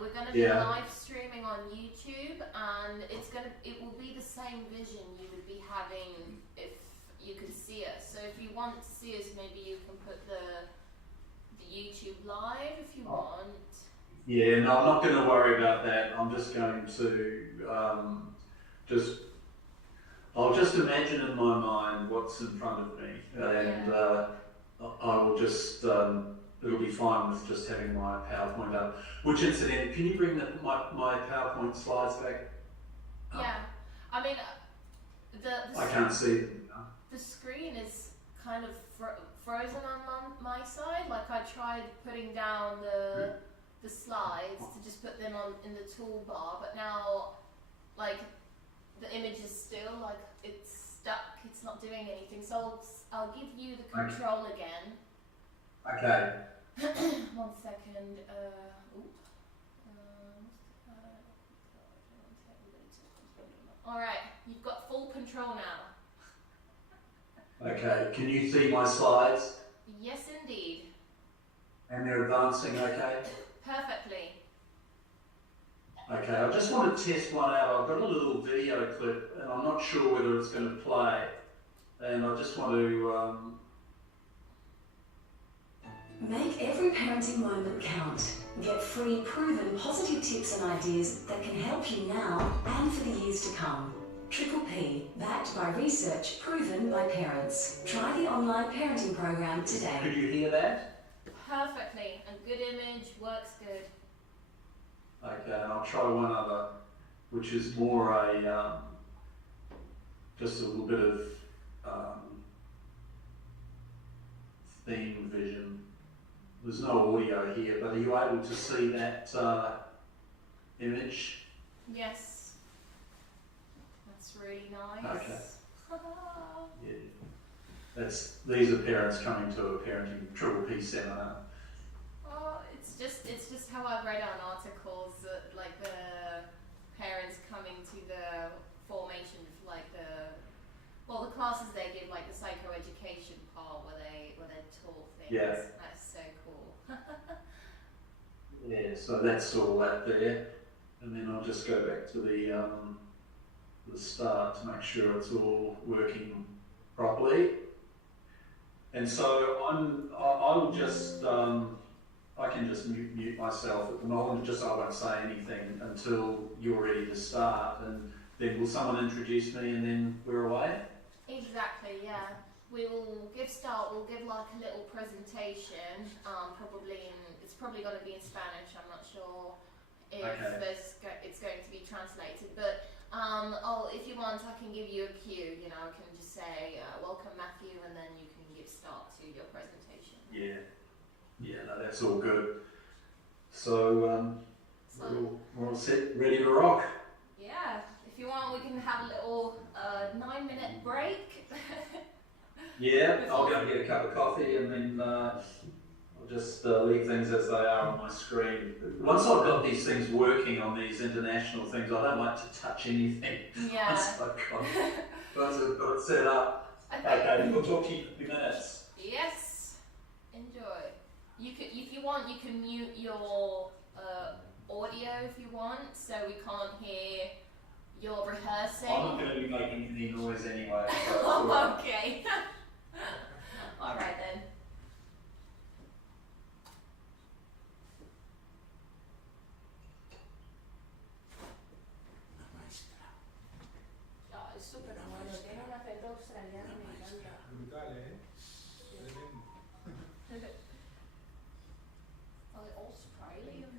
We're going to be live streaming on YouTube, and it will be the same vision you would be having if you could see us. So if you want to see us, maybe you can put the YouTube live if you want. Yeah, no, I'm not going to worry about that. I'm just going to I'll just imagine in my mind what's in front of me, and I will just, it'll be fine with just having my PowerPoint up. Which incident, can you bring my PowerPoint slides back? Yeah, I mean, I can't see them. The screen is kind of frozen on my side. Like I tried putting down the slides to just put them on in the toolbar, but now, like, the image is still, like, it's stuck, it's not doing anything. So I'll give you the control again. Okay. 1 second. Alright, you've got full control now. Okay, can you see my slides? Yes, indeed. And they're advancing okay? Perfectly. Okay, I just want to test one out. I've got a little video clip and I'm not sure whether it's going to play. And I just want to... Make every parenting moment count. Get free, proven, positive tips and ideas that can help you now and for the years to come. Triple P, backed by research proven by parents. Try the online parenting program today. Could you hear that? Perfectly. A good image works good. Okay, and I'll try one other, which is more a, just a little bit of theme vision. There's no audio here, but are you able to see that image? Yes. That's really nice. Okay. Yeah. These are parents coming to a parenting Triple P seminar. Oh, it's just how I've read on articles that, like, the parents coming to the formation of, like, the classes they give, like the psychoeducation part where they're taught things. Yeah. That's so cool. Yeah, so that's all that there, and then I'll just go back to the start to make sure it's all working properly. And so I will just I can just mute myself at the moment. I won't say anything until you're ready to start, and then will someone introduce me, and then we're away. Exactly. Yeah. We will start. We'll give like a little presentation. It's probably going to be in Spanish. I'm not sure if it's going to be translated. But if you want, I can give you a cue. You know, I can just say welcome, Matthew, and then you can give start to your presentation. Yeah. Yeah. No, that's all good. So we're all set, ready to rock. Yeah. If you want, we can have a little 9-minute break. Yeah, I'll go and get a cup of coffee, and then I'll just leave things as they are on my screen. Once I've got these things working on these international things, I don't like to touch anything. Yeah. Once I've got it set up. Okay, we'll talk to you in a few minutes. Yes. Enjoy. If you want, you can mute your audio if you want, so we can't hear your rehearsing. I'm not going to be making any noise anyway. So oh, okay. All right then. Es súper bueno. Tiene un acento australiano, me encanta. Brutal, ¿eh? Tremendo. Are they Australian?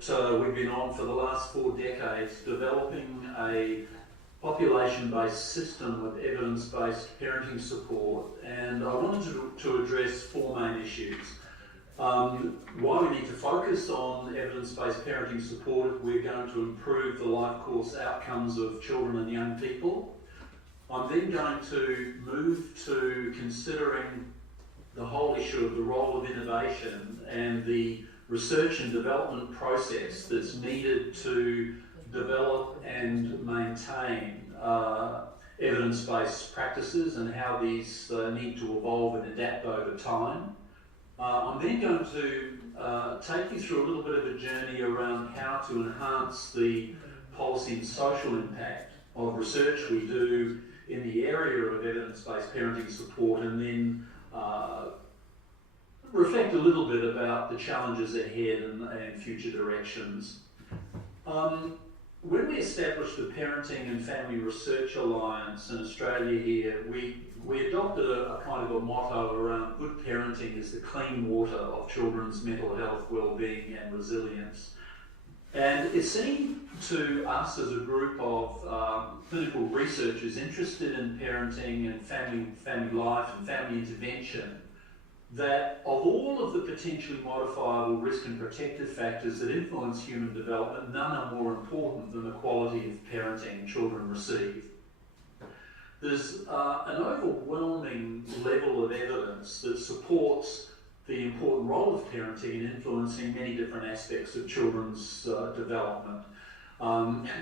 that we've been on for the last 4 decades, developing a population-based system of evidence-based parenting support, and I wanted to address 4 main issues. Why we need to focus on evidence-based parenting support if we're going to improve the life course outcomes of children and young people. I'm then going to move to considering the whole issue of the role of innovation and the research and development process that's needed to develop and maintain evidence-based practices and how these need to evolve and adapt over time. I'm then going to take you through a little bit of a journey around how to enhance the policy and social impact of research we do in the area of evidence-based parenting support, and then reflect a little bit about the challenges ahead and future directions. When we established the Parenting and Family Research Alliance in Australia here, we adopted a kind of a motto around good parenting is the clean water of children's mental health, well-being and resilience. And it seemed to us as a group of clinical researchers interested in parenting and family life and family intervention that of all of the potentially modifiable risk and protective factors that influence human development, none are more important than the quality of parenting children receive. There's an overwhelming level of evidence that supports the important role of parenting in influencing many different aspects of children's development,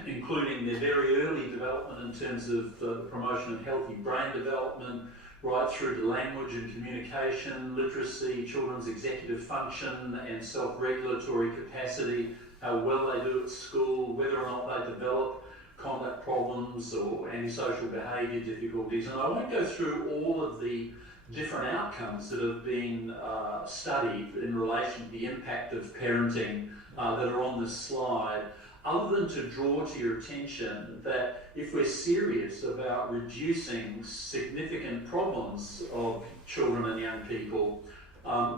including their very early development in terms of the promotion of healthy brain development, right through to language and communication, literacy, children's executive function and self-regulatory capacity, how well they do at school, whether or not they develop conduct problems or antisocial behaviour difficulties. And I won't go through all of the different outcomes that have been studied in relation to the impact of parenting that are on this slide, other than to draw to your attention that if we're serious about reducing significant problems of children and young people,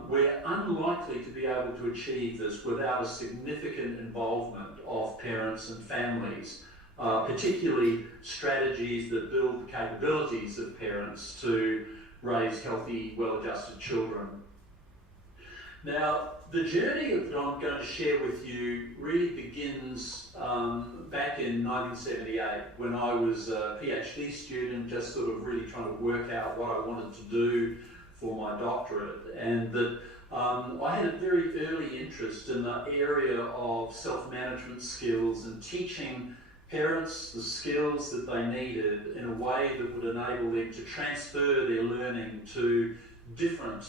we're unlikely to be able to achieve this without a significant involvement of parents and families, particularly strategies that build the capabilities of parents to raise healthy, well-adjusted children. Now, the journey that I'm going to share with you really begins back in 1978 when I was a PhD student, just sort of really trying to work out what I wanted to do for my doctorate, and that I had a very early interest in the area of self-management skills and teaching parents the skills that they needed in a way that would enable them to transfer their learning to different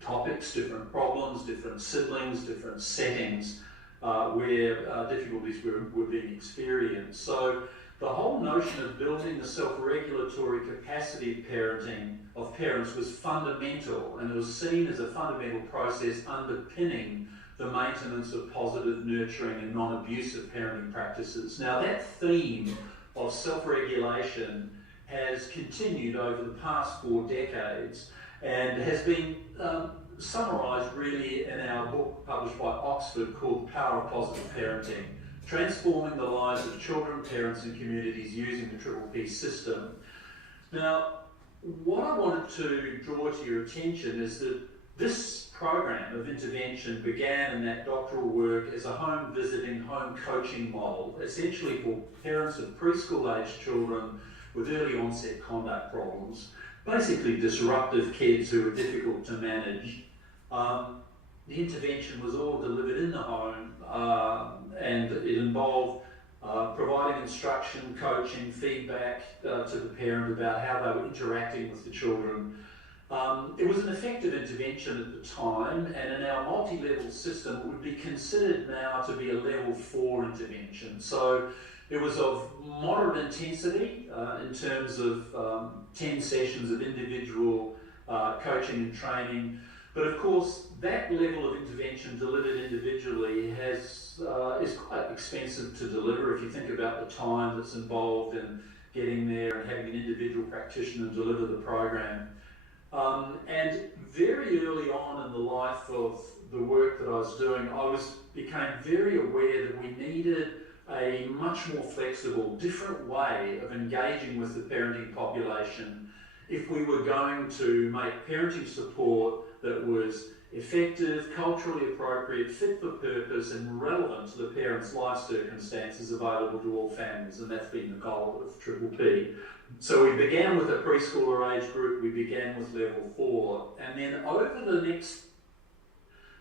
topics, different problems, different siblings, different settings where difficulties were being experienced. So the whole notion of building the self-regulatory capacity of parents was fundamental, and it was seen as a fundamental process underpinning the maintenance of positive, nurturing and non-abusive parenting practices. Now that theme of self-regulation has continued over the past 4 decades and has been summarised really in our book published by Oxford called The Power of Positive Parenting, Transforming the Lives of Children, Parents and Communities Using the Triple P System. Now, what I wanted to draw to your attention is that this program of intervention began in that doctoral work as a home visiting, home coaching model, essentially for parents of preschool-aged children with early onset conduct problems, basically disruptive kids who were difficult to manage. The intervention was all delivered in the home and it involved providing instruction, coaching, feedback to the parent about how they were interacting with the children. It was an effective intervention at the time, and in our multi-level system it would be considered now to be a level 4 intervention. So it was of moderate intensity in terms of 10 sessions of individual coaching and training. But of course, that level of intervention delivered individually is quite expensive to deliver if you think about the time that's involved in getting there and having an individual practitioner deliver the program. And very early on in the life of the work that I was doing, became very aware that we needed a much more flexible, different way of engaging with the parenting population if we were going to make parenting support that was effective, culturally appropriate, fit for purpose, and relevant to the parents' life circumstances available to all families. And that's been the goal of Triple P. So we began with a preschooler age group, we began with level 4, and then over the next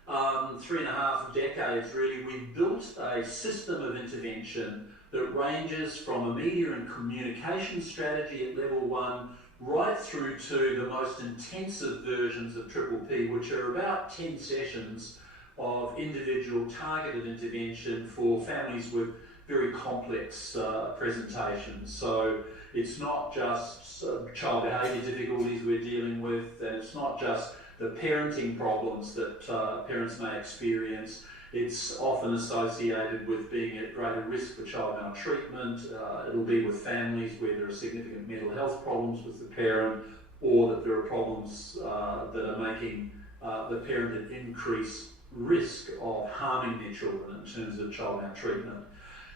3.5 decades, really, we built a system of intervention that ranges from a media and communication strategy at level 1 right through to the most intensive versions of Triple P, which are about 10 sessions of individual targeted intervention for families with very complex presentations. So it's not just child behaviour difficulties we're dealing with, and it's not just the parenting problems that parents may experience. It's often associated with being at greater risk for child maltreatment. It'll be with families where there are significant mental health problems with the parent, or that there are problems that are making the parent at increased risk of harming their children in terms of child maltreatment.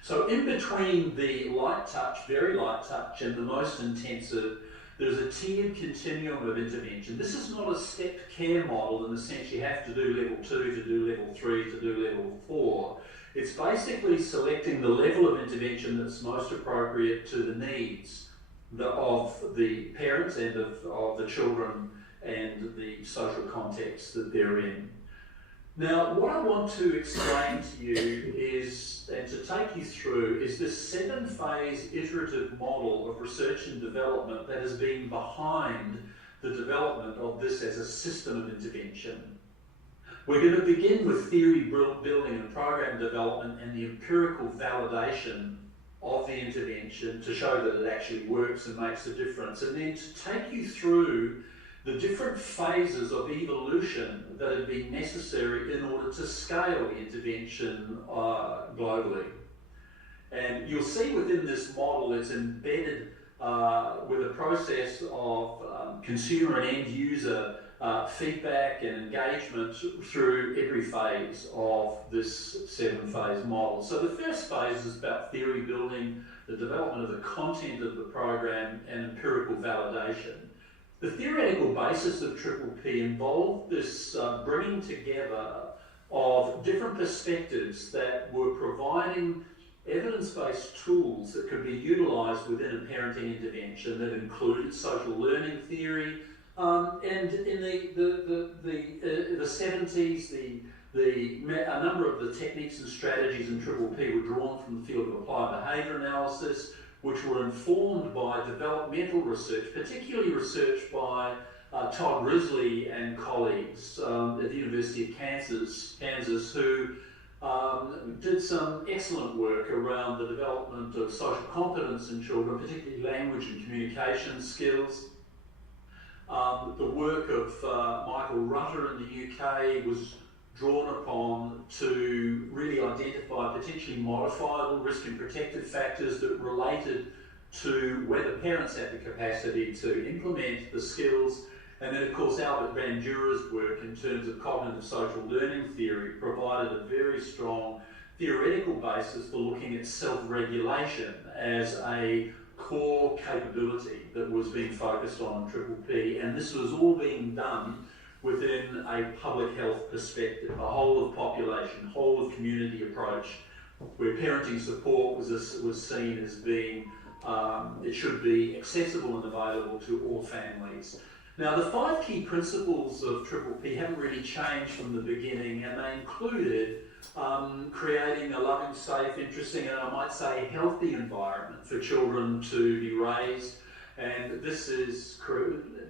So in between the light touch, very light touch, and the most intensive, there's a tiered continuum of intervention. This is not a stepped care model in the sense you have to do level 2, to do level 3, to do level 4. It's basically selecting the level of intervention that's most appropriate to the needs of the parents and of the children and the social context that they're in. Now, what I want to explain to you is, and to take you through, is this 7-phase iterative model of research and development that has been behind the development of this as a system of intervention. We're going to begin with theory building and program development and the empirical validation of the intervention to show that it actually works and makes a difference, and then to take you through the different phases of evolution that have been necessary in order to scale the intervention globally. And you'll see within this model it's embedded with a process of consumer and end user feedback and engagement through every phase of this 7-phase model. So the first phase is about theory building, the development of the content of the program, and empirical validation. The theoretical basis of Triple P involved this bringing together of different perspectives that were providing evidence-based tools that could be utilised within a parenting intervention that included social learning theory, and in the 70s, a number of the techniques and strategies in Triple P were drawn from the field of applied behaviour analysis, which were informed by developmental research, particularly research by Todd Risley and colleagues at the University of Kansas, who did some excellent work around the development of social competence in children, particularly language and communication skills. The work of Michael Rutter in the UK was drawn upon to really identify potentially modifiable risk and protective factors that related to whether parents had the capacity to implement the skills. And then, of course, Albert Bandura's work in terms of cognitive social learning theory provided a very strong theoretical basis for looking at self-regulation as a core capability that was being focused on in Triple P. And this was all being done within a public health perspective, a whole of population, whole of community approach, where parenting support was seen as being, it should be accessible and available to all families. Now, the 5 key principles of Triple P haven't really changed from the beginning, and they included creating a loving, safe, interesting, and I might say healthy environment for children to be raised. And this is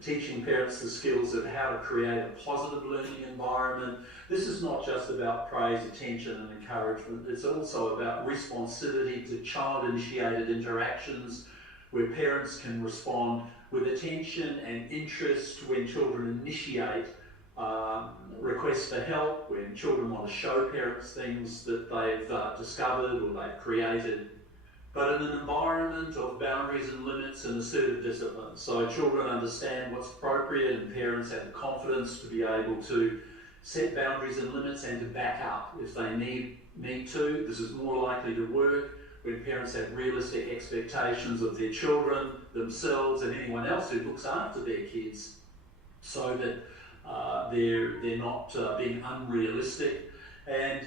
teaching parents the skills of how to create a positive learning environment. This is not just about praise, attention, and encouragement. It's also about responsivity to child-initiated interactions where parents can respond with attention and interest when children initiate requests for help, when children want to show parents things that they've discovered or they've created, but in an environment of boundaries and limits and assertive discipline. So children understand what's appropriate and parents have the confidence to be able to set boundaries and limits and to back up if they need to. This is more likely to work when parents have realistic expectations of their children, themselves, and anyone else who looks after their kids, so that they're not being unrealistic. And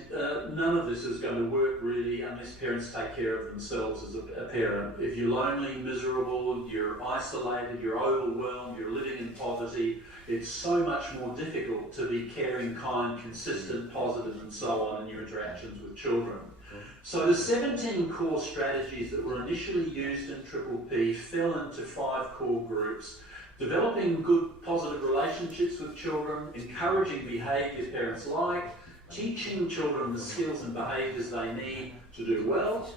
none of this is going to work really unless parents take care of themselves as a parent. If you're lonely, miserable, you're isolated, you're overwhelmed, you're living in poverty, it's so much more difficult to be caring, kind, consistent, positive, and so on in your interactions with children. So the 17 core strategies that were initially used in Triple P fell into 5 core groups: developing good, positive relationships with children, encouraging behaviours parents like, teaching children the skills and behaviours they need to do well,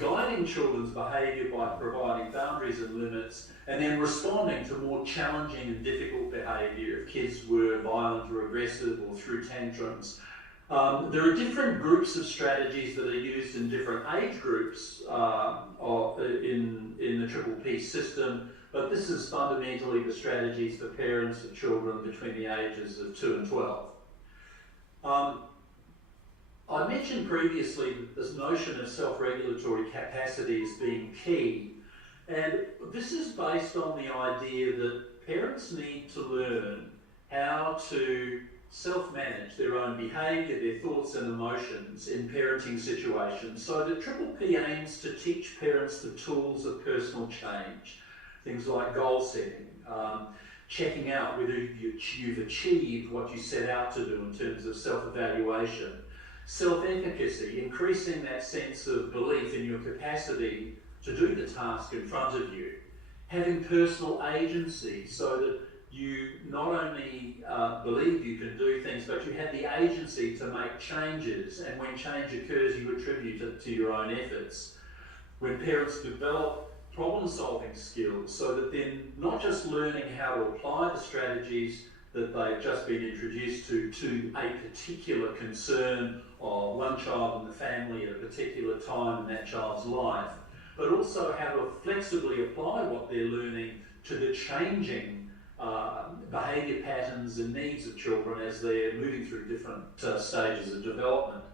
guiding children's behaviour by providing boundaries and limits, and then responding to more challenging and difficult behaviour if kids were violent or aggressive or threw tantrums. There are different groups of strategies that are used in different age groups in the Triple P system, but this is fundamentally the strategies for parents of children between the ages of 2 and 12. I mentioned previously that this notion of self-regulatory capacity as being key, and this is based on the idea that parents need to learn how to self-manage their own behaviour, their thoughts and emotions in parenting situations, so that Triple P aims to teach parents the tools of personal change, things like goal setting, checking out whether you've achieved what you set out to do in terms of self-evaluation, self-efficacy, increasing that sense of belief in your capacity to do the task in front of you, having personal agency so that you not only believe you can do things, but you have the agency to make changes, and when change occurs you attribute it to your own efforts. When parents develop problem-solving skills, so that then not just learning how to apply the strategies that they've just been introduced to a particular concern of one child in the family at a particular time in that child's life, but also how to flexibly apply what they're learning to the changing behaviour patterns and needs of children as they're moving through different stages of development.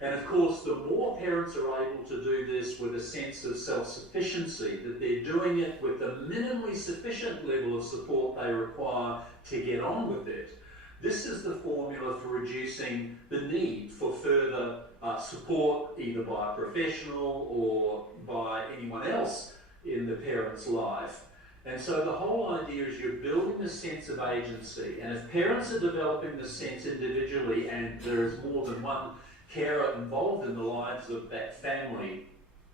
And of course, the more parents are able to do this with a sense of self-sufficiency, that they're doing it with the minimally sufficient level of support they require to get on with it, this is the formula for reducing the need for further support, either by a professional or by anyone else in the parent's life. And so the whole idea is you're building a sense of agency, and if parents are developing the sense individually and there is more than one carer involved in the lives of that family,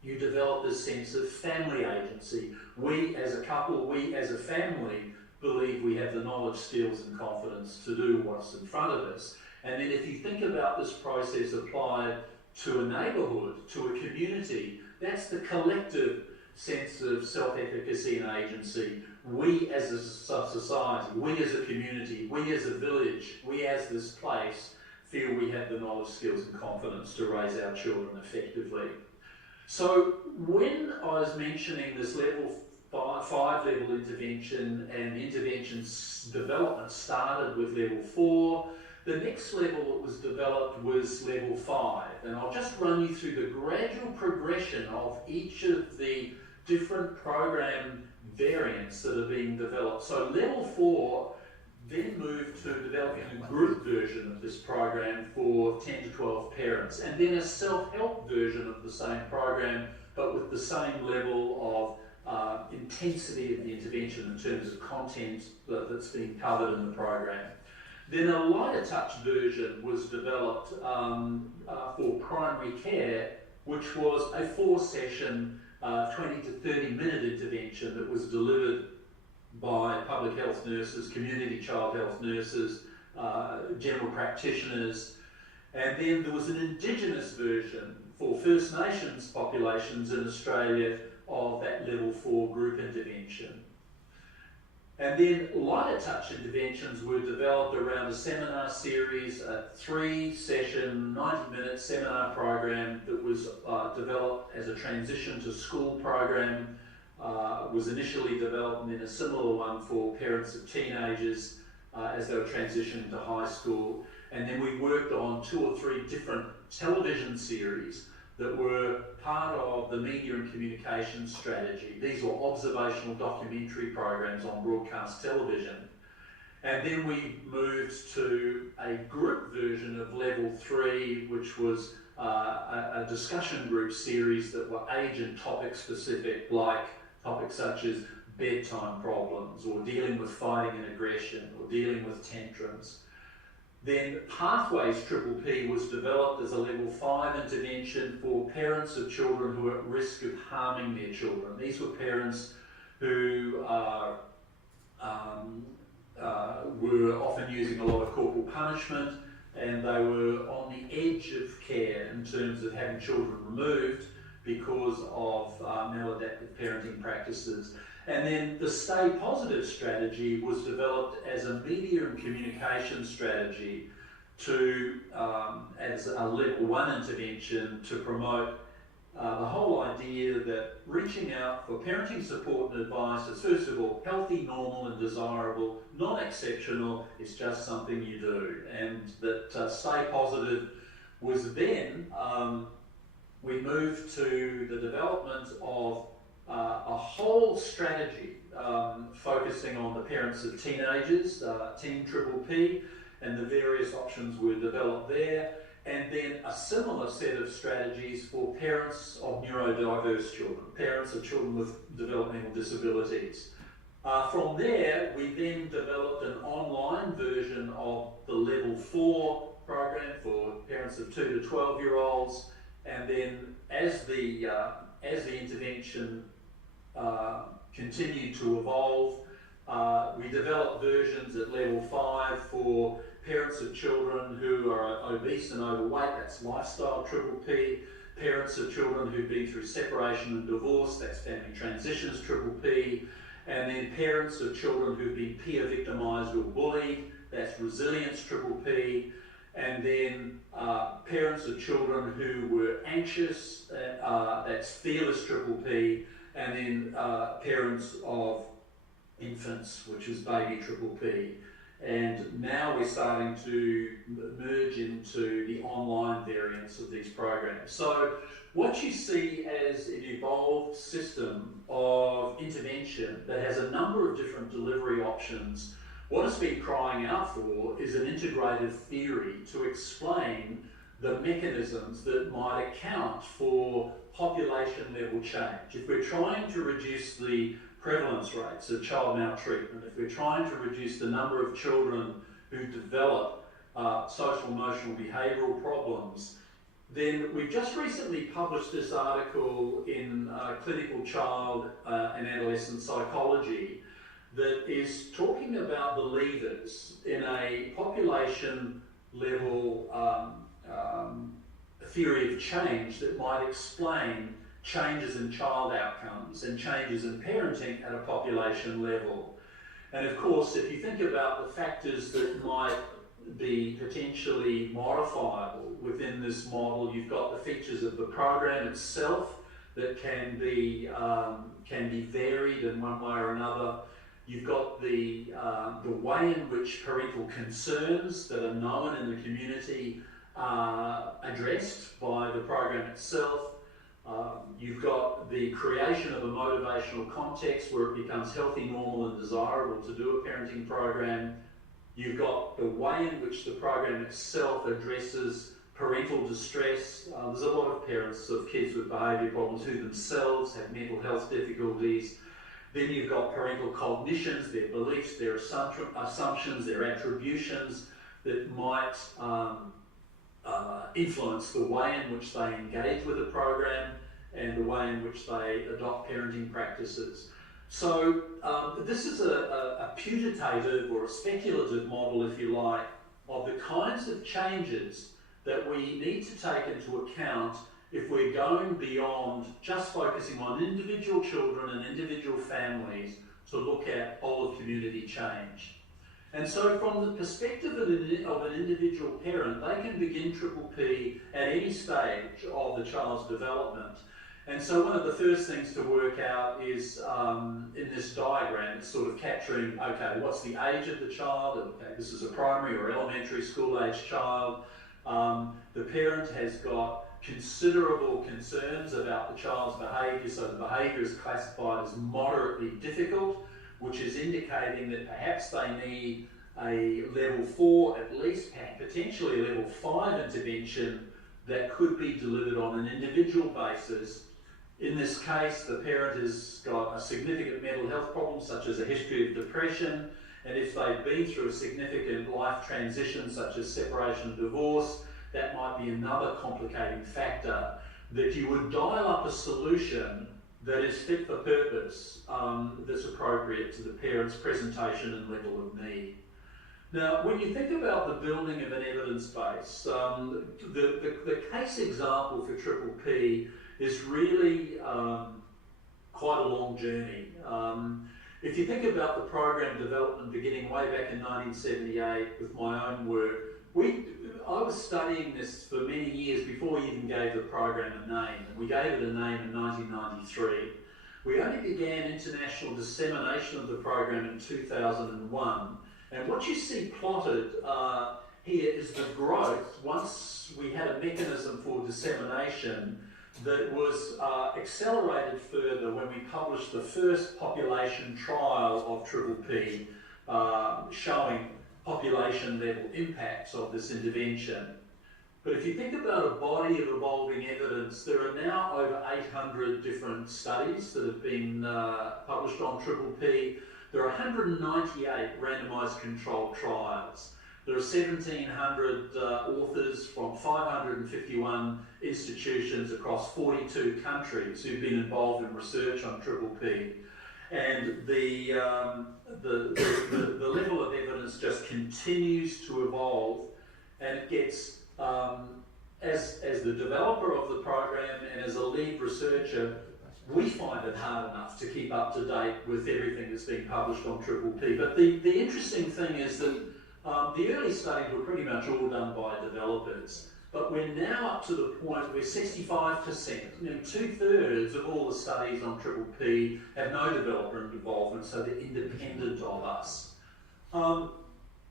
you develop this sense of family agency. We as a couple, we as a family believe we have the knowledge, skills and confidence to do what's in front of us. And then if you think about this process applied to a neighbourhood, to a community, that's the collective sense of self-efficacy and agency. We as a society, we as a community, we as a village, we as this place feel we have the knowledge, skills and confidence to raise our children effectively. So when I was mentioning this level 5 level intervention, and the intervention development started with level 4, the next level that was developed was level 5. And I'll just run you through the gradual progression of each of the different program variants that are being developed. So level 4 then moved to developing a group version of this program for 10 to 12 parents, and then a self-help version of the same program, but with the same level of intensity of the intervention in terms of content that's being covered in the program. Then a lighter touch version was developed for primary care, which was a 4-session, 20 to 30 minute intervention that was delivered by public health nurses, community child health nurses, general practitioners. And then there was an Indigenous version for First Nations populations in Australia of that level 4 group intervention. And then lighter touch interventions were developed around a seminar series, a 3-session, 90-minute seminar program that was developed as a transition to school program, was initially developed, and then a similar one for parents of teenagers as they were transitioning to high school. And then we worked on 2 or 3 different television series that were part of the media and communications strategy. These were observational documentary programs on broadcast television. And then we moved to a group version of Level 3, which was a discussion group series that were age and topic specific, like topics such as bedtime problems, or dealing with fighting and aggression, or dealing with tantrums. Then Pathways Triple P was developed as a Level 5 intervention for parents of children who are at risk of harming their children. These were parents who were often using a lot of corporal punishment, and they were on the edge of care in terms of having children removed because of maladaptive parenting practices. And then the Stay Positive strategy was developed as a media and communication strategy to, as a Level 1 intervention to promote the whole idea that reaching out for parenting support and advice is, first of all, healthy, normal and desirable, not exceptional, it's just something you do. And that Stay Positive was then, we moved to the development of a whole strategy focusing on the parents of teenagers, Teen Triple P, and the various options were developed there. And then a similar set of strategies for parents of neurodiverse children, parents of children with developmental disabilities. From there, we then developed an online version of the Level 4 program for parents of 2 to 12-year-olds. And then as the intervention continued to evolve, we developed versions at Level 5 for parents of children who are obese and overweight, that's Lifestyle Triple P. Parents of children who've been through separation and divorce, that's Family Transitions Triple P. And then parents of children who've been peer victimised or bullied, that's Resilience Triple P. And then parents of children who were anxious, that's Fearless Triple P. And then parents of infants, which is Baby Triple P. And now we're starting to merge into the online variants of these programs. So what you see as an evolved system of intervention that has a number of different delivery options, what it's been crying out for is an integrated theory to explain the mechanisms that might account for population level change. If we're trying to reduce the prevalence rates of child maltreatment, if we're trying to reduce the number of children who develop social emotional behavioural problems, then we've just recently published this article in Clinical Child and Adolescent Psychology that is talking about the levers in a population level theory of change that might explain changes in child outcomes and changes in parenting at a population level. And of course, if you think about the factors that might be potentially modifiable within this model, you've got the features of the program itself that can be varied in one way or another. You've got the way in which parental concerns that are known in the community are addressed by the program itself. You've got the creation of a motivational context where it becomes healthy, normal and desirable to do a parenting program. You've got the way in which the program itself addresses parental distress. There's a lot of parents of kids with behaviour problems who themselves have mental health difficulties. Then you've got parental cognitions, their beliefs, their assumptions, their attributions that might influence the way in which they engage with the program and the way in which they adopt parenting practices. So this is a putative or a speculative model, if you like, of the kinds of changes that we need to take into account if we're going beyond just focusing on individual children and individual families to look at whole of community change. And so from the perspective of an individual parent, they can begin Triple P at any stage of the child's development. And so one of the first things to work out is in this diagram, it's sort of capturing, okay, what's the age of the child? Okay, this is a primary or elementary school age child. The parent has got considerable concerns about the child's behaviour, so the behaviour is classified as moderately difficult, which is indicating that perhaps they need a level 4 at least, potentially a level 5 intervention that could be delivered on an individual basis. In this case, the parent has got a significant mental health problem, such as a history of depression, and if they've been through a significant life transition, such as separation and divorce, that might be another complicating factor, that you would dial up a solution that is fit for purpose, that's appropriate to the parent's presentation and level of need. Now, when you think about the building of an evidence base, the case example for Triple P is really quite a long journey. If you think about the program development beginning way back in 1978 with my own work, I was studying this for many years before we even gave the program a name. We gave it a name in 1993. We only began international dissemination of the program in 2001. And what you see plotted here is the growth once we had a mechanism for dissemination that was accelerated further when we published the first population trial of Triple P, showing population level impacts of this intervention. But if you think about a body of evolving evidence, there are now over 800 different studies that have been published on Triple P. There are 198 randomised controlled trials. There are 1,700 authors from 551 institutions across 42 countries who've been involved in research on Triple P. And the level of evidence just continues to evolve, and it gets, as the developer of the program and as a lead researcher, we find it hard enough to keep up to date with everything that's being published on Triple P. But the interesting thing is that the early studies were pretty much all done by developers. But we're now up to the point where 65%, 2/3 of all the studies on Triple P have no developer involvement, so they're independent of us.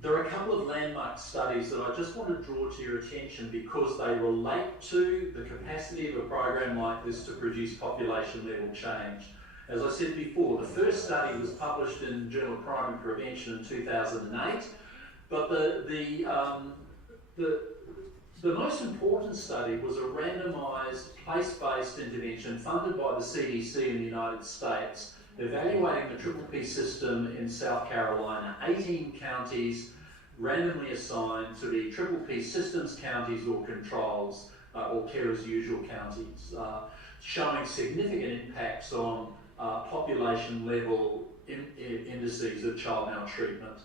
There are a couple of landmark studies that I just want to draw to your attention because they relate to the capacity of a program like this to produce population level change. As I said before, the first study was published in Journal of Primary Prevention in 2008, but the most important study was a randomised, place-based intervention funded by the CDC in the United States, evaluating the Triple P system in South Carolina. 18 counties randomly assigned to be Triple P systems counties or controls, or care as usual counties, showing significant impacts on population level indices of child maltreatment.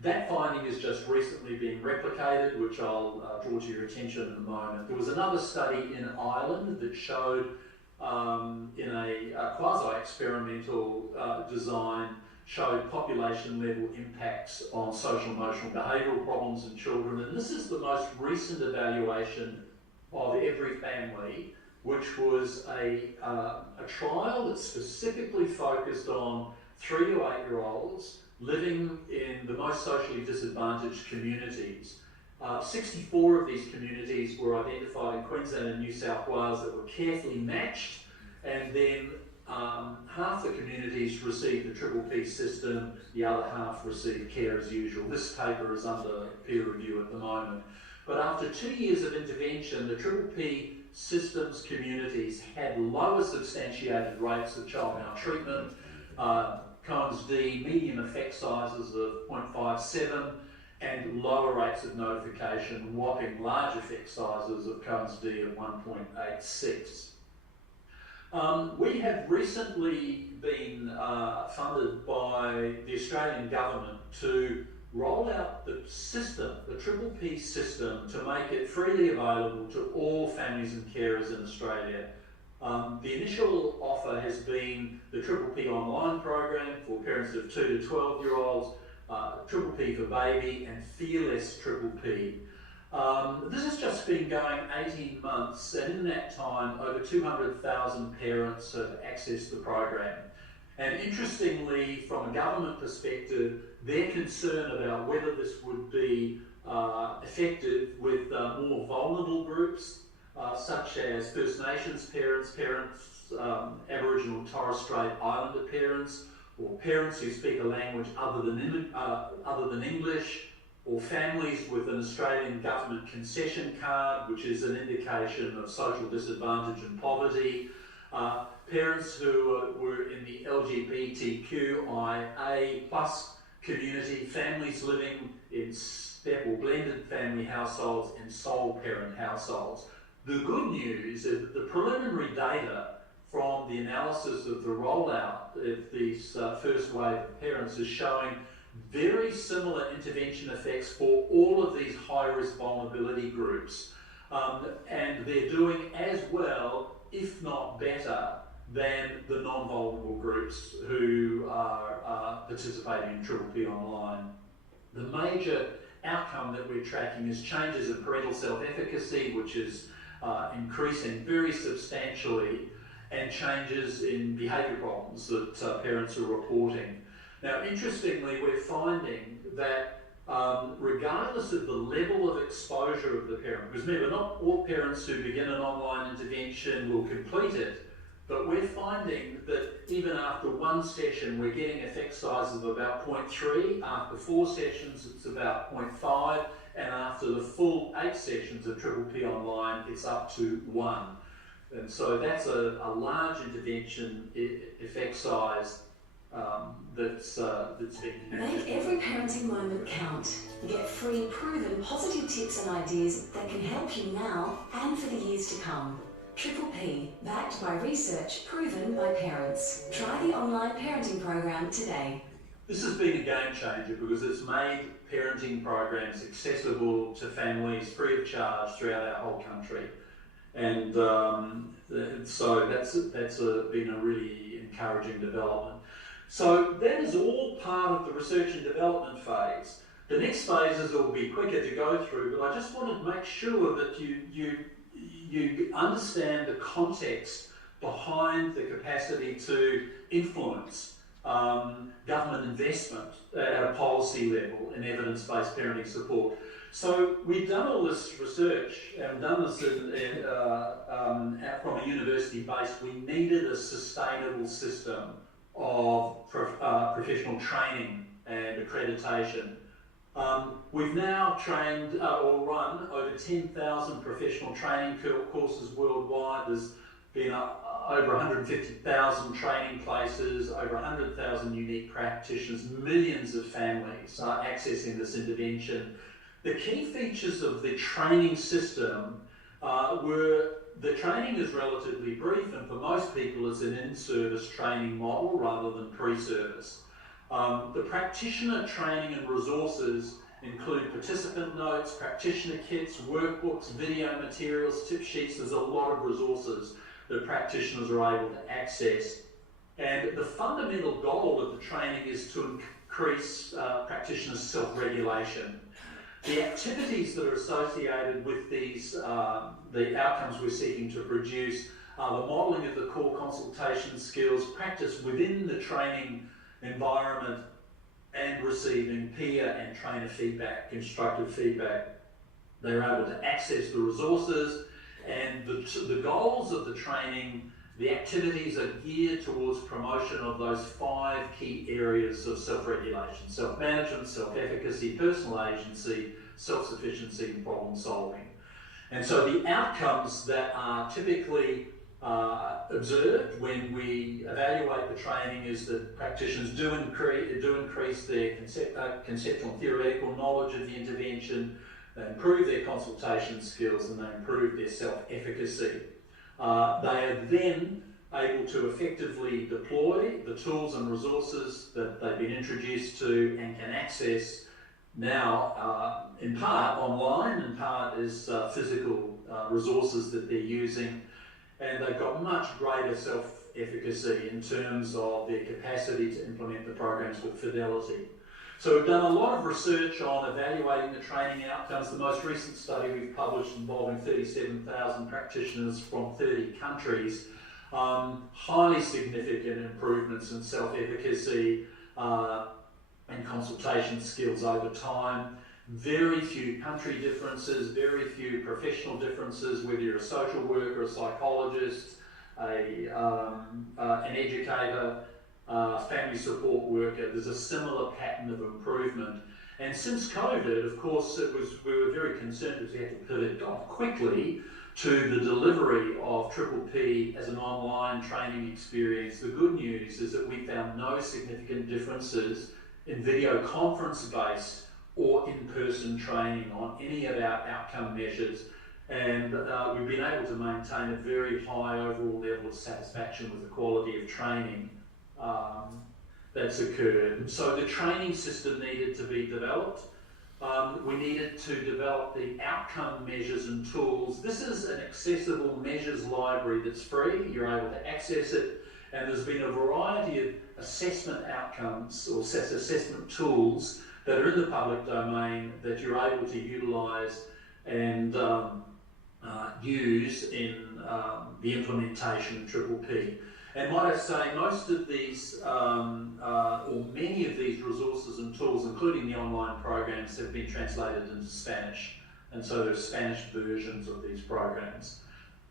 That finding has just recently been replicated, which I'll draw to your attention in a moment. There was another study in Ireland that showed, in a quasi-experimental design, showed population level impacts on social emotional behavioural problems in children. And this is the most recent evaluation of Every Family, which was a trial that specifically focused on 3 to 8-year-olds living in the most socially disadvantaged communities. 64 of these communities were identified in Queensland and New South Wales that were carefully matched, and then half the communities received the Triple P system, the other half received care as usual. This paper is under peer review at the moment. But after 2 years of intervention, the Triple P systems communities had lower substantiated rates of child maltreatment, Cohen's D, medium effect sizes of 0.57, and lower rates of notification, whopping large effect sizes of Cohen's D of 1.86. We have recently been funded by the Australian government to roll out the system, the Triple P system, to make it freely available to all families and carers in Australia. The initial offer has been the Triple P online program for parents of 2 to 12-year-olds, Triple P for Baby, and Fearless Triple P. This has just been going 18 months, and in that time, over 200,000 parents have accessed the program. And interestingly, from a government perspective, they're concerned about whether this would be effective with more vulnerable groups, such as First Nations parents, Aboriginal and Torres Strait Islander parents, or parents who speak a language other than English, or families with an Australian government concession card, which is an indication of social disadvantage and poverty, parents who were in the LGBTQIA plus community, families living in step or blended family households and sole parent households. The good news is that the preliminary data from the analysis of the rollout of these first wave of parents is showing very similar intervention effects for all of these high-risk vulnerability groups. And they're doing as well, if not better, than the non-vulnerable groups who are participating in Triple P Online. The major outcome that we're tracking is changes in parental self-efficacy, which is increasing very substantially, and changes in behaviour problems that parents are reporting. Now, interestingly, we're finding that regardless of the level of exposure of the parent, because remember, not all parents who begin an online intervention will complete it, but we're finding that even after one session, we're getting effect sizes of about 0.3. After 4 sessions, it's about 0.5. And after the full 8 sessions of Triple P Online, it's up to 1. And so that's a large intervention effect size that's being used. Make every parenting moment count. Get free, proven, positive tips and ideas that can help you now and for the years to come. Triple P, backed by research, proven by parents. Try the online parenting program today. This has been a game changer because it's made parenting programs accessible to families free of charge throughout our whole country. And so that's been a really encouraging development. So that is all part of the research and development phase. The next phases will be quicker to go through, but I just wanted to make sure that you understand the context behind the capacity to influence government investment at a policy level in evidence-based parenting support. So we've done all this research and done this from a university base. We needed a sustainable system of professional training and accreditation. We've now trained or run over 10,000 professional training courses worldwide. There's been over 150,000 training places, over 100,000 unique practitioners, millions of families accessing this intervention. The key features of the training system were the training is relatively brief, and for most people it's an in-service training model rather than pre-service. The practitioner training and resources include participant notes, practitioner kits, workbooks, video materials, tip sheets. There's a lot of resources that practitioners are able to access. And the fundamental goal of the training is to increase practitioners' self-regulation. The activities that are associated with these, the outcomes we're seeking to produce, are the modelling of the core consultation skills, practice within the training environment, and receiving peer and trainer feedback, constructive feedback. They're able to access the resources, and the goals of the training, the activities are geared towards promotion of those 5 key areas of self-regulation: self-management, self-efficacy, personal agency, self-sufficiency, and problem solving. And so the outcomes that are typically observed when we evaluate the training is that practitioners do increase their conceptual and theoretical knowledge of the intervention, they improve their consultation skills, and they improve their self-efficacy. They are then able to effectively deploy the tools and resources that they've been introduced to and can access now in part online, in part is physical resources that they're using. And they've got much greater self-efficacy in terms of their capacity to implement the programs with fidelity. So we've done a lot of research on evaluating the training outcomes. The most recent study we've published involving 37,000 practitioners from 30 countries, highly significant improvements in self-efficacy and consultation skills over time. Very few country differences, very few professional differences, whether you're a social worker, a psychologist, an educator, family support worker. There's a similar pattern of improvement. And since COVID, of course, we were very concerned because we had to pivot quickly to the delivery of Triple P as an online training experience. The good news is that we found no significant differences in video conference-based or in-person training on any of our outcome measures. And we've been able to maintain a very high overall level of satisfaction with the quality of training that's occurred. So the training system needed to be developed. We needed to develop the outcome measures and tools. This is an accessible measures library that's free. You're able to access it. And there's been a variety of assessment outcomes or assessment tools that are in the public domain that you're able to utilise and use in the implementation of Triple P. And might I say, most of these, or many of these resources and tools, including the online programs, have been translated into Spanish. And so there's Spanish versions of these programs.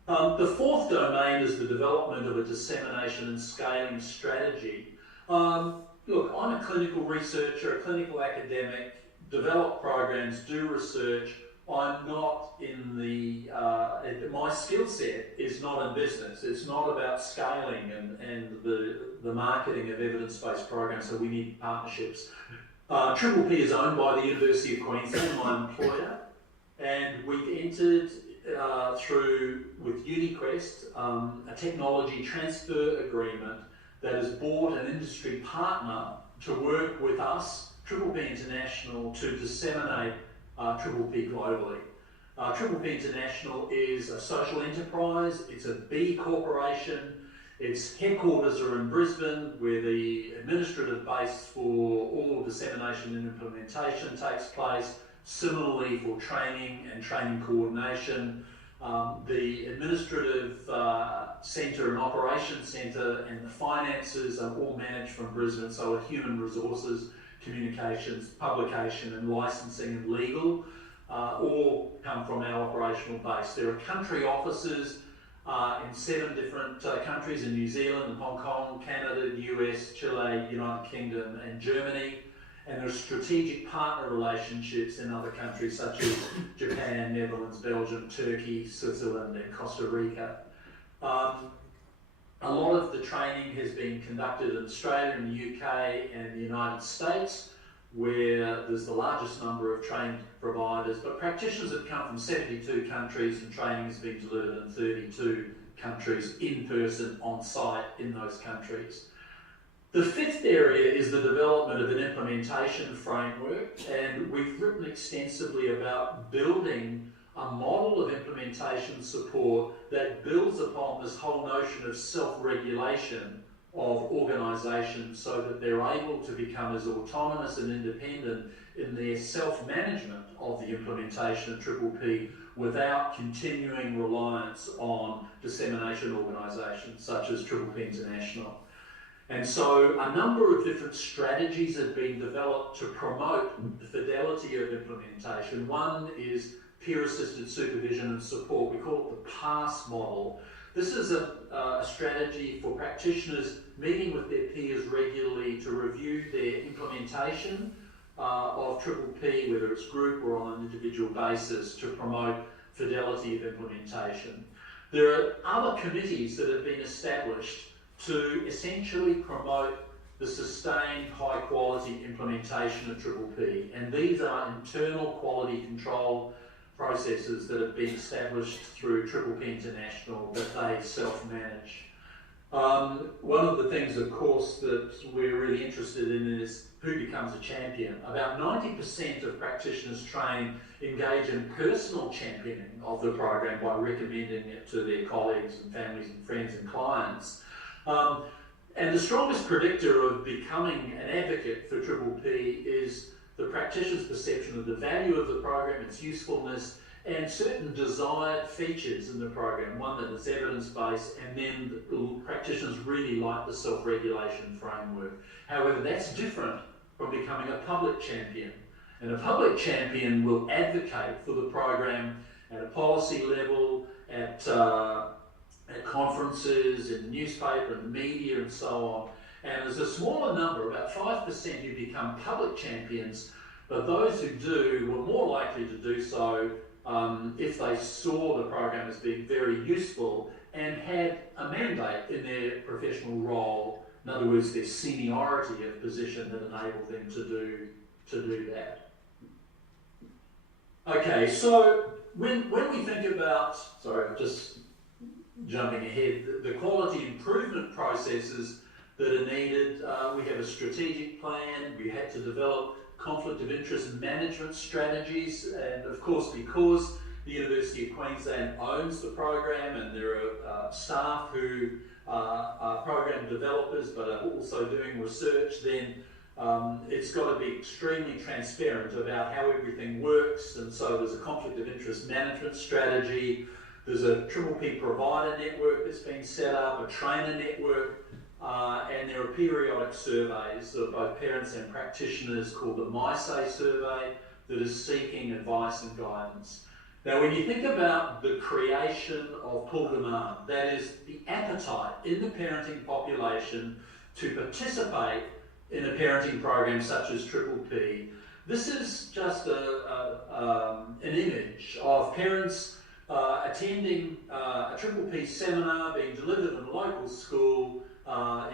The fourth domain is the development of a dissemination and scaling strategy. Look, I'm a clinical researcher, a clinical academic, develop programs, do research. I'm not in the, my skill set is not in business. It's not about scaling and the marketing of evidence-based programs, so we need partnerships. Triple P is owned by the University of Queensland, my employer, and we've entered through, with UniQuest, a technology transfer agreement that has bought an industry partner to work with us, Triple P International, to disseminate Triple P globally. Triple P International is a social enterprise, it's a B corporation, its headquarters are in Brisbane, where the administrative base for all dissemination and implementation takes place. Similarly for training and training coordination, the administrative centre and operations centre and the finances are all managed from Brisbane, so human resources, communications, publication and licensing and legal all come from our operational base. There are country offices in 7 different countries in New Zealand and Hong Kong, Canada, the US, Chile, United Kingdom and Germany. And there are strategic partner relationships in other countries such as Japan, Netherlands, Belgium, Turkey, Switzerland and Costa Rica. A lot of the training has been conducted in Australia and the UK and the United States, where there's the largest number of trained providers, but practitioners have come from 72 countries and training has been delivered in 32 countries in person, on site in those countries. The fifth area is the development of an implementation framework, and we've written extensively about building a model of implementation support that builds upon this whole notion of self-regulation of organisations so that they're able to become as autonomous and independent in their self-management of the implementation of Triple P without continuing reliance on dissemination organisations such as Triple P International. And so a number of different strategies have been developed to promote the fidelity of implementation. One is peer-assisted supervision and support. We call it the PASS model. This is a strategy for practitioners meeting with their peers regularly to review their implementation of Triple P, whether it's group or on an individual basis, to promote fidelity of implementation. There are other committees that have been established to essentially promote the sustained high quality implementation of Triple P. And these are internal quality control processes that have been established through Triple P International that they self-manage. One of the things, of course, that we're really interested in is who becomes a champion. About 90% of practitioners trained engage in personal championing of the program by recommending it to their colleagues and families and friends and clients. And the strongest predictor of becoming an advocate for Triple P is the practitioner's perception of the value of the program, its usefulness, and certain desired features in the program, one that is evidence-based, and then the practitioners really like the self-regulation framework. However, that's different from becoming a public champion. And a public champion will advocate for the program at a policy level, at conferences, in the newspaper, in the media, and so on. And there's a smaller number, about 5%, who become public champions, but those who do were more likely to do so if they saw the program as being very useful and had a mandate in their professional role. In other words, their seniority of position that enabled them to do that. Okay, so when we think about, sorry, I'm just jumping ahead, the quality improvement processes that are needed, we have a strategic plan, we had to develop conflict of interest management strategies, and of course because the University of Queensland owns the program and there are staff who are program developers but are also doing research, then it's got to be extremely transparent about how everything works, and so there's a conflict of interest management strategy, there's a Triple P provider network that's been set up, a trainer network, and there are periodic surveys of both parents and practitioners called the MySay survey that is seeking advice and guidance. Now, when you think about the creation of pull demand, that is the appetite in the parenting population to participate in a parenting program such as Triple P, this is just an image of parents attending a Triple P seminar being delivered in a local school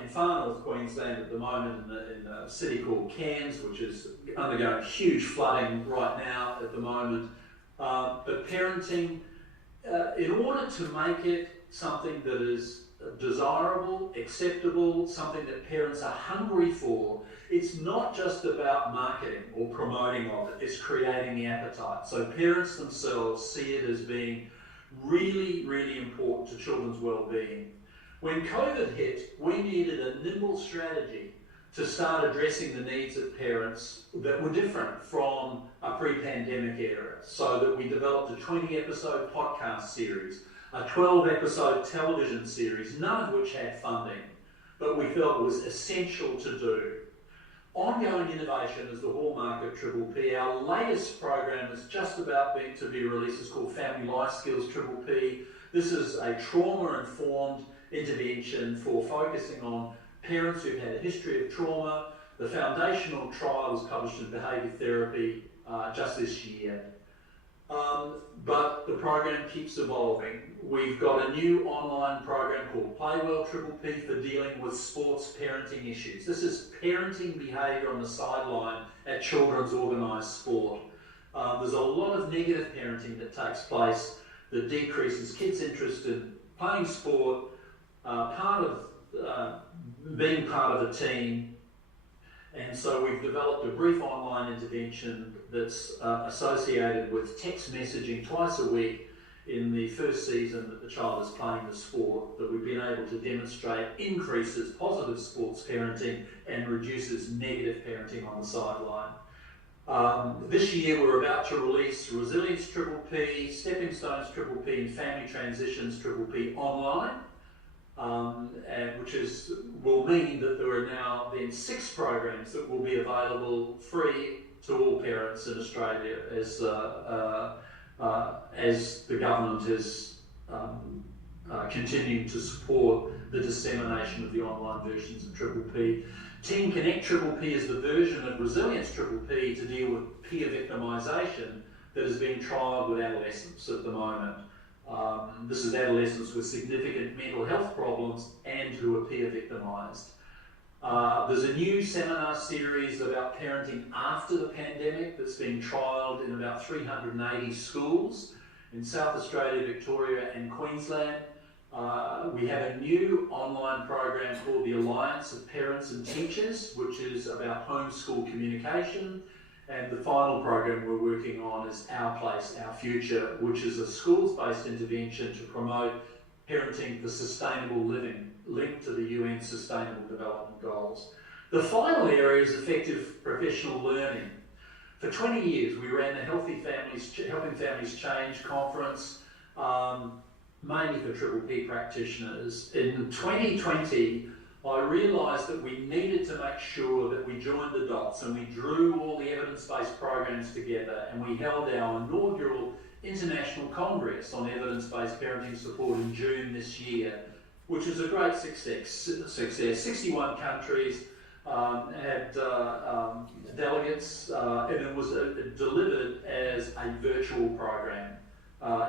in far north Queensland at the moment in a city called Cairns, which is undergoing huge flooding right now at the moment. But parenting, in order to make it something that is desirable, acceptable, something that parents are hungry for, it's not just about marketing or promoting of it, it's creating the appetite. So parents themselves see it as being really, really important to children's well-being. When COVID hit, we needed a nimble strategy to start addressing the needs of parents that were different from a pre-pandemic era, so that we developed a 20-episode podcast series, a 12-episode television series, none of which had funding, but we felt it was essential to do. Ongoing innovation is the hallmark of Triple P. Our latest program is just about to be released. It's called Family Life Skills Triple P. This is a trauma-informed intervention for focusing on parents who've had a history of trauma. The foundational trial was published in Behaviour Therapy just this year. But the program keeps evolving. We've got a new online program called Play Well Triple P for dealing with sports parenting issues. This is parenting behaviour on the sideline at children's organised sport. There's a lot of negative parenting that takes place that decreases kids' interest in playing sport, being part of a team. And so we've developed a brief online intervention that's associated with text messaging twice a week in the first season that the child is playing the sport, that we've been able to demonstrate increases positive sports parenting and reduces negative parenting on the sideline. This year we're about to release Resilience Triple P, Stepping Stones Triple P and Family Transitions Triple P online. Which will mean that there are now then 6 programs that will be available free to all parents in Australia as the government is continuing to support the dissemination of the online versions of Triple P. Teen Connect Triple P is the version of Resilience Triple P to deal with peer victimisation that is being trialled with adolescents at the moment. This is adolescents with significant mental health problems and who are peer victimised. There's a new seminar series about parenting after the pandemic that's being trialled in about 380 schools in South Australia, Victoria and Queensland. We have a new online program called the Alliance of Parents and Teachers, which is about homeschool communication. And the final program we're working on is Our Place, Our Future, which is a schools-based intervention to promote parenting for sustainable living, linked to the UN Sustainable Development Goals. The final area is effective professional learning. For 20 years, we ran the Helping Families Change conference, mainly for Triple P practitioners. In 2020, I realised that we needed to make sure that we joined the dots and we drew all the evidence-based programs together, and we held our inaugural International Congress on Evidence-Based Parenting Support in June this year, which was a great success. 61 countries had delegates, and it was delivered as a virtual program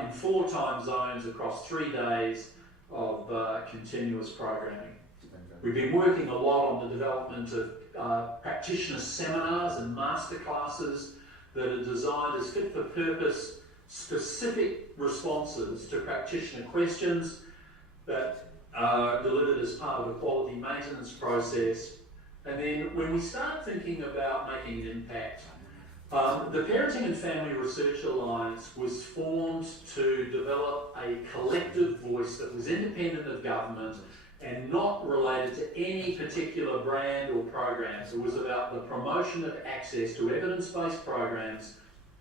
in 4 time zones across 3 days of continuous programming. We've been working a lot on the development of practitioner seminars and masterclasses that are designed as fit-for-purpose specific responses to practitioner questions that are delivered as part of a quality maintenance process. And then when we start thinking about making an impact, the Parenting and Family Research Alliance was formed to develop a collective voice that was independent of government and not related to any particular brand or programs. It was about the promotion of access to evidence-based programs,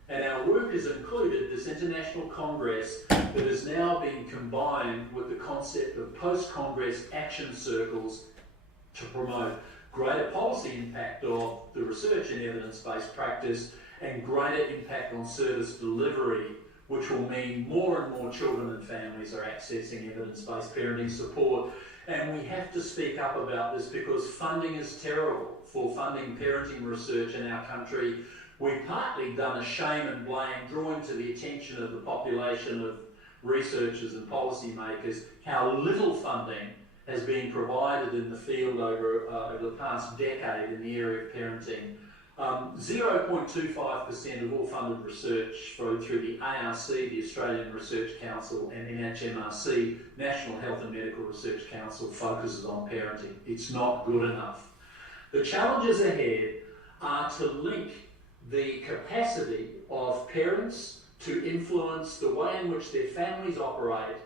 and our work has included this international congress that is now being combined with the concept of post-congress action circles to promote greater policy impact of the research in evidence-based practice and greater impact on service delivery, which will mean more and more children and families are accessing evidence-based parenting support. And we have to speak up about this because funding is terrible for funding parenting research in our country. We've partly done a shame and blame, drawing to the attention of the population of researchers and policymakers how little funding has been provided in the field over the past decade in the area of parenting. 0.25% of all funded research through the ARC, the Australian Research Council, and NHMRC, National Health and Medical Research Council, focuses on parenting. It's not good enough. The challenges ahead are to link the capacity of parents to influence the way in which their families operate.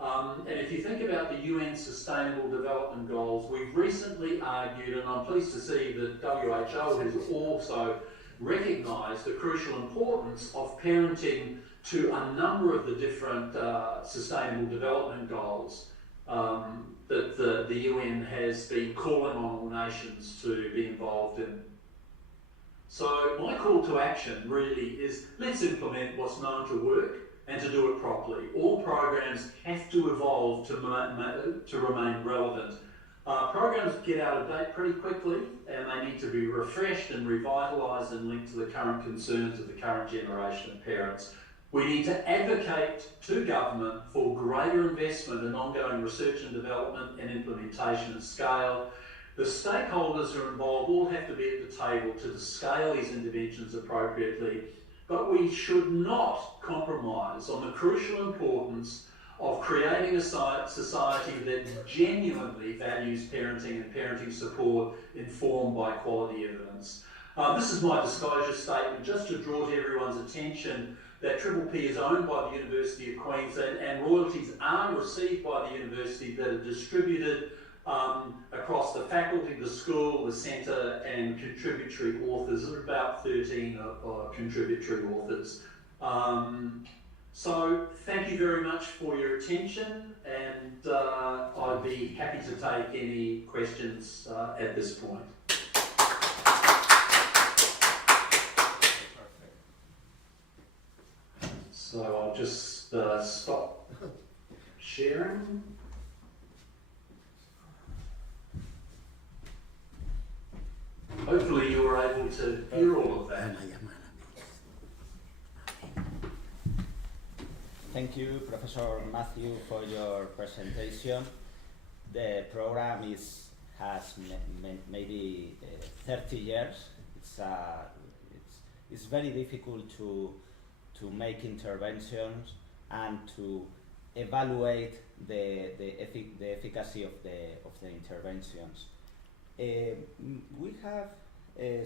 And if you think about the UN Sustainable Development Goals, we've recently argued, and I'm pleased to see that WHO has also recognised the crucial importance of parenting to a number of the different Sustainable Development Goals that the UN has been calling on all nations to be involved in. So my call to action really is, let's implement what's known to work and to do it properly. All programs have to evolve to remain relevant. Programs get out of date pretty quickly, and they need to be refreshed and revitalised and linked to the current concerns of the current generation of parents. We need to advocate to government for greater investment in ongoing research and development and implementation at scale. The stakeholders who are involved all have to be at the table to scale these interventions appropriately, but we should not compromise on the crucial importance of creating a society that genuinely values parenting and parenting support informed by quality evidence. This is my disclosure statement just to draw to everyone's attention that Triple P is owned by the University of Queensland, and royalties are received by the university that are distributed across the faculty, the school, the centre, and contributory authors. There are about 13 contributory authors. So thank you very much for your attention, and I'd be happy to take any questions at this point. So I'll just stop sharing. Hopefully you were able to hear all of that. Thank you, Professor Matthew, for your presentation. The program has maybe 30 years. It's very difficult to make interventions and to evaluate the efficacy of the interventions. We have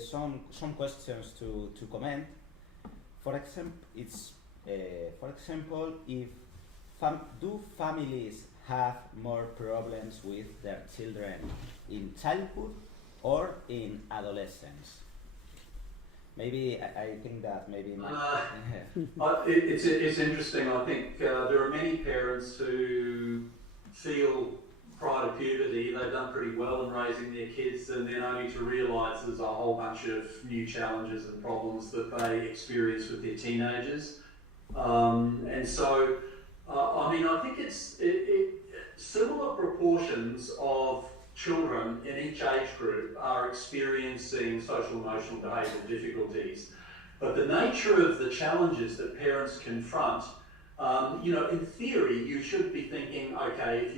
some questions to comment. For example, if do families have more problems with their children in childhood or in adolescence? Maybe I think that maybe it's interesting. I think there are many parents who feel prior to puberty they've done pretty well in raising their kids, and then only to realise there's a whole bunch of new challenges and problems that they experience with their teenagers. And so, I mean, I think it's similar proportions of children in each age group are experiencing social emotional behavioural difficulties. But the nature of the challenges that parents confront, in theory, you should be thinking, okay,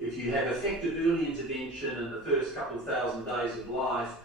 if you have effective early intervention in the first couple of thousand days of life,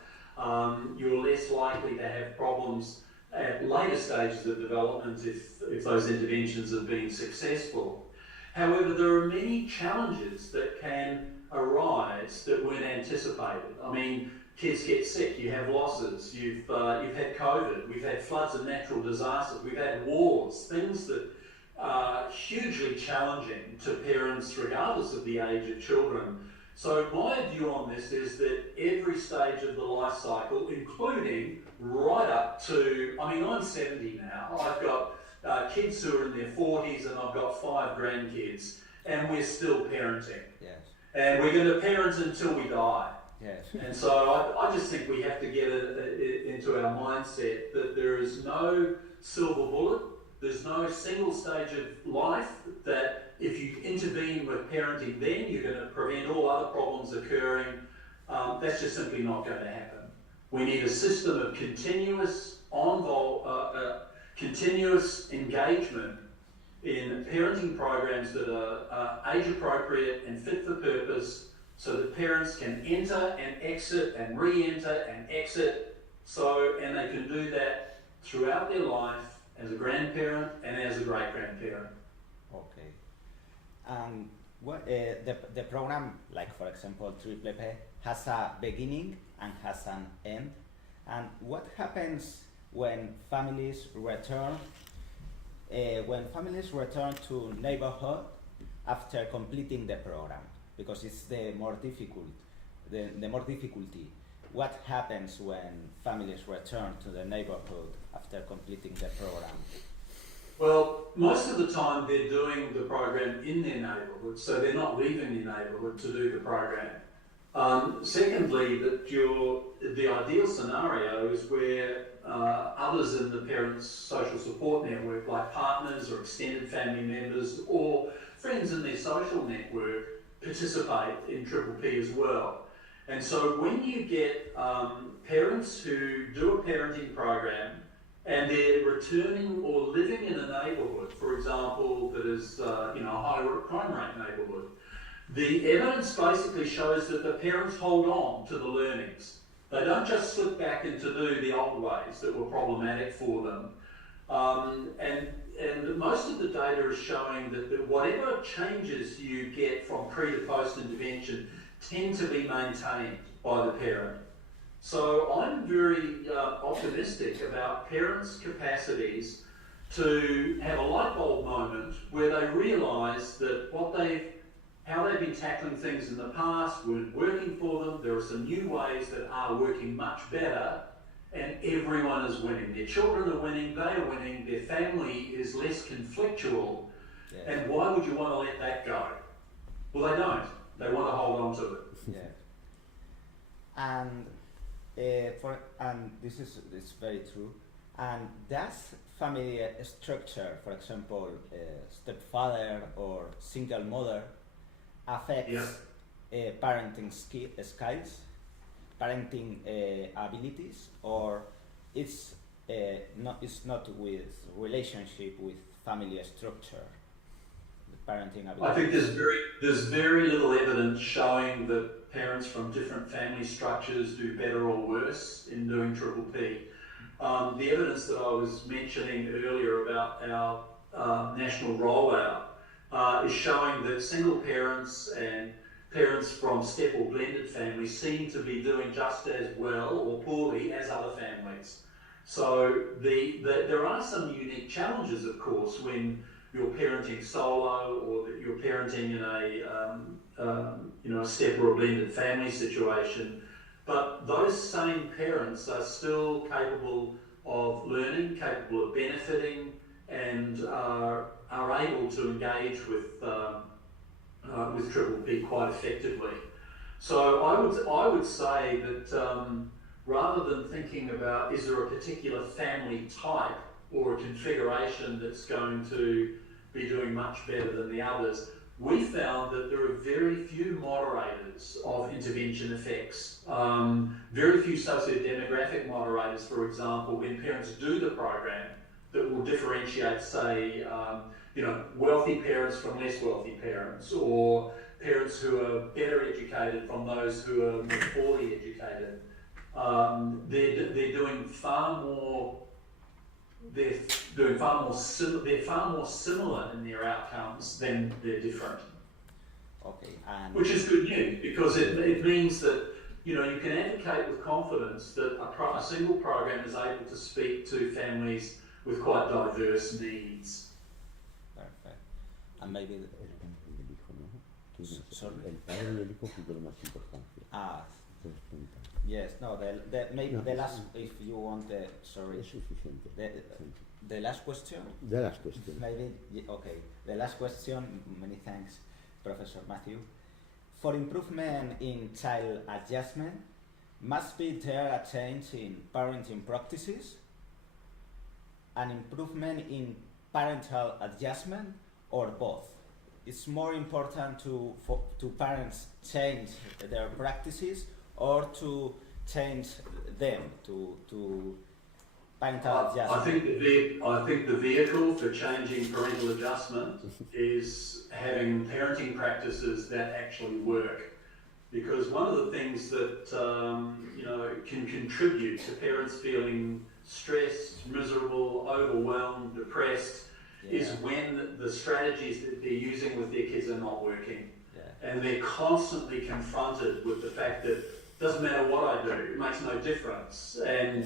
you're less likely to have problems at later stages of development if those interventions have been successful. However, there are many challenges that can arise that weren't anticipated. I mean, kids get sick, you have losses, you've had COVID, we've had floods and natural disasters, we've had wars, things that are hugely challenging to parents regardless of the age of children. So my view on this is that every stage of the life cycle, including right up to, I mean, I'm 70 now, I've got kids who are in their 40s and I've got 5 grandkids, and we're still parenting. Yes. And we're going to parent until we die. Yes. And so I just think we have to get it into our mindset that there is no silver bullet, there's no single stage of life that if you intervene with parenting then you're going to prevent all other problems occurring. That's just simply not going to happen. We need a system of continuous engagement in parenting programs that are age appropriate and fit for purpose, so that parents can enter and exit and re-enter and exit, and they can do that throughout their life as a grandparent and as a great-grandparent. Okay. The program, like for example Triple P, has a beginning and has an end. And what happens when families return to neighborhood after completing the program? Because it's the more difficulty. What happens when families return to the neighborhood after completing the program? Well, most of the time they're doing the program in their neighbourhood, so they're not leaving their neighbourhood to do the program. Secondly, the ideal scenario is where others in the parents' social support network, like partners or extended family members or friends in their social network, participate in Triple P as well. And so when you get parents who do a parenting program and they're returning or living in a neighbourhood, for example, that is a high crime rate neighbourhood, the evidence basically shows that the parents hold on to the learnings. They don't just slip back into do the old ways that were problematic for them. And most of the data is showing that whatever changes you get from pre to post intervention tend to be maintained by the parent. So I'm very optimistic about parents' capacities to have a light bulb moment where they realise that how they've been tackling things in the past weren't working for them. There are some new ways that are working much better, and everyone is winning. Their children are winning, they are winning, their family is less conflictual. Yeah. And why would you want to let that go? Well, they don't. They want to hold on to it. Yeah. And this is very true. And does family structure, for example, stepfather or single mother, affects parenting skills, parenting abilities, or it's not with relationship with family structure, the parenting ability? I think there's very little evidence showing that parents from different family structures do better or worse in doing Triple P. The evidence that I was mentioning earlier about our national rollout is showing that single parents and parents from step or blended families seem to be doing just as well or poorly as other families. So there are some unique challenges, of course, when you're parenting solo or that you're parenting in a step or a blended family situation. But those same parents are still capable of learning, capable of benefiting, and are able to engage with Triple P quite effectively. So I would say that rather than thinking about is there a particular family type or a configuration that's going to be doing much better than the others, we found that there are very few moderators of intervention effects. Very few socio-demographic moderators, for example, when parents do the program, that will differentiate, say, wealthy parents from less wealthy parents, or parents who are better educated from those who are more poorly educated. They're far more similar in their outcomes than they're different. Okay, which is good news, because it means that you can advocate with confidence that a single program is able to speak to families with quite diverse needs. Perfect. And maybe sorry. Yes. No. Maybe the last. If you want the sorry. The last question. The last question. Maybe okay. The last question. Many thanks, Professor Matthew. For improvement in child adjustment, must be there a change in parenting practices, an improvement in parental adjustment, or both? It's more important to parents change their practices or to change them to parental adjustment. I think the vehicle for changing parental adjustment is having parenting practices that actually work. Because one of the things that can contribute to parents feeling stressed, miserable, overwhelmed, depressed, is when the strategies that they're using with their kids are not working. Yeah. And they're constantly confronted with the fact that it doesn't matter what I do, it makes no difference. And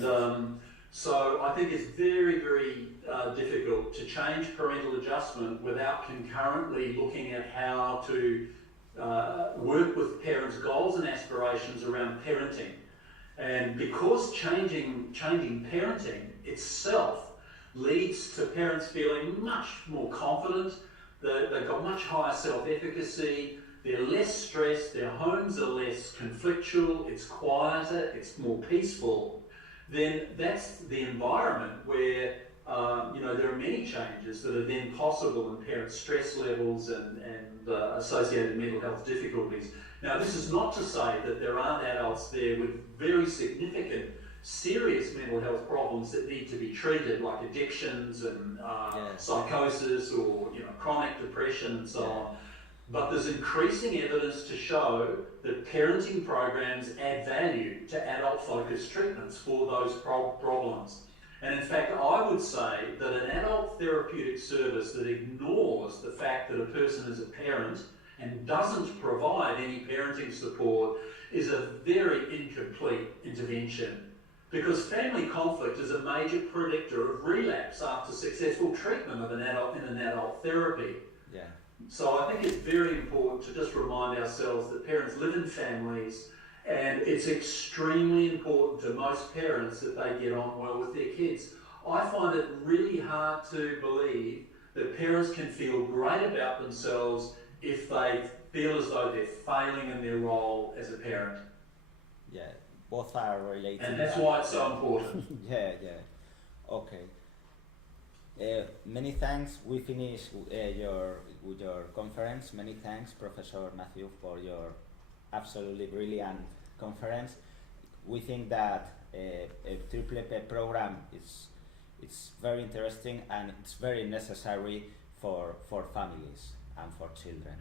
so I think it's very, very difficult to change parental adjustment without concurrently looking at how to work with parents' goals and aspirations around parenting. And because changing parenting itself leads to parents feeling much more confident, they've got much higher self-efficacy, they're less stressed, their homes are less conflictual, it's quieter, it's more peaceful, then that's the environment where there are many changes that are then possible in parents' stress levels and associated mental health difficulties. Now, this is not to say that there aren't adults there with very significant, serious mental health problems that need to be treated, like addictions and psychosis or chronic depression and so on. But there's increasing evidence to show that parenting programs add value to adult-focused treatments for those problems. And in fact, I would say that an adult therapeutic service that ignores the fact that a person is a parent and doesn't provide any parenting support is a very incomplete intervention. Because family conflict is a major predictor of relapse after successful treatment of an adult in an adult therapy. Yeah. So I think it's very important to just remind ourselves that parents live in families, and it's extremely important to most parents that they get on well with their kids. I find it really hard to believe that parents can feel great about themselves if they feel as though they're failing in their role as a parent. Yeah, both are related. And that's why it's so important. Yeah. Okay. Many thanks. We finish with your conference. Many thanks, Professor Matthew, for your absolutely brilliant conference. We think that a Triple P program it's very interesting and it's very necessary for families and for children.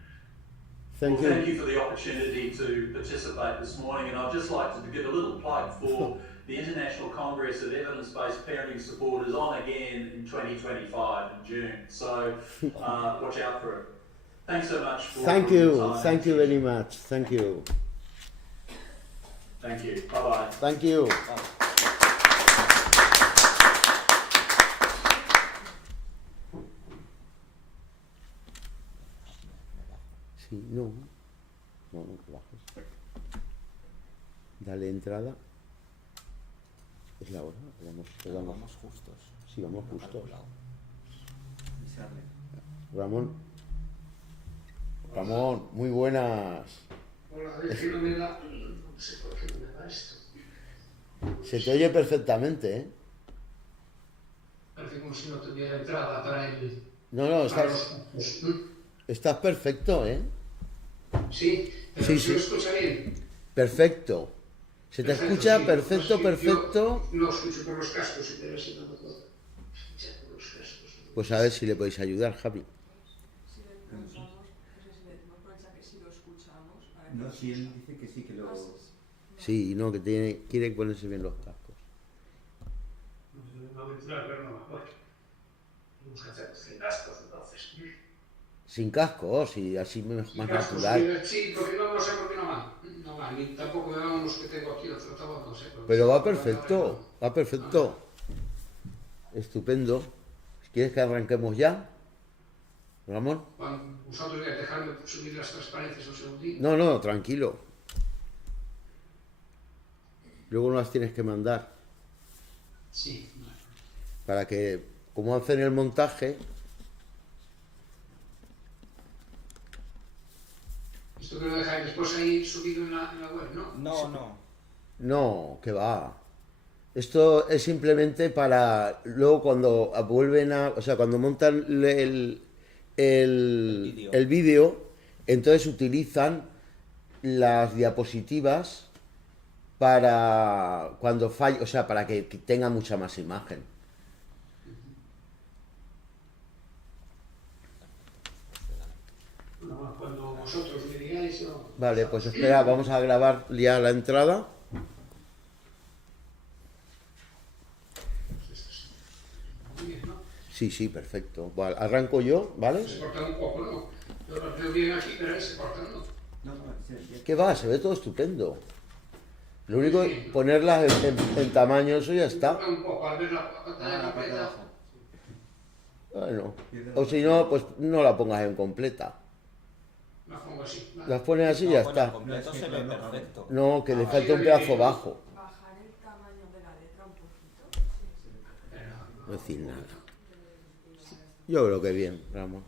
Thank you for the opportunity to participate this morning, and I'd just like to give a little plug for the International Congress of Evidence-Based Parenting Support is on again in 2025 in June, so watch out for it. Thanks so much for Thank you. Thank you very much. Thank you. Thank you. Bye-bye. Thank you. Bye. Sí, no, que bajes. Dale entrada. Es la hora, Vamos justos. Sí, vamos justos. Calculado. Avisarle. Ramón, muy buenas. Hola, es que no me da, no sé por qué no me da esto. Se te oye perfectamente, ¿eh? Parece como si no tuviera entrada para el... No, para estás perfecto, ¿eh? Sí, pero Sí, se sí. lo escucha bien. Perfecto. Se te escucha sí. perfecto, No, perfecto. Yo lo escucho por los cascos, pero si no lo puedo escuchar por los cascos. Pues a ver si le podéis ayudar, Javi. Si le preguntamos, no sé si le decimos por el chat que si lo escuchamos. No, si él dice que sí, que lo... Sí, no, que quiere ponerse bien los cascos. No me entrar, pero no me acuerdo. Tenemos que hacer sin cascos, entonces. Sin cascos y así más Cascos, natural. sí, porque no sé por qué no van. No van, ni tampoco me van unos que tengo aquí, otro altavoz, no sé. Pero va perfecto. Estupendo. ¿Quieres que arranquemos ya, Ramón? Cuando vosotros voy a dejarme subir las transparencias un segundín. No, tranquilo. Luego no las tienes que mandar. Sí, no. Para que, como hacen el montaje... Esto que lo dejáis después ahí subido en la web, ¿no? No, que va. Esto es simplemente para luego cuando vuelven o sea, cuando montan el vídeo, entonces utilizan las diapositivas para cuando falle, o sea, para que tenga mucha más imagen. No, cuando vosotros me digáis, yo... Vale, pues espera, vamos a grabar ya la entrada. Muy bien, ¿no? Sí, perfecto. Vale, arranco yo, ¿vale? Se cortan un poco, ¿no? Yo los veo bien aquí, pero ahí se cortan, ¿no? ¿Qué va? Se ve todo estupendo. Lo único es ponerlas en tamaño, eso ya está. Un poco, al ver la pantalla completa. Bueno, o si no, pues no la pongas en completa. La pongo así. Vale. Las pones así y ya está. Completo se ve perfecto. No, que le falta un pedazo bajo. Bajar el tamaño de la letra un poquito. No decir nada. Yo creo que bien, Ramón.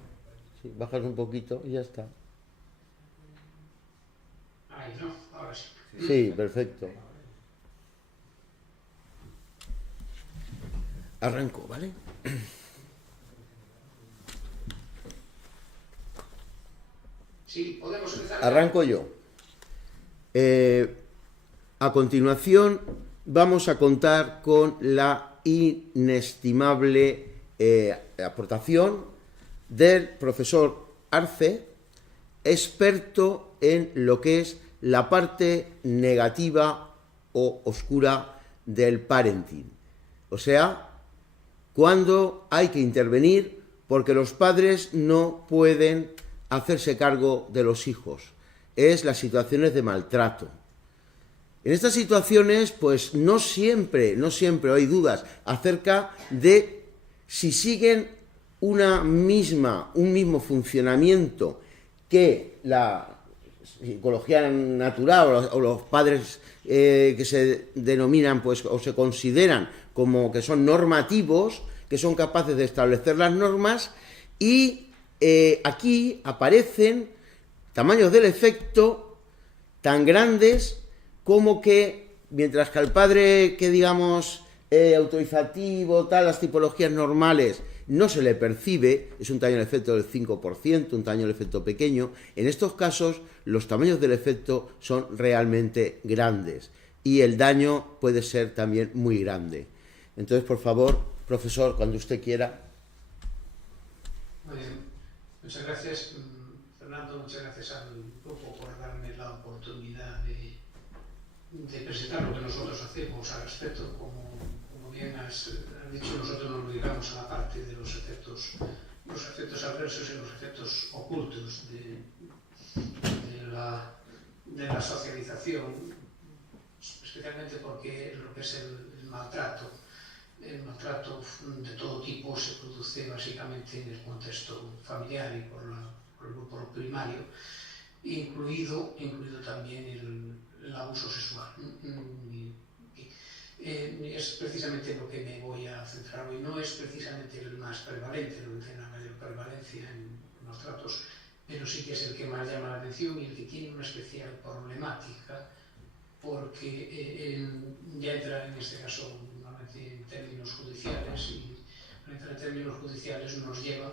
Sí, bajas un poquito y ya está. Ahí, ¿no? Ahora sí. Sí, perfecto. Arranco, ¿vale? Sí, podemos empezar. Arranco yo. A continuación vamos a contar con la inestimable aportación del profesor Arce, experto en lo que es la parte negativa o oscura del parenting. O sea, cuando hay que intervenir porque los padres no pueden hacerse cargo de los hijos. Es las situaciones de maltrato. En estas situaciones, pues no siempre hay dudas acerca de si siguen un mismo funcionamiento que la psicología natural o los padres que se denominan pues o se consideran como que son normativos, que son capaces de establecer las normas, y aquí aparecen tamaños del efecto tan grandes como que mientras que al padre que digamos autorizativo, tal, las tipologías normales no se le percibe, es un tamaño del efecto del 5%, un tamaño del efecto pequeño. En estos casos los tamaños del efecto son realmente grandes y el daño puede ser también muy grande. Entonces, por favor, profesor, cuando usted quiera. Muy bien. Muchas gracias, Fernando, muchas gracias al grupo por darme la oportunidad de presentar lo que nosotros hacemos al respecto. Como bien has dicho, nosotros nos dedicamos a la parte de los efectos adversos y los efectos ocultos de la socialización, especialmente porque lo que es el maltrato de todo tipo se produce básicamente en el contexto familiar y por el grupo primario, incluido también el abuso sexual. Es precisamente lo que me voy a centrar hoy. No es precisamente el más prevalente, no tiene la mayor prevalencia en los tratos, pero sí que es el que más llama la atención y el que tiene una especial problemática, porque ya entra en este caso normalmente en términos judiciales, y al entrar en términos judiciales nos lleva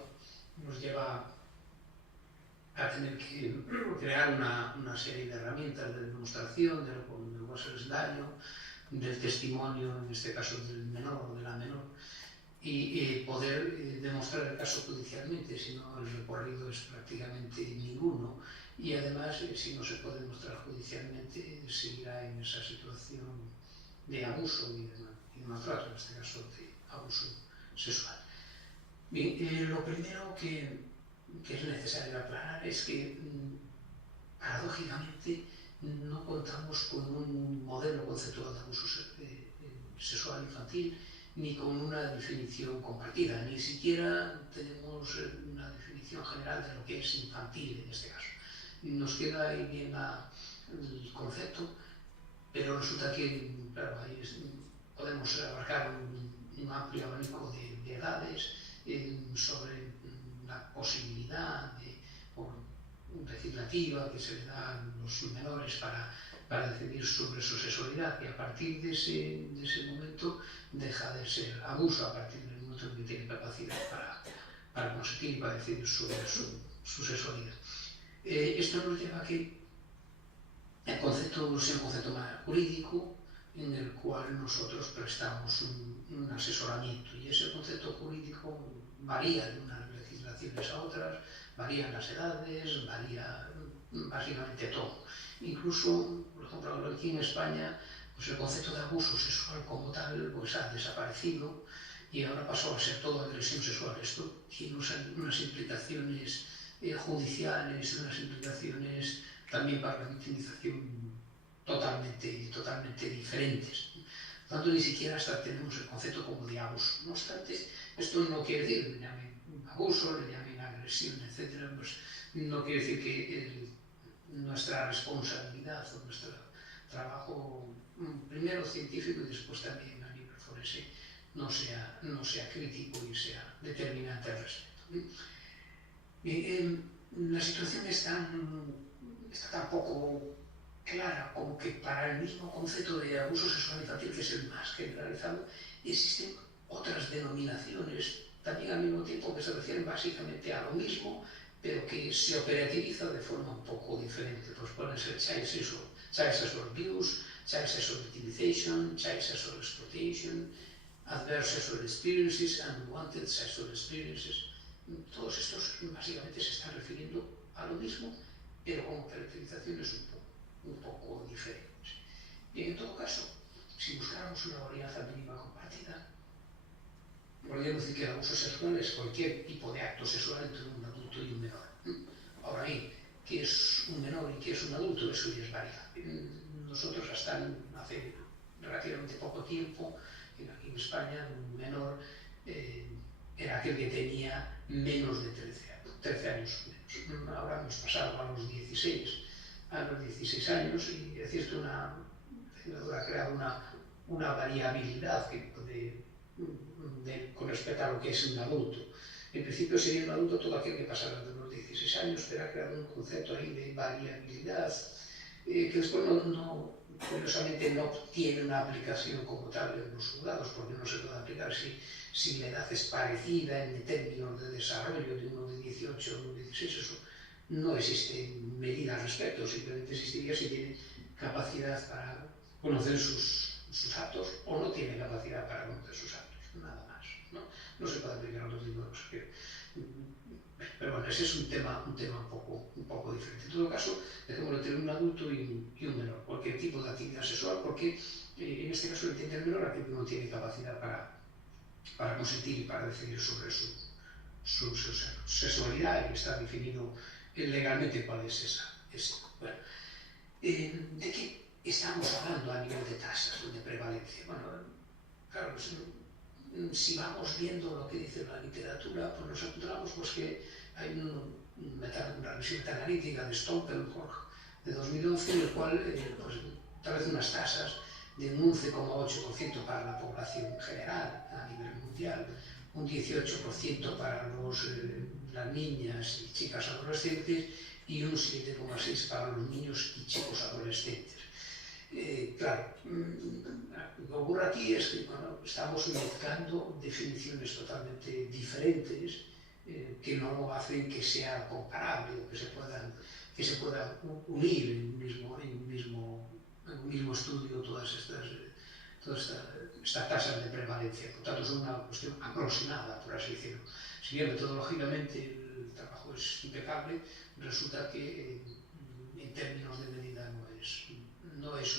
a tener que crear una serie de herramientas de demostración de lo que va a ser el daño, del testimonio, en este caso del menor o de la menor, y poder demostrar el caso judicialmente, si no el recorrido es prácticamente ninguno, y además si no se puede demostrar judicialmente seguirá en esa situación de abuso y de maltrato, en este caso de abuso sexual. Bien, lo primero que es necesario aclarar es que paradójicamente no contamos con un modelo conceptual de abuso sexual infantil ni con una definición compartida, ni siquiera tenemos una definición general de lo que es infantil en este caso. Nos queda ahí bien el concepto, pero resulta que, claro, ahí podemos abarcar un amplio abanico de edades sobre la posibilidad legislativa que se le da a los menores para decidir sobre su sexualidad, y a partir de ese momento deja de ser abuso, a partir del momento en que tiene capacidad para consentir y para decidir sobre su sexualidad. Esto nos lleva a que el concepto sea un concepto más jurídico, en el cual nosotros prestamos un asesoramiento, y ese concepto jurídico varía de unas legislaciones a otras, varían las edades, varía básicamente todo. Incluso, por ejemplo, aquí en España, pues el concepto de abuso sexual como tal pues ha desaparecido y ahora pasó a ser todo agresión sexual. Esto tiene unas implicaciones judiciales, unas implicaciones también para la victimización totalmente diferentes. Por tanto, ni siquiera hasta tenemos el concepto como de abuso. No obstante, esto no quiere decir que le llamen abuso, le llamen agresión, etc. Pues no quiere decir que nuestra responsabilidad o nuestro trabajo, primero científico y después también a nivel forense, no sea crítico y sea determinante al respecto. La situación está tan poco clara como que para el mismo concepto de abuso sexual infantil, que es el más generalizado, existen otras denominaciones también al mismo tiempo que se refieren básicamente a lo mismo, pero que se operativizan de forma un poco diferente. Pues pueden ser child sexual abuse, child sexual victimization, child sexual exploitation, adverse sexual experiences, unwanted sexual experiences. Todos estos básicamente se están refiriendo a lo mismo, pero con caracterizaciones un poco diferentes. Y en todo caso, si buscáramos una varianza mínima compartida, podríamos decir que el abuso sexual es cualquier tipo de acto sexual entre un adulto y un menor. Ahora bien, ¿qué es un menor y qué es un adulto? Eso ya es variable. Nosotros hasta hace relativamente poco tiempo, aquí en España, un menor era aquel que tenía menos de 13 años o menos. Ahora hemos pasado a los 16 años y es cierto, ha creado una variabilidad con respecto a lo que es un adulto. En principio sería un adulto todo aquel que pasara de los 16 años, pero ha creado un concepto ahí de variabilidad que después curiosamente no tiene una aplicación como tal en los juzgados, porque no se puede aplicar si la edad es parecida en términos de desarrollo de uno de 18 o uno de 16, eso no existe medida al respecto, simplemente existiría si tiene capacidad para conocer sus actos o no tiene capacidad para conocer sus actos, nada más. No se puede aplicar a otro tipo de cosas. Pero bueno, ese es un tema un poco diferente. En todo caso, dejémoslo entre un adulto y un menor, cualquier tipo de actividad sexual, porque en este caso entiende el menor aquel que no tiene capacidad para consentir y para decidir sobre su sexualidad, y está definido legalmente cuál es esa. Bueno, ¿de qué estamos hablando a nivel de tasas, de prevalencia? Bueno, claro, si vamos viendo lo que dice la literatura, pues nos encontramos pues, que hay una revisión metaanalítica de Stoltenberg de 2011, en el cual pues, establece unas tasas de un 11,8% para la población general a nivel mundial, un 18% para las niñas y chicas adolescentes y un 7,6% para los niños y chicos adolescentes. Claro, lo que ocurre aquí es que estamos mezclando definiciones totalmente diferentes que no hacen que sea comparable o que se puedan unir en un mismo estudio todas estas tasas de prevalencia. Por tanto, son una cuestión aproximada, por así decirlo. Si bien metodológicamente el trabajo es impecable, resulta que en términos de medida no es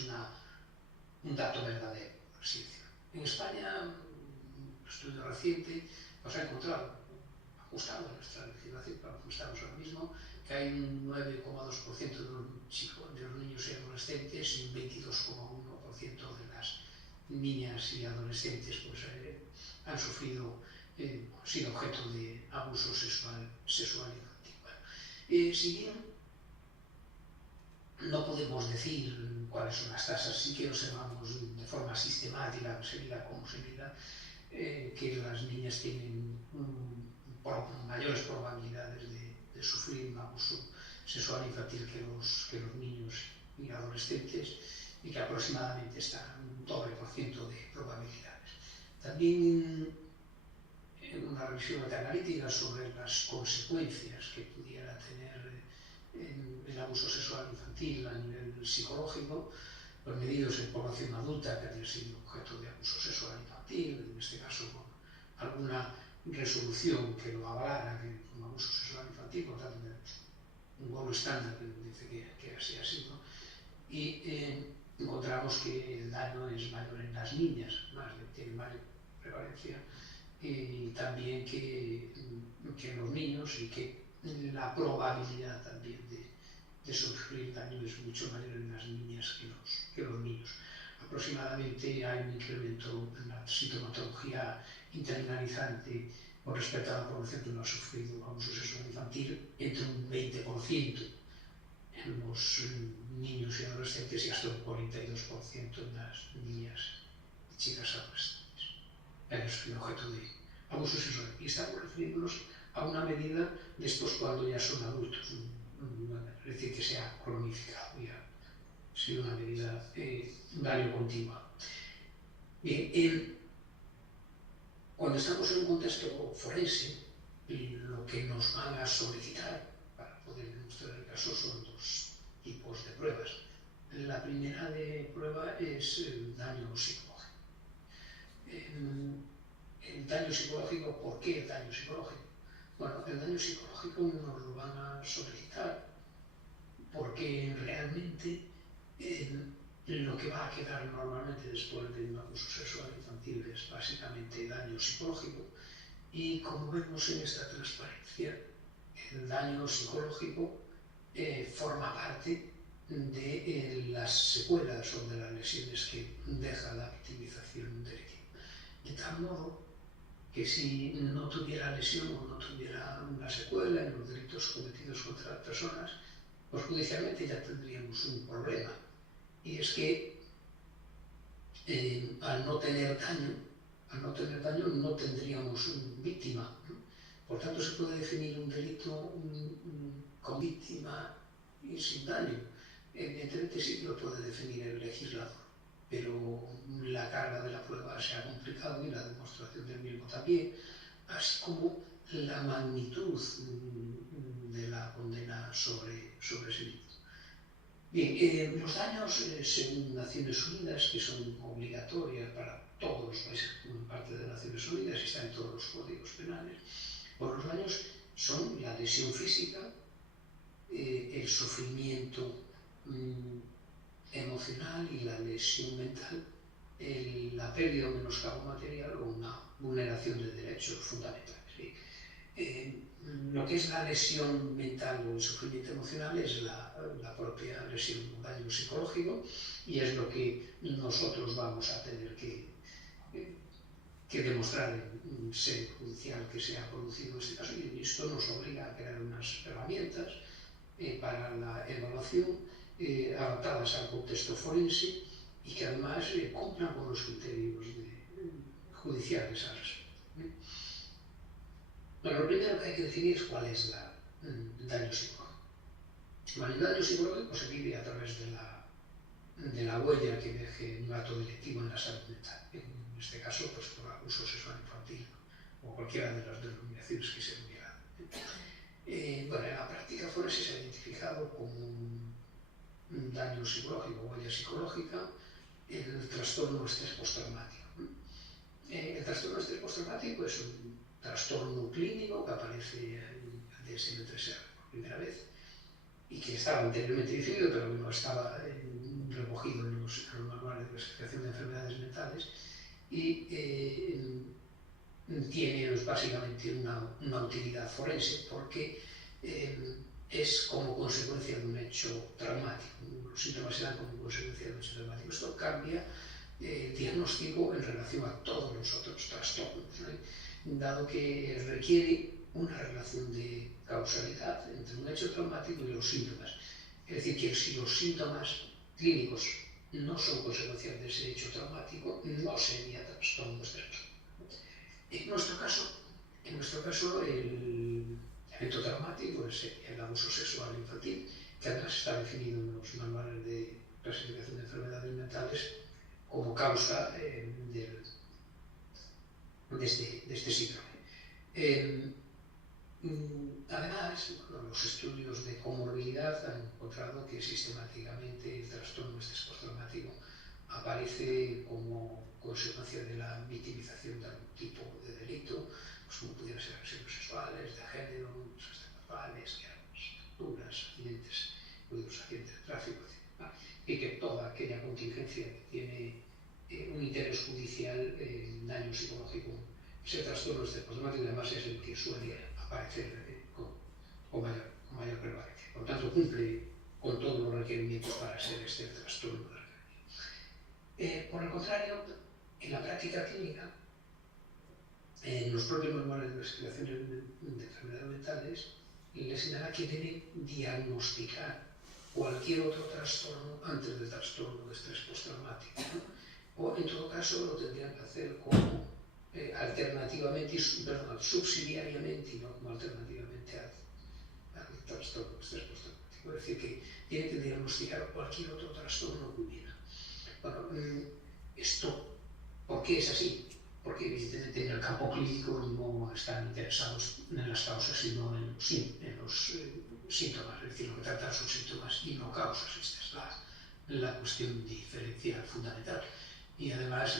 un dato verdadero, por así decirlo. En España, un estudio reciente nos ha encontrado, ajustado a nuestra legislación, para lo que estamos ahora mismo, que hay un 9,2% de los niños y adolescentes y un 22,1% de las niñas y adolescentes pues, han sufrido, sido objeto de abuso sexual infantil. Bueno, si bien no podemos decir cuáles son las tasas, sí que observamos de forma sistemática, se mira cómo se mira, que las niñas tienen mayores probabilidades de sufrir un abuso sexual infantil que los niños y adolescentes, y que aproximadamente está en un doble por ciento de probabilidades. También en una revisión metaanalítica sobre las consecuencias que pudiera tener el abuso sexual infantil a nivel psicológico, pues medidos en población adulta que haya sido objeto de abuso sexual infantil, en este caso con alguna resolución que lo avalara como abuso sexual infantil, por tanto un golo estándar que dice que así ha sido, y encontramos que el daño es mayor en las niñas, tiene mayor prevalencia, y también que en los niños, y que la probabilidad también de sufrir daño es mucho mayor en las niñas que los niños. Aproximadamente hay un incremento en la sintomatología internalizante con respecto a la población que no ha sufrido abuso sexual infantil entre un 20% en los niños y adolescentes y hasta un 42% en las niñas y chicas adolescentes que han sufrido objeto de abuso sexual. Y estamos refiriéndonos a una medida después cuando ya son adultos, es decir, que se ha cronificado, ya ha sido una medida un daño continuo. Bien, cuando estamos en un contexto forense, lo que nos van a solicitar para poder demostrar el caso son dos tipos de pruebas. La primera de prueba es el daño psicológico. El daño psicológico, ¿por qué el daño psicológico? Bueno, el daño psicológico nos lo van a solicitar porque realmente lo que va a quedar normalmente después de un abuso sexual infantil es básicamente daño psicológico, y como vemos en esta transparencia, el daño psicológico forma parte de las secuelas o de las lesiones que deja la victimización delictiva. De tal modo que si no tuviera lesión o no tuviera una secuela en los delitos cometidos contra las personas, pues judicialmente ya tendríamos un problema. Y es que al no tener daño no tendríamos víctima, ¿no? Por tanto, se puede definir un delito con víctima y sin daño. Evidentemente sí que lo puede definir el legislador, pero la carga de la prueba se ha complicado y la demostración del mismo también, así como la magnitud de la condena sobre ese mismo. Bien, los daños, según Naciones Unidas, que son obligatorias para todos los países que forman parte de Naciones Unidas y están en todos los códigos penales, pues los daños son la lesión física, el sufrimiento emocional y la lesión mental, la pérdida o menoscabo material o una vulneración de derechos fundamentales. Lo que es la lesión mental o el sufrimiento emocional es la propia lesión o daño psicológico, y es lo que nosotros vamos a tener que que demostrar en sede judicial que se ha producido este caso, y esto nos obliga a crear unas herramientas para la evaluación adaptadas al contexto forense y que además cumplan con los criterios judiciales al respecto. Bueno, lo primero que hay que definir es cuál es el daño psicológico. Bueno, el daño psicológico se vive a través de la huella que deje un acto delictivo en la salud mental. En este caso, pues por abuso sexual infantil o cualquiera de las denominaciones que se hubieran. Bueno, en la práctica forense se ha identificado como un daño psicológico, huella psicológica, el trastorno estrés postraumático. El trastorno estrés postraumático es un trastorno clínico que aparece en el DSM-3 por primera vez y que estaba anteriormente definido, pero que no estaba recogido en los manuales de clasificación de enfermedades mentales, y tiene básicamente una utilidad forense porque es como consecuencia de un hecho traumático. Los síntomas se dan como consecuencia de un hecho traumático. Esto cambia el diagnóstico en relación a todos los otros trastornos, ¿no? Dado que requiere una relación de causalidad entre un hecho traumático y los síntomas. Es decir, que si los síntomas clínicos no son consecuencias de ese hecho traumático, no sería trastorno de estrés. En nuestro caso, el evento traumático es el abuso sexual infantil, que además está definido en los manuales de clasificación de enfermedades mentales como causa de este síndrome. Además, los estudios de comorbilidad han encontrado que sistemáticamente el trastorno estrés postraumático aparece como consecuencia de la victimización de algún tipo de delito, pues como pudieran ser agresiones sexuales, de género, desastres naturales, guerras, torturas, accidentes de tráfico, etc. Y que toda aquella contingencia que tiene un interés judicial en daño psicológico, ese trastorno estrés postraumático además es el que suele aparecer con mayor prevalencia. Por lo tanto, cumple con todos los requerimientos para ser este trastorno de la. Por el contrario, en la práctica clínica, en los propios manuales de clasificación de enfermedades mentales, les señala que deben diagnosticar cualquier otro trastorno antes del trastorno de estrés postraumático, ¿no? O en todo caso lo tendrían que hacer como subsidiariamente y no como alternativamente al trastorno de estrés postraumático. Es decir, que tienen que diagnosticar cualquier otro trastorno que hubiera. Bueno, esto, ¿por qué es así? Porque evidentemente en el campo clínico no están interesados en las causas, sino en los síntomas. Es decir, lo que tratan son síntomas y no causas. Esta es la cuestión diferencial fundamental. Y además,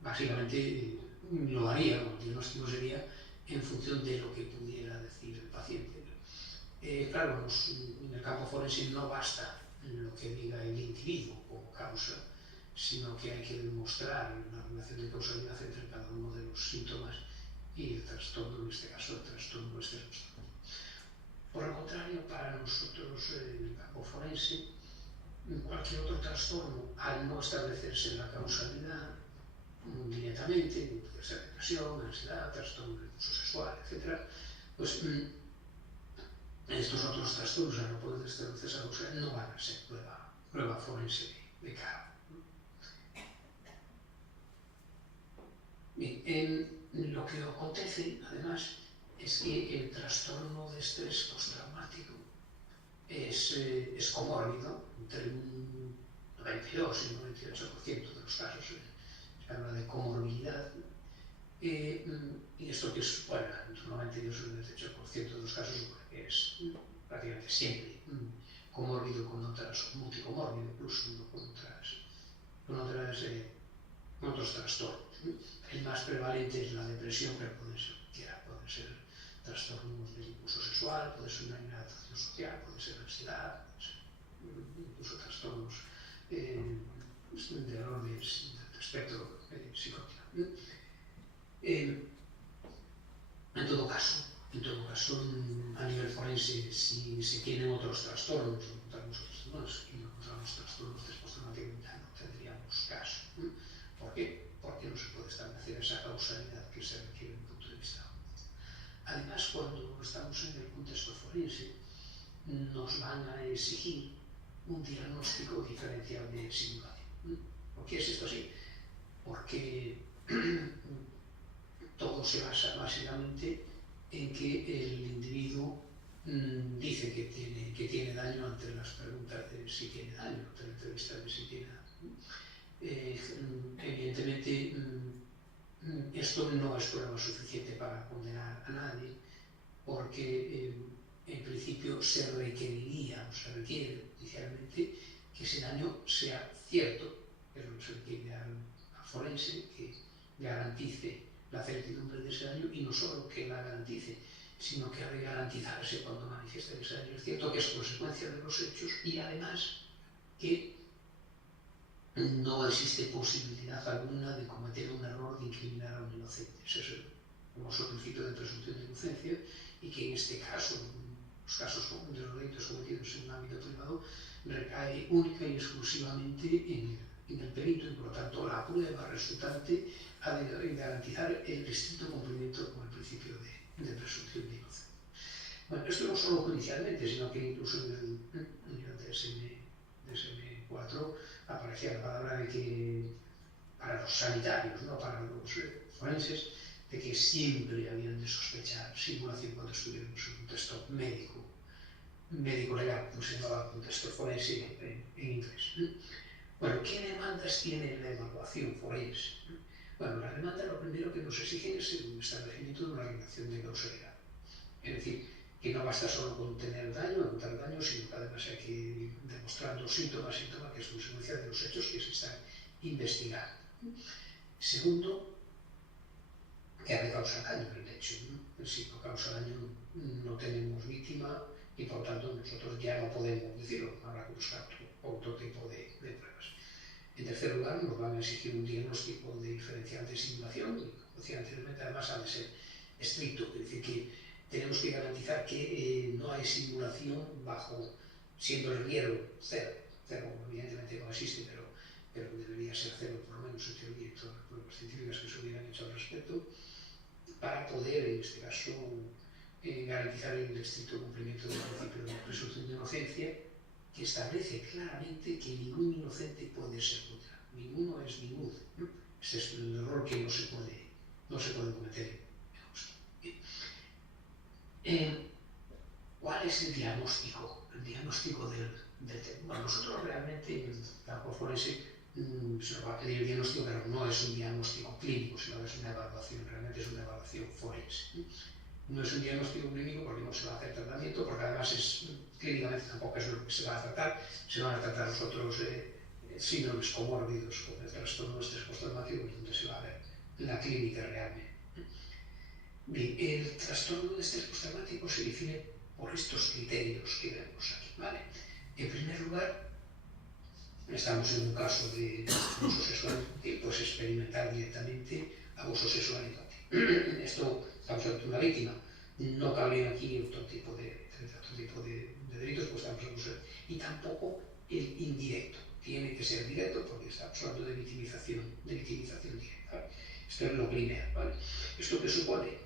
básicamente, lo haría, o el diagnóstico sería en función de lo que pudiera decir el paciente. Claro, en el campo forense no basta lo que diga el individuo como causa, sino que hay que demostrar una relación de causalidad entre cada uno de los síntomas y el trastorno, en este caso el trastorno de estrés postraumático. Por el contrario, para nosotros en el campo forense, cualquier otro trastorno, al no establecerse la causalidad directamente, puede ser depresión, ansiedad, trastorno del uso sexual, etc., pues estos otros trastornos, al no poder establecerse esa causalidad, no van a ser prueba forense de cara. Bien, lo que acontece, además, es que el trastorno de estrés postraumático es comórbido entre un 92 y un 98% de los casos. Se habla de comorbilidad. Y esto que es, bueno, entre un 92 y un 98% de los casos es prácticamente siempre comórbido con otras, multicomórbido incluso, ¿no? con otros trastornos. El más prevalente es la depresión, pero pueden ser trastornos del impulso sexual, puede ser una inadaptación social, puede ser ansiedad, puede ser incluso trastornos del orden del espectro psicótico. En todo caso, a nivel forense, si se tienen otros trastornos, y no encontramos trastornos postraumáticos, ya no tendríamos caso. ¿Por qué? Porque no se puede establecer esa causalidad forense nos van a exigir un diagnóstico diferencial de simulación. ¿Por qué es esto así? Porque todo se basa básicamente en que el individuo dice que tiene daño ante las preguntas de si tiene daño, ante la entrevista de si tiene daño. Evidentemente, esto no es prueba suficiente para condenar a nadie, porque en principio se requeriría, o se requiere inicialmente, que ese daño sea cierto, que es lo que se requiere al forense, que garantice la certidumbre de ese daño, y no solo que la garantice, sino que ha de garantizarse cuando manifieste que ese daño es cierto, que es consecuencia de los hechos, y además que no existe posibilidad alguna de cometer un error de incriminar a un inocente. Ese es el famoso principio de presunción de inocencia, y que en este caso, los casos de los delitos cometidos en un ámbito privado, recae única y exclusivamente en el perito, y por lo tanto la prueba resultante ha de garantizar el estricto cumplimiento con el principio de presunción de inocencia. Bueno, esto no solo judicialmente, sino que incluso en el nivel de DSM-4 aparecía la palabra de que para los sanitarios, no para los forenses, de que siempre habían de sospechar simulación cuando estuviéramos en un contexto médico legal, como se llamaba contexto forense en inglés. Bueno, ¿qué demandas tiene la evaluación forense? Bueno, la demanda lo primero que nos exigen es el establecimiento de una relación de causalidad. Es decir, que no basta solo con tener daño, apuntar daño, sino que además hay que ir demostrando síntoma que es consecuencia de los hechos que se están investigando. Segundo, que ha de causar daño el hecho, ¿no? Si no causa daño no tenemos víctima, y por tanto nosotros ya no podemos decirlo, habrá que buscar otro tipo de pruebas. En tercer lugar, nos van a exigir un diagnóstico de diferencial de simulación, y como decía anteriormente, además ha de ser estricto, es decir, que tenemos que garantizar que no hay simulación bajo, siendo el riesgo cero, evidentemente no existe, pero debería ser cero, por lo menos en teoría, y todas las pruebas científicas que se hubieran hecho al respecto, para poder, en este caso, garantizar el estricto cumplimiento del principio de presunción de inocencia, que establece claramente que ningún inocente puede ser condenado. Ninguno es ninguno. Ese es el error que no se puede cometer. ¿Cuál es el diagnóstico? El diagnóstico del tema. Bueno, nosotros realmente, en el campo forense, se nos va a pedir el diagnóstico, pero no es un diagnóstico clínico, sino que es una evaluación, realmente es una evaluación forense. No es un diagnóstico clínico porque no se va a hacer tratamiento, porque además clínicamente tampoco es lo que se va a tratar, se van a tratar los otros síndromes comórbidos con el trastorno de estrés postraumático, donde se va a ver la clínica realmente. Bien, el trastorno de estrés postraumático se define por estos criterios que vemos aquí, ¿vale? En primer lugar, estamos en un caso de abuso sexual que puedes experimentar directamente abuso sexual infantil. Esto estamos ante una víctima. No cabe aquí otro tipo de delitos, pues estamos hablando, y tampoco el indirecto. Tiene que ser directo porque estamos hablando de victimización directa, ¿vale? Esto es lo primero, ¿vale? ¿Esto qué supone?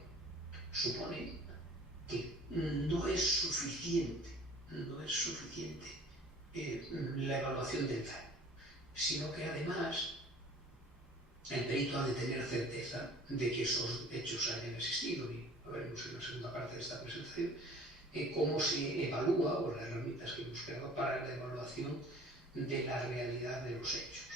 Supone que no es suficiente la evaluación del daño, sino que además el perito ha de tener certeza de que esos hechos hayan existido, y lo veremos en la segunda parte de esta presentación, cómo se evalúa, o las herramientas que hemos creado para la evaluación de la realidad de los hechos,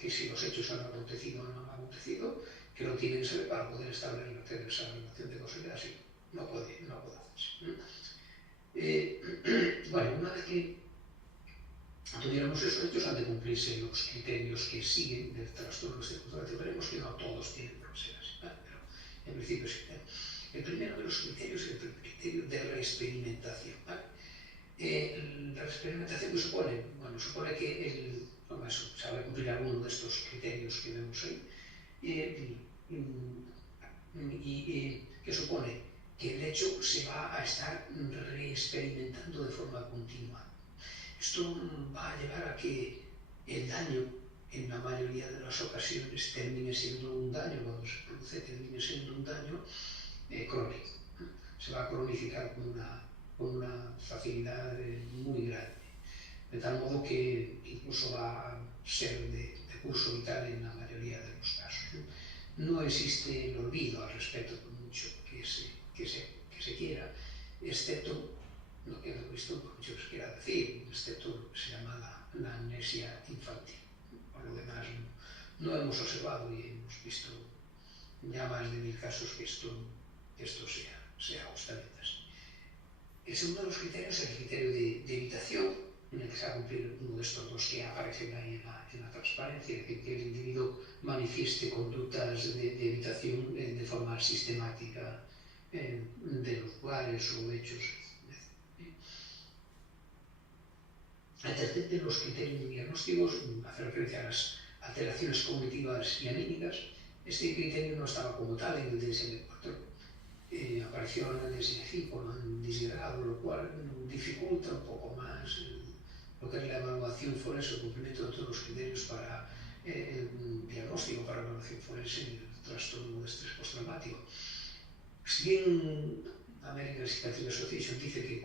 que si los hechos han acontecido o no han acontecido, que lo tienen que saber para poder establecer esa relación de causalidad, si no puede hacerse. Bueno, una vez que tuviéramos esos hechos, han de cumplirse los criterios que siguen del trastorno circunstancial. Veremos que no todos tienen por ser así, ¿vale? Pero en principio sí. El primero de los criterios es el criterio de reexperimentación, ¿vale? La reexperimentación que supone, bueno, supone que se ha de cumplir alguno de estos criterios que vemos ahí, y que supone que el hecho se va a estar reexperimentando de forma continua. Esto va a llevar a que el daño, en la mayoría de las ocasiones, termine siendo un daño, cuando se produce, termine siendo un daño crónico. Se va a cronificar con con una facilidad muy grande, de tal modo que incluso va a ser de curso vital en la mayoría de los casos. No existe el olvido al respecto, por mucho que se quiera, excepto lo que hemos visto, por mucho que se quiera decir, excepto lo que se llama la amnesia infantil. Por lo demás, no hemos observado y hemos visto ya más de 1000 casos que esto sea justamente así. El segundo de los criterios es el criterio de evitación, en el que se va a cumplir uno de estos dos que aparecen ahí en la transparencia, es decir, que el individuo manifieste conductas de evitación de forma sistemática de los lugares o hechos. El tercer de los criterios diagnósticos hace referencia a las alteraciones cognitivas y anímicas. Este criterio no estaba como tal en el DSM-4, apareció en el DSM-5, lo han disgregado, lo cual dificulta un poco más lo que es la evaluación forense, el cumplimiento de todos los criterios para el diagnóstico, para la evaluación forense en el trastorno de estrés postraumático. Si bien American Psychiatric Association dice que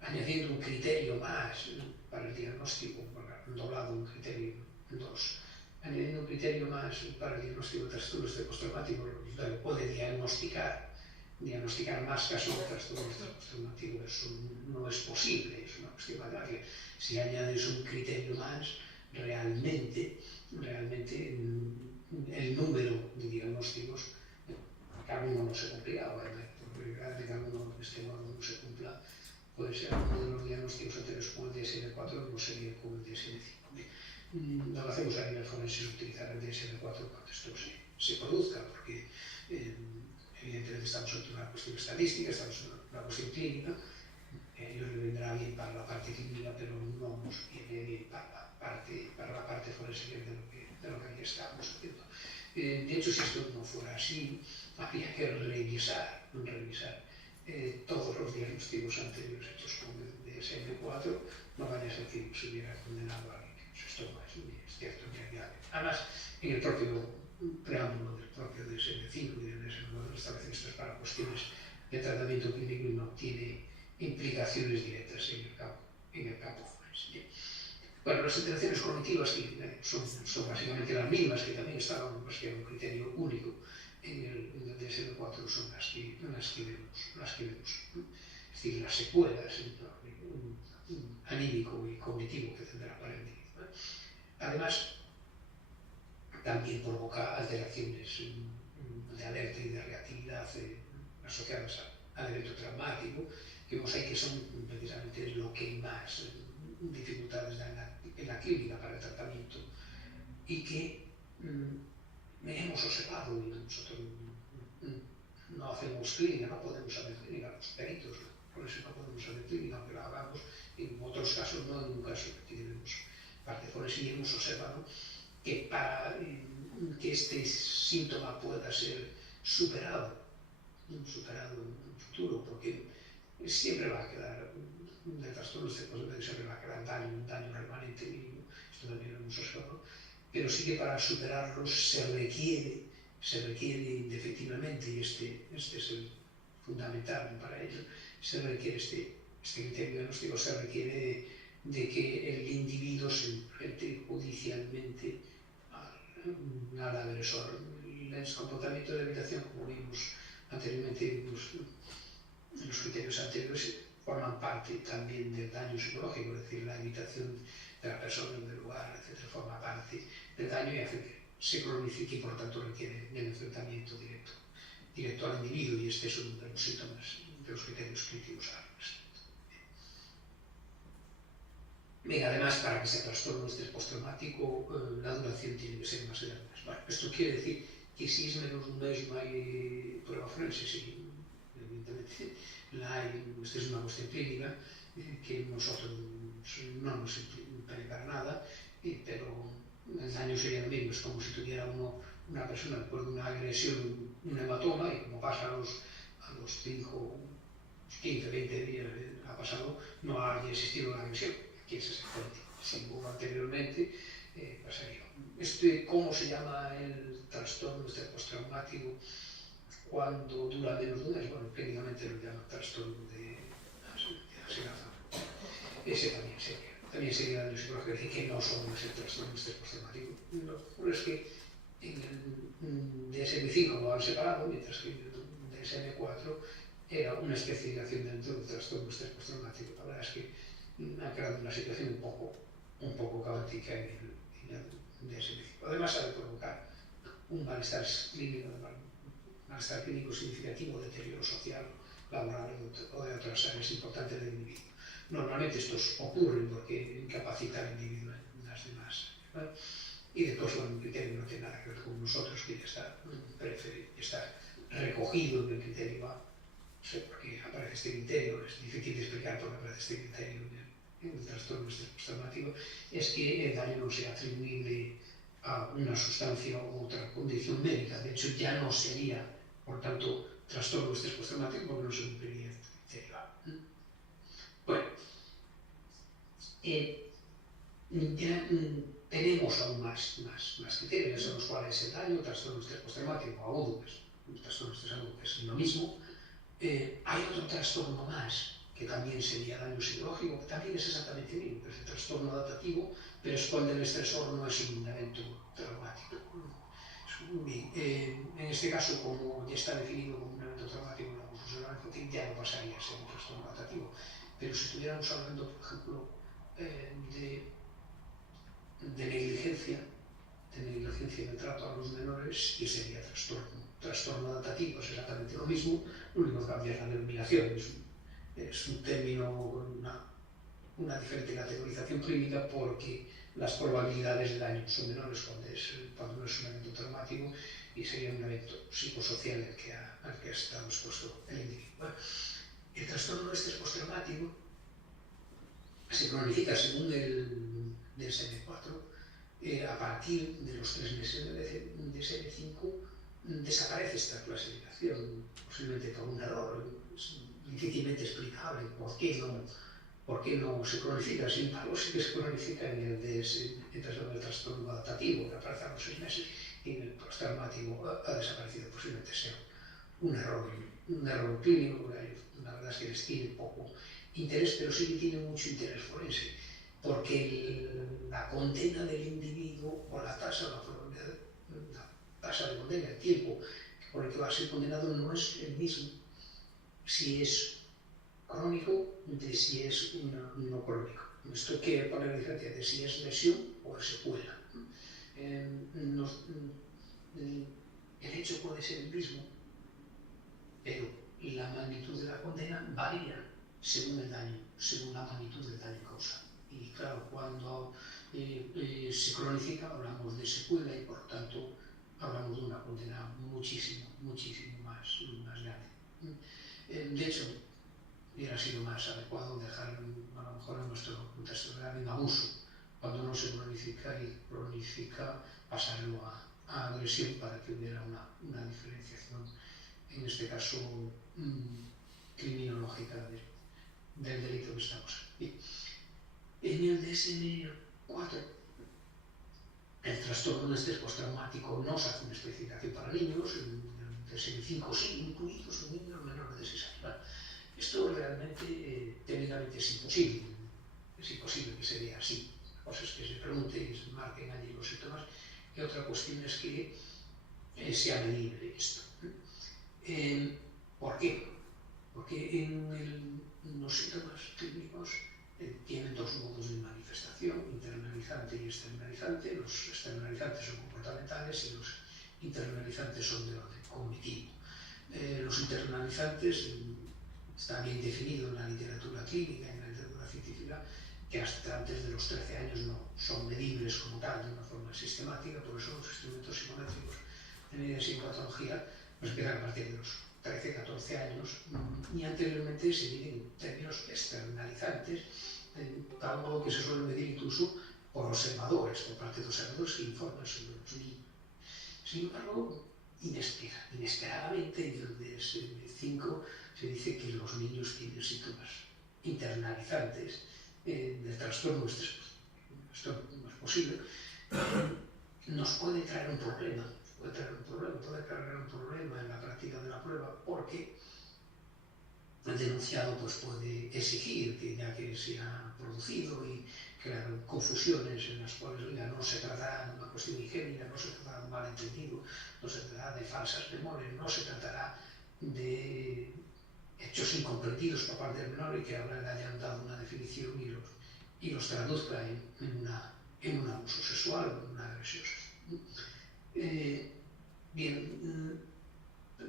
añadiendo un criterio más para el diagnóstico, han doblado un criterio en dos, añadiendo un criterio más para el diagnóstico de trastorno de estrés postraumático, puede diagnosticar más casos de trastorno de estrés postraumático, eso no es posible, es una cuestión matemática. Si añades un criterio más, realmente el número de diagnósticos, cada uno no se cumplirá, obviamente, porque cada uno de este modo no se cumpla, puede ser uno de los diagnósticos anteriores con el DSM-4, no sería con el DSM-5. Lo que hacemos a nivel forense es utilizar el DSM-4 cuando esto se produzca, porque evidentemente estamos ante una cuestión estadística, estamos ante una cuestión clínica, ellos le vendrá bien para la parte clínica, pero no nos viene bien para la parte forense de lo que ahí estamos haciendo. De hecho, si esto no fuera así, habría que revisar todos los diagnósticos anteriores hechos con el DSM-4, no vaya a ser que se hubiera condenado a alguien. Esto no es cierto en realidad. Además, en el propio preámbulo del propio DSM-5 y del DSM-4 establecen estas para cuestiones de tratamiento clínico y no tiene implicaciones directas en el campo forense. Bueno, las alteraciones cognitivas que son básicamente las mismas, que también estaban, pues que era un criterio único en el DSM-4, son las que vemos. Es decir, las secuelas anímico y cognitivo que tendrá para el individuo. Además, también provoca alteraciones de alerta y de reactividad asociadas al evento traumático, que vemos ahí que son precisamente lo que más dificultades da en la clínica para el tratamiento y que hemos observado, y nosotros no hacemos clínica, no podemos hacer clínica, los peritos, por eso no podemos hacer clínica, aunque lo hagamos, en otros casos no, en un caso que tenemos parte forense y hemos observado que para que este síntoma pueda ser superado en un futuro, porque siempre va a quedar de trastornos siempre va a quedar un daño permanente mínimo, esto también lo hemos observado, pero sí que para superarlos se requiere indefectivamente, y este es el fundamental para ello, se requiere este criterio diagnóstico, se requiere de que el individuo se enfrente judicialmente al agresor. El comportamiento de evitación, como vimos anteriormente en los criterios anteriores, forman parte también del daño psicológico, es decir, la evitación de la persona, del lugar, etc., forma parte del daño y hace que se cronifique y por tanto requiere del enfrentamiento directo al individuo, y este es uno de los síntomas de los criterios críticos al respecto. Bien, además, para que sea trastorno de estrés postraumático, la duración tiene que ser más grande. Bueno, esto quiere decir que si es menos de un mes no hay prueba forense, sí, evidentemente la hay, esta es una cuestión clínica que nosotros no nos impide para nada, pero el daño sería lo mismo, es como si tuviera una persona después de una agresión, un hematoma, y como pasa a los 5, 15, 20 días ha pasado, no ha existido una agresión, que es exactamente, si hubo anteriormente, pasaría. ¿Cómo se llama el trastorno postraumático cuando dura menos de un mes? Bueno, clínicamente lo llaman trastorno de se lanza. Ese también sería daño psicológico, es decir, que no son el trastorno de estrés postraumático. Lo que ocurre es que en el DSM-5 lo han separado, mientras que en el DSM-4 era una especialización dentro del trastorno de estrés postraumático. La verdad es que ha creado una situación un poco caótica en el DSM-5. Además, ha de provocar un malestar clínico significativo, deterioro social, laboral o de otras áreas importantes del individuo. Normalmente estos ocurren porque incapacitan al individuo en las demás, ¿vale? Y después el criterio no tiene nada que ver con nosotros, que ya está recogido en el criterio A. No sé por qué aparece este criterio, es difícil de explicar por qué aparece este criterio en el trastorno de estrés postraumático, es que el daño no sea atribuible a una sustancia u otra condición médica. De hecho, ya no sería, por tanto, trastorno de estrés postraumático porque no se cumpliría el criterio A. Bueno, ya tenemos aún más criterios en los cuales el daño, trastorno de estrés postraumático agudo, un trastorno de estrés agudo que es lo mismo. Hay otro trastorno más, que también sería daño psicológico, que también es exactamente el mismo, que es el trastorno adaptativo, pero es cuando el estresor no es un evento traumático. En este caso, como ya está definido como un evento traumático en la confusión infantil, ya no pasaría a ser un trastorno adaptativo. Pero si estuviéramos hablando, por ejemplo, de negligencia en el trato a los menores, y sería trastorno adaptativo, es exactamente lo mismo, lo único que cambia es la denominación, es un término con una diferente categorización clínica, porque las probabilidades de daño son menores cuando no es un evento traumático, y sería un evento psicosocial al que ha estado expuesto el individuo. Bueno, el trastorno de estrés postraumático se cronifica según el DSM-4 a partir de los 3 meses de DSM-5. Desaparece esta clasificación, posiblemente por un error, es difícilmente explicable por qué no se cronifica. Sin embargo, sí que se cronifica en el trastorno adaptativo, que aparece a los 6 meses, y en el postraumático ha desaparecido. Posiblemente sea un error clínico. La verdad es que les tiene poco interés, pero sí que tiene mucho interés forense, porque la condena del individuo, o la tasa de condena, el tiempo por el que va a ser condenado, no es el mismo si es crónico de si es no crónico. Esto quiere poner la diferencia de si es lesión o es secuela. El hecho puede ser el mismo, pero la magnitud de la condena varía según el daño, según la magnitud del daño causado. Y claro, cuando se cronifica hablamos de secuela, y por tanto hablamos de una condena muchísimo más grande. De hecho, hubiera sido más adecuado dejarlo a lo mejor en nuestro contexto real en abuso, cuando no se cronifica, y cronifica pasarlo a agresión, para que hubiera una diferenciación, en este caso criminológica del delito que estamos. Bien. En el DSM-4, el trastorno de estrés postraumático no se hace una especificación para niños, en el DSM-5 sí, incluidos niños menores de 6 años. Esto realmente técnicamente es imposible que se vea así. La cosa es que se pregunte y se marquen allí los síntomas, y otra cuestión es que sea medible esto. ¿Por qué? Porque en los síntomas clínicos tienen 2 modos de manifestación, internalizante y externalizante. Los externalizantes son comportamentales y los internalizantes son de orden cognitivo. Los internalizantes está bien definido en la literatura clínica, en la literatura científica, que hasta antes de los 13 años no son medibles como tal de una forma sistemática. Por eso los instrumentos psicométricos de medida de psicopatología empiezan a partir de los 13-14 años, y anteriormente se miden en términos externalizantes, algo que se suele medir incluso por observadores, por parte de observadores que informan sobre los niños. Sin embargo, inesperadamente en el DSM-5 se dice que los niños tienen síntomas internalizantes del trastorno de estrés. Esto no es posible. Nos puede traer un problema. Puede cargar un problema en la práctica de la prueba, porque el denunciado pues puede exigir que ya que se ha producido y crear confusiones en las cuales no se tratará de una cuestión higiénica, no se tratará de un malentendido, no se tratará de falsas memorias, no se tratará de hechos incomprendidos por parte del menor y que ahora le hayan dado una definición y los traduzca en un abuso sexual o en una agresión sexual. Bien,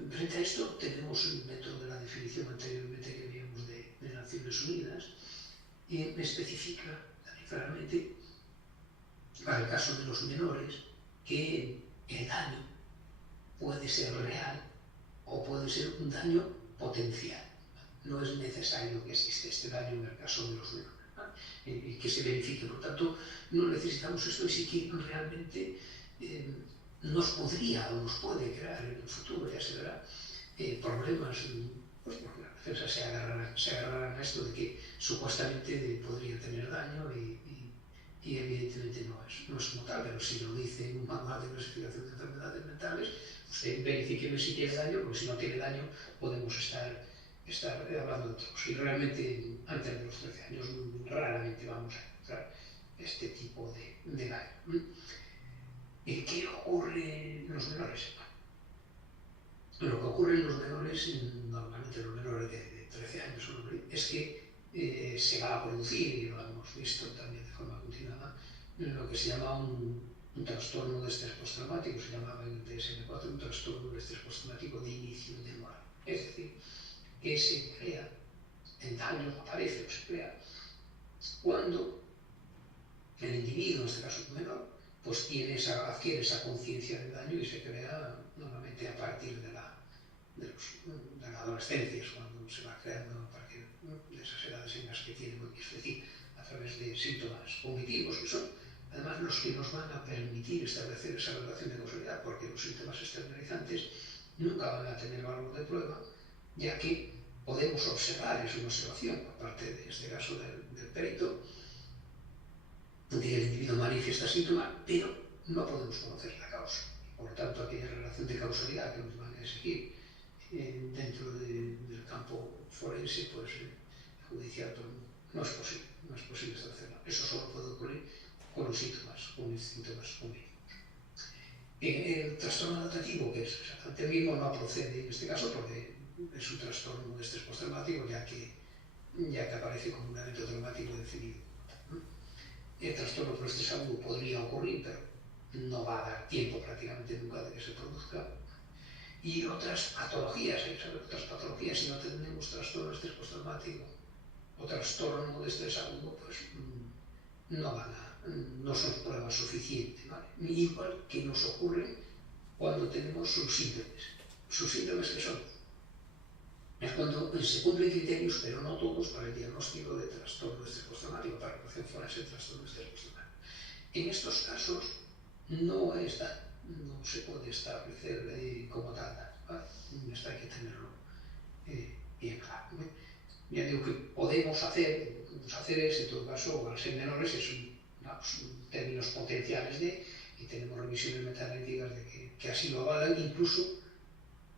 frente a esto tenemos dentro de la definición anteriormente que vimos de Naciones Unidas, especifica también claramente para el caso de los menores que el daño puede ser real o puede ser un daño potencial. No es necesario que exista este daño en el caso de los menores, y que se verifique. Por tanto, no necesitamos esto y sí que realmente nos podría o nos puede crear en el futuro, ya se verá, problemas, pues porque la defensa se agarrará a esto de que supuestamente podría tener daño y evidentemente no es como tal, pero si lo dice en un manual de clasificación de enfermedades mentales, usted verifique si tiene daño, porque si no tiene daño podemos estar hablando de otros. Y realmente antes de los 13 años raramente vamos a encontrar este tipo de daño. ¿Y qué ocurre en los menores? Lo que ocurre en los menores, normalmente los menores de 13 años, es que se va a producir, y lo hemos visto también de forma continuada, lo que se llama un trastorno de estrés postraumático, se llamaba en el DSM-4 un trastorno de estrés postraumático de inicio temporal. Es decir, que se crea, el daño aparece o se crea cuando el individuo, en este caso el menor, pues adquiere esa conciencia del daño y se crea normalmente a partir de la adolescencia, cuando se va creando a partir de esas edades en las que tiene, es decir, a través de síntomas cognitivos que son además los que nos van a permitir establecer esa relación de causalidad, porque los síntomas externalizantes nunca van a tener valor de prueba, ya que podemos observar, es una observación, aparte de este caso del perito, de que el individuo manifiesta síntomas, pero no podemos conocer la causa. Por lo tanto, aquella relación de causalidad que nos van a exigir dentro del campo forense, pues judicial, pues, no es posible establecerlo. Eso solo puede ocurrir con los síntomas cognitivos. El trastorno adaptativo, que es exactamente el mismo, no procede en este caso porque es un trastorno de estrés postraumático, ya que aparece como un evento traumático definido. El trastorno por estrés agudo podría ocurrir, pero no va a dar tiempo prácticamente nunca de que se produzca. Y otras patologías, si no tenemos trastorno de estrés postraumático o trastorno de estrés agudo, pues no son pruebas suficientes, ¿vale? Igual que nos ocurre cuando tenemos sus síntomas. ¿Sus síntomas qué son? Es cuando se cumplen criterios, pero no todos, para el diagnóstico de trastorno de estrés postraumático, para la relación forense de trastorno de estrés postraumático. En estos casos no se puede establecer como tal, ¿vale? Esto hay que tenerlo bien claro, ¿no? Ya digo que podemos hacer en todo caso, al ser menores, es términos potenciales y tenemos revisiones metaanalíticas que así lo avalan. Incluso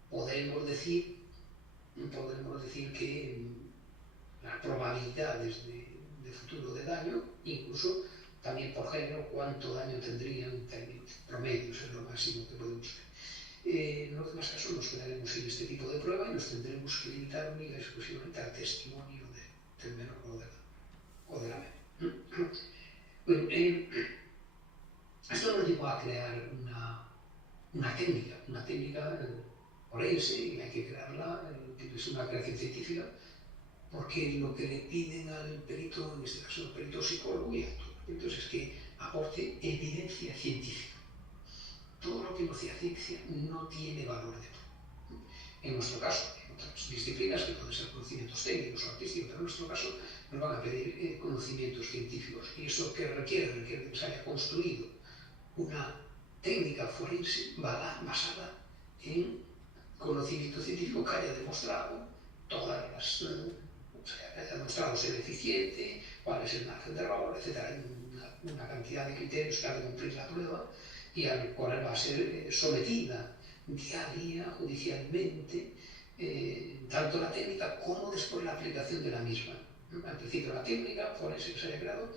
podemos decir que las probabilidades de futuro de daño, incluso también por género, cuánto daño tendrían en términos promedios, es lo máximo que podemos ver. En los demás casos nos quedaremos sin este tipo de prueba y nos tendremos que limitar única y exclusivamente al testimonio del menor o de la menor. Bueno, esto nos llevó a crear una técnica forense, y hay que crearla, es una creación científica, porque lo que le piden al perito, en este caso al perito psicólogo y a todos los peritos, es que aporte evidencia científica. Todo lo que no sea ciencia no tiene valor de prueba. En nuestro caso, en otras disciplinas, que pueden ser conocimientos técnicos o artísticos, pero en nuestro caso nos van a pedir conocimientos científicos. Y eso que requiere que se haya construido una técnica forense basada en conocimiento científico que haya demostrado haya demostrado ser eficiente, cuál es el margen de error, etc. Hay una cantidad de criterios que ha de cumplir la prueba y al cual va a ser sometida día a día, judicialmente, tanto la técnica como después la aplicación de la misma. Al principio la técnica forense que se haya creado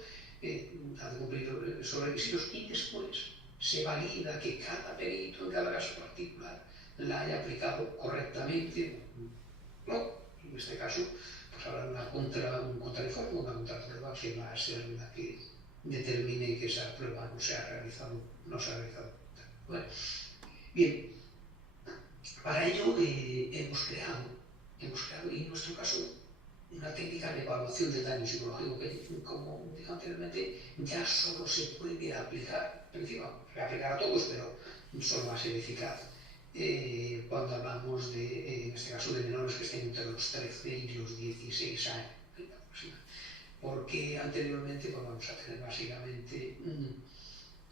ha de cumplir esos requisitos y después se valida que cada perito en cada caso particular la haya aplicado correctamente, ¿no? En este caso, pues habrá un contrainforme, una contraprueba que va a ser la que determine que esa prueba no se ha realizado. Bueno, bien, para ello hemos creado, y en nuestro caso, una técnica de evaluación del daño psicológico que, como dije anteriormente, ya solo se puede aplicar, encima, se puede aplicar a todos, pero solo va a ser eficaz cuando hablamos de, en este caso, de menores que estén entre los 13 y los 16 años, porque anteriormente pues, vamos a tener básicamente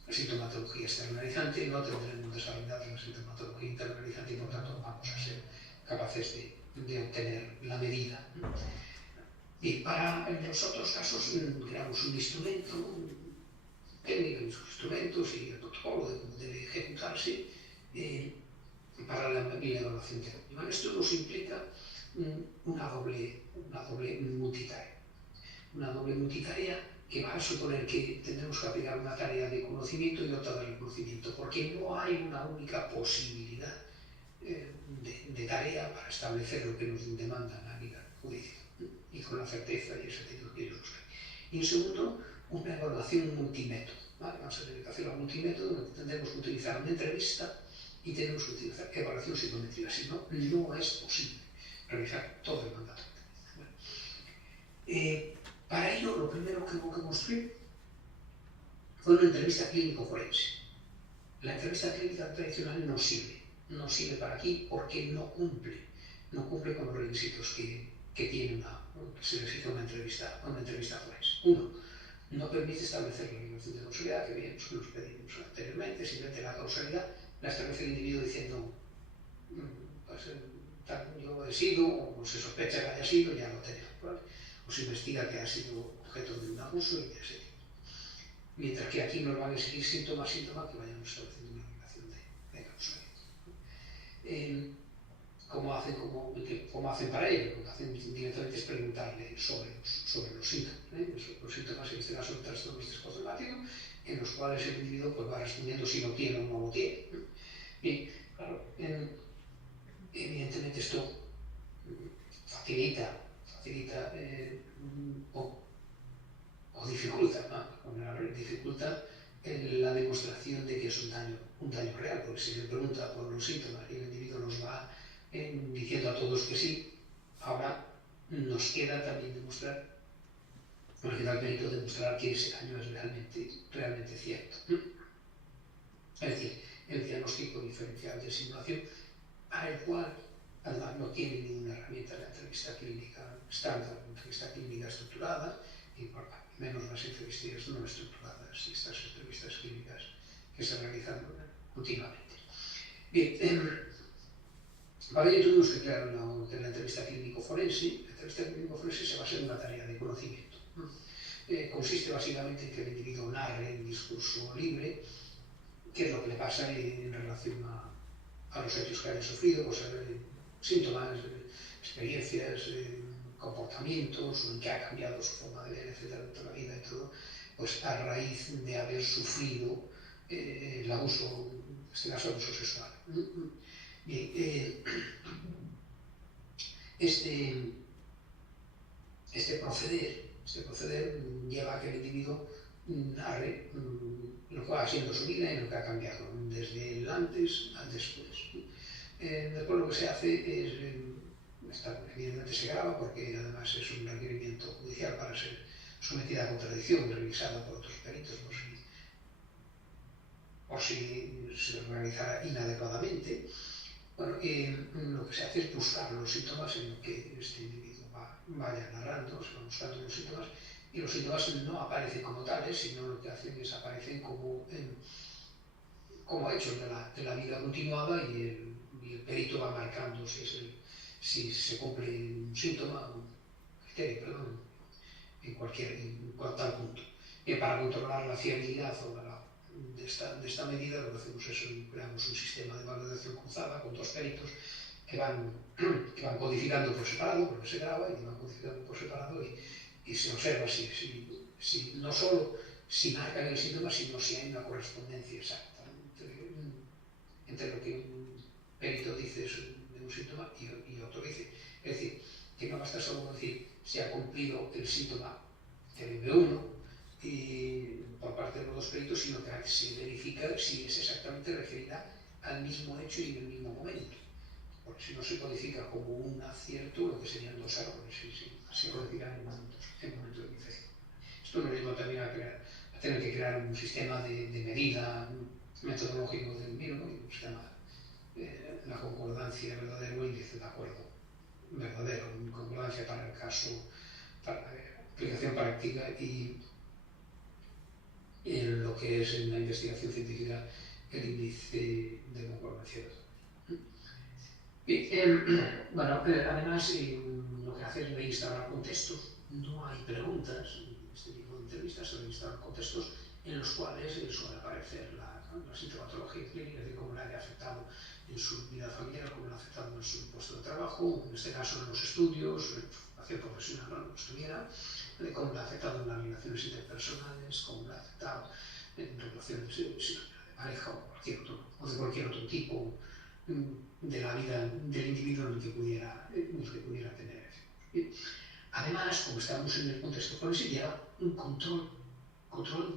sintomatología externalizante, no tendremos desarrollada la sintomatología internalizante y por tanto vamos a ser capaces de obtener la medida. Y para los otros casos creamos un instrumento, técnica, instrumentos y el protocolo de cómo debe ejecutarse para la evaluación técnica. Esto nos implica una doble multitarea. Una doble multitarea que va a suponer que tendremos que aplicar una tarea de conocimiento y otra de reconocimiento, porque no hay una única posibilidad de tarea para establecer lo que nos demandan a nivel judicial y con la certeza y exactitud que ellos buscan. Y en segundo, una evaluación multimétodo. ¿Vale? Vamos a tener que hacer un multimétodo donde tendremos que utilizar una entrevista y tenemos que utilizar evaluación psicométrica, si no, no es posible realizar todo el mandato. Bueno, para ello, lo primero que hubo que construir fue una entrevista clínico-forense. La entrevista clínica tradicional no sirve para aquí porque no cumple con los requisitos que tiene que se necesita una entrevista forense. Uno, no permite establecer la relación de causalidad, que bien nos pedimos anteriormente, simplemente la causalidad la establece el individuo diciendo, pues, yo he sido, o se sospecha que haya sido, ya lo tenemos, ¿vale? O se investiga que ha sido objeto de un abuso y que se tiene. Mientras que aquí nos van a exigir síntoma que vayamos estableciendo una relación de causalidad. ¿Cómo hacen para ello? Lo que hacen directamente es preguntarle sobre los síntomas. Los síntomas, en este caso, son trastornos psicosomáticos, en los cuales el individuo pues, va respondiendo si lo tiene o no lo tiene. Bien, claro, evidentemente esto facilita o dificulta, dificulta la demostración de que es un daño real, porque si se le pregunta por los síntomas y el individuo nos va diciendo a todos que sí, ahora nos queda también demostrar, nos queda el perito demostrar que ese daño es realmente cierto. Es decir, el diagnóstico diferencial de simulación, al cual además no tiene ninguna herramienta de la entrevista clínica estándar, una entrevista clínica estructurada, y por menos las entrevistas no estructuradas y estas entrevistas clínicas que se realizan últimamente. Bien, para ello tuvimos que crear la entrevista clínico-forense. La entrevista clínico-forense se basa en una tarea de conocimiento. Consiste básicamente en que el individuo narre en discurso libre qué es lo que le pasa en relación a los hechos que haya sufrido, pues, síntomas, experiencias, comportamientos, o en qué ha cambiado su forma de ver, etcétera, toda la vida y todo, pues a raíz de haber sufrido el abuso, en este caso abuso sexual. Bien, este proceder lleva a que el individuo narre lo que va haciendo su vida y lo que ha cambiado, desde el antes al después. Después lo que se hace es, evidentemente se graba porque además es un requerimiento judicial para ser sometida a contradicción y revisada por otros peritos por si se realizara inadecuadamente. Bueno, lo que se hace es buscar los síntomas en los que este individuo vaya narrando, se van buscando los síntomas, y los síntomas no aparecen como tales, sino lo que hacen es aparecen como hechos de la vida continuada, y el perito va marcando si se cumple un síntoma, un criterio, perdón, en tal punto. Para controlar la fiabilidad de esta medida, lo que hacemos es creamos un sistema de validación cruzada con dos peritos que van codificando por separado, porque se graba y van codificando por separado y se observa si no solo si marcan el síntoma, sino si hay una correspondencia exacta entre lo que un perito dice de un síntoma y otro dice. Es decir, que no basta solo decir si ha cumplido el síntoma del MV1 por parte de los dos peritos, sino que se verifica si es exactamente referida al mismo hecho y en el mismo momento. Porque si no se codifica como un acierto, lo que serían dos errores, se codifican en momentos de diferencia. Esto nos lleva también a tener que crear un sistema de medida metodológico del mismo, un sistema la concordancia verdadero índice de acuerdo verdadero, concordancia para el caso, para aplicación práctica y en lo que es en la investigación científica el índice de concordancia. Bueno, además lo que hace es instaurar contextos, no hay preguntas, en este tipo de entrevistas se instauran contextos en los cuales suele aparecer la sintomatología clínica, es decir, cómo le ha afectado en su vida familiar, cómo le ha afectado en su puesto de trabajo, en este caso en los estudios, en la formación profesional o en lo que estuviera, de cómo le ha afectado en las relaciones interpersonales, cómo le ha afectado en relaciones de pareja o de cualquier otro tipo de la vida del individuo en el que pudiera tener. Además, como estamos en el contexto forense, lleva un control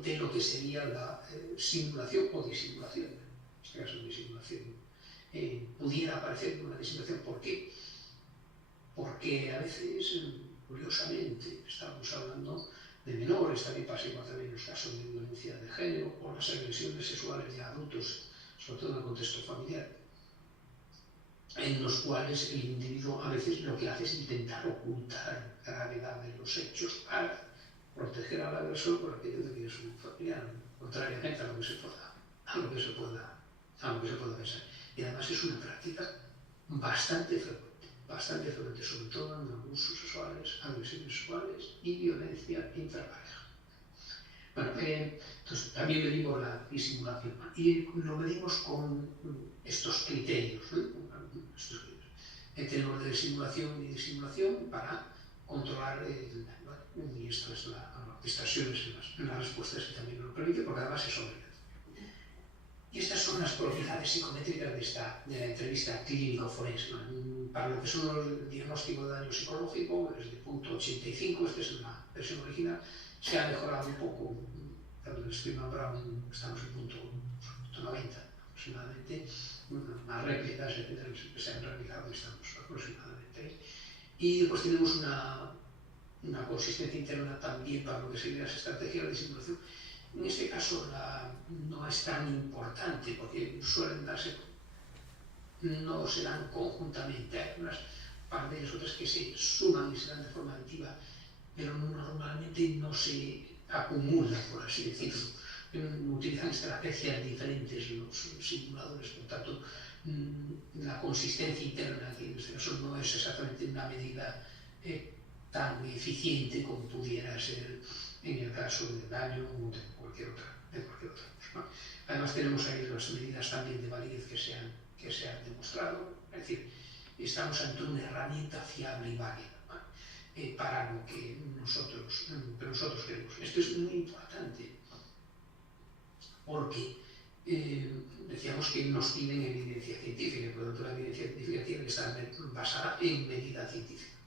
de lo que sería la simulación o disimulación. En este caso, disimulación. Pudiera aparecer una disimulación. ¿Por qué? Porque a veces, curiosamente, estamos hablando de menores, también pasa igual también en los casos de violencia de género o las agresiones sexuales de adultos, sobre todo en el contexto familiar, en los cuales el individuo a veces lo que hace es intentar ocultar la gravedad de los hechos para proteger al agresor por aquello de que es un familiar, contrariamente a lo que se pueda pensar. Y además es una práctica bastante frecuente, sobre todo en abusos sexuales, agresiones sexuales y violencia intrapareja. Bueno, entonces también medimos la disimulación y lo medimos con estos criterios, ¿no? Tenemos de simulación y disimulación para controlar y esto es las distorsiones en las respuestas que también nos permite, porque además es obligatorio. Y estas son las propiedades psicométricas de la entrevista clínico-forense. Para lo que son los diagnósticos de daño psicológico, desde el punto 85, esta es la versión original, se ha mejorado un poco. El Spearman Brown estamos en punto 90 aproximadamente, más réplicas, etcétera, que se han replicado, estamos aproximadamente ahí. Y después tenemos una consistencia interna también para lo que serían las estrategias de disimulación. En este caso no es tan importante porque suelen darse, no se dan conjuntamente, hay unas par de ellas otras que se suman y se dan de forma aditiva, pero normalmente no se acumulan, por así decirlo. Utilizan estrategias diferentes los simuladores, por tanto, la consistencia interna, que en este caso no es exactamente una medida tan eficiente como pudiera ser en el caso del daño o de cualquier otra cosa. Además tenemos ahí las medidas también de validez que se han demostrado, es decir, estamos ante una herramienta fiable y válida para lo que nosotros queremos. Esto es muy importante porque decíamos que nos piden evidencia científica, y por lo tanto la evidencia científica tiene que estar basada en medida científica.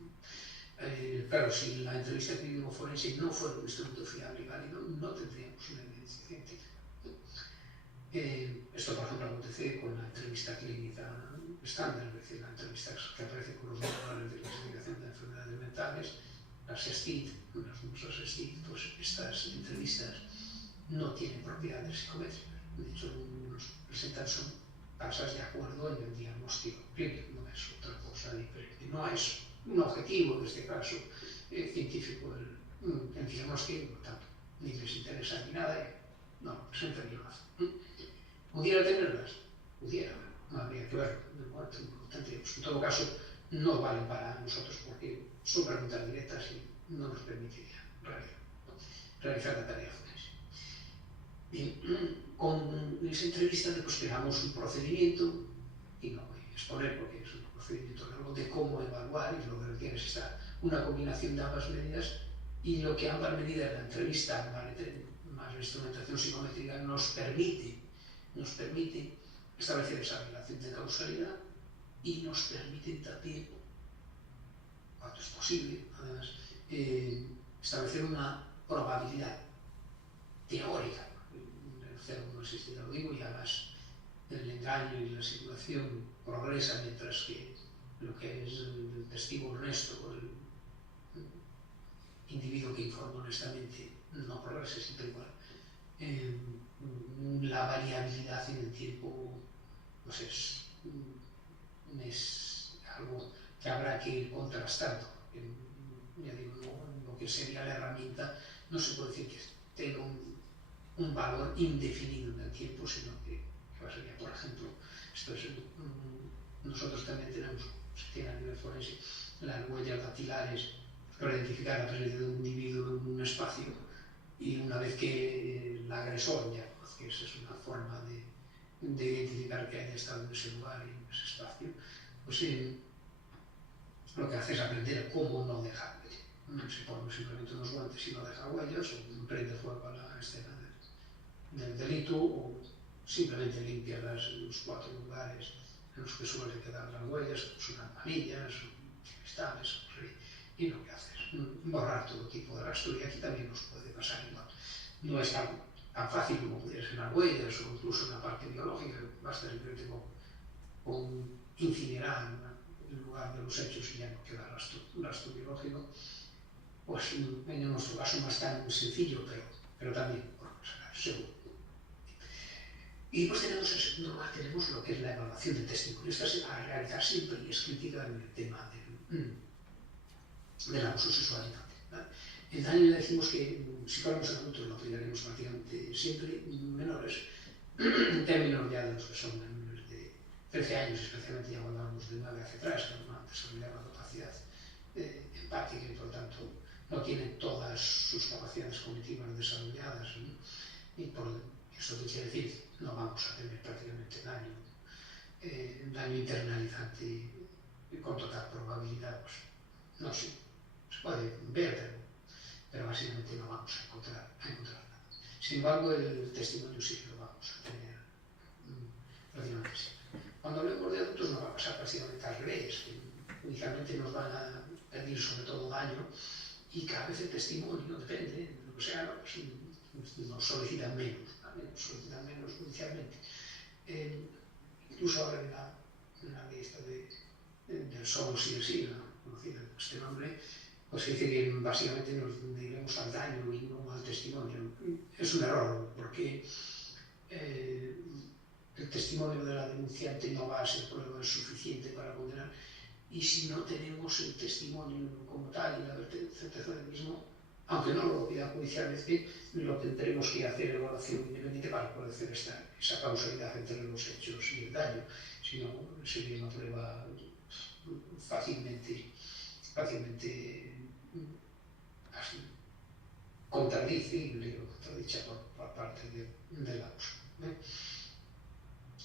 Claro, si la entrevista clínico-forense no fuera un instrumento fiable y válido, no tendríamos una evidencia científica. Esto, por ejemplo, acontece con la entrevista clínica estándar, es decir, la entrevista que aparece con los manuales de clasificación de enfermedades mentales, las STID, las famosas STID, pues estas entrevistas no tienen propiedades psicométricas. De hecho, los presentan son basas de acuerdo en el diagnóstico clínico, no es otra cosa diferente. No es un objetivo, en este caso, científico el diagnóstico, por tanto, ni les interesa ni nada, no, presentan y lo hacen. ¿Pudiera tenerlas? Pudiera, no habría que verlo. En todo caso, no valen para nosotros porque son preguntas directas y no nos permitiría realizar la tarea forense. Bien, con esa entrevista después creamos un procedimiento y no exponer, porque es un procedimiento largo, de cómo evaluar, y lo que requiere es una combinación de ambas medidas, y lo que ambas medidas, la entrevista más la instrumentación psicométrica, nos permite establecer esa relación de causalidad y nos permite también, cuanto es posible, además, establecer una probabilidad teórica. El cero no existe, ya lo digo, y además el engaño y la simulación progresan, mientras que lo que es el testigo honesto o el individuo que informa honestamente no progresa, siempre igual. La variabilidad en el tiempo pues es algo que habrá que ir contrastando. Ya digo, lo que sería la herramienta no se puede decir que tenga un valor indefinido en el tiempo, sino que sería, por ejemplo, nosotros también tenemos, se tiene a nivel forense, las huellas dactilares para identificar la presencia de un individuo en un espacio, y una vez que el agresor ya conoce que esa es una forma de identificar que haya estado en ese lugar y en ese espacio, pues lo que hace es aprender cómo no dejar huella. No se pone simplemente unos guantes y no deja huellas, o prende fuego a la escena del delito, o simplemente limpia los 4 lugares en los que suelen quedar las huellas, pues unas manillas, cristales, y lo que hace es borrar todo tipo de rastro, y aquí también nos puede pasar igual. No es tan fácil como pudiera ser las huellas o incluso una parte biológica, basta simplemente con incinerar el lugar de los hechos y ya no queda rastro biológico. Pues en nuestro caso no es tan sencillo, pero también podemos sacar, seguro. Y después tenemos, en segundo lugar, tenemos lo que es la evaluación del testimonio. Esta se va a realizar siempre y es crítica en el tema del abuso sexual infantil, ¿vale? En daño le decimos que si fuéramos adultos lo aplicaremos prácticamente siempre menores, en términos ya de los que son menores de 13 años, especialmente ya cuando hablamos de 9 hacia atrás, que no desarrollar la capacidad empática y por lo tanto no tienen todas sus capacidades cognitivas desarrolladas, ¿no? Y por eso quiere decir, no vamos a tener prácticamente daño internalizante con total probabilidad, pues no sé, se puede ver, pero básicamente no vamos a encontrar nada. Sin embargo, el testimonio sí que lo vamos a tener prácticamente siempre. Cuando hablemos de adultos nos va a pasar prácticamente al revés, que únicamente nos van a pedir sobre todo daño, y cada vez el testimonio, depende de lo que sea, pues, nos solicitan menos, ¿vale? Nos solicitan menos judicialmente. Incluso ahora en la lista del somos y el sí, conocida este nombre, pues se dice que básicamente nos debemos al daño y no al testimonio. Es un error, porque el testimonio de la denunciante no va a ser prueba suficiente para condenar, y si no tenemos el testimonio como tal y la certeza del mismo, aunque no lo pida judicialmente, lo tendremos que hacer evaluación independiente para poder hacer esa causalidad entre los hechos y el daño, si no sería una prueba fácilmente contradicible o contradicha por parte del abuso.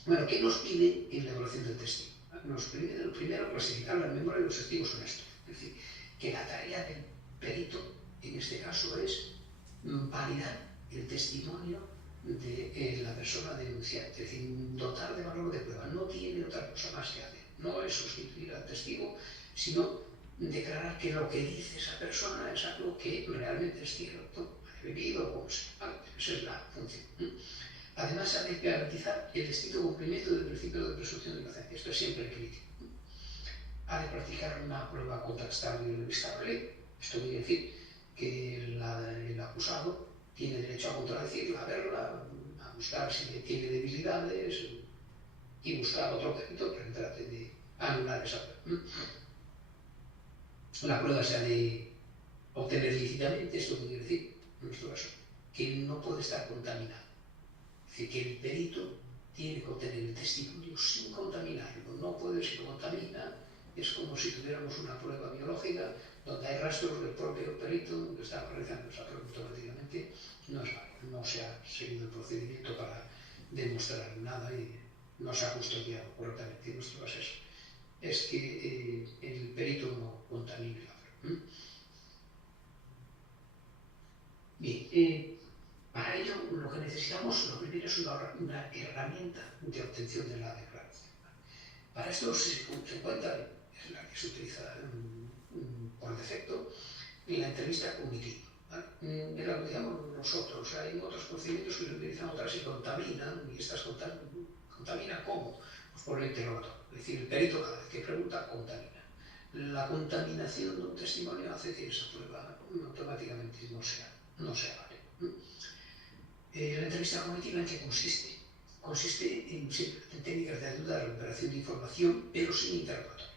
Bueno, ¿qué nos pide en la evaluación del testigo? Nos pide primero clasificar la memoria de los testigos honestos. Es decir, que la tarea del perito en este caso es validar el testimonio de la persona denunciante, es decir, dotar de valor de prueba. No tiene otra cosa más que hacer. No es sustituir al testigo, sino declarar que lo que dice esa persona es algo que realmente es cierto, ha vivido o como sea. ¿Vale? Esa es la función. Además, ha de garantizar el estricto cumplimiento del principio de presunción de inocencia. Esto es siempre crítico. Ha de practicar una prueba contrastable y revisable. Esto quiere decir que el acusado tiene derecho a contradecirla, a verla, a buscar si tiene debilidades y buscar otro perito que trate de anular esa prueba. La prueba se ha de obtener lícitamente. Esto quiere decir, en nuestro caso, que no puede estar contaminado. Es decir, que el perito tiene que obtener el testimonio sin contaminarlo. No puede, si lo contamina, es como si tuviéramos una prueba biológica donde hay rastros del propio perito que está realizando esa prueba automáticamente. No es válido, no se ha seguido el procedimiento para demostrar nada y no se ha custodiado correctamente en nuestro proceso, es que el perito no contamine la prueba. Bien, para ello lo que necesitamos, lo primero es una herramienta de obtención de la declaración. Para esto se cuenta, es la que se utiliza por defecto, en la entrevista cognitiva. Es lo que utilizamos nosotros. Hay otros procedimientos que se utilizan otras y contaminan, y estas contaminan ¿cómo? Pues por el interrogatorio. Es decir, el perito cada vez que pregunta, contamina. La contaminación de un testimonio hace que esa prueba automáticamente no sea vale. La entrevista cognitiva, ¿en qué consiste? Consiste en técnicas de ayuda a la recuperación de información, pero sin interrogatorio.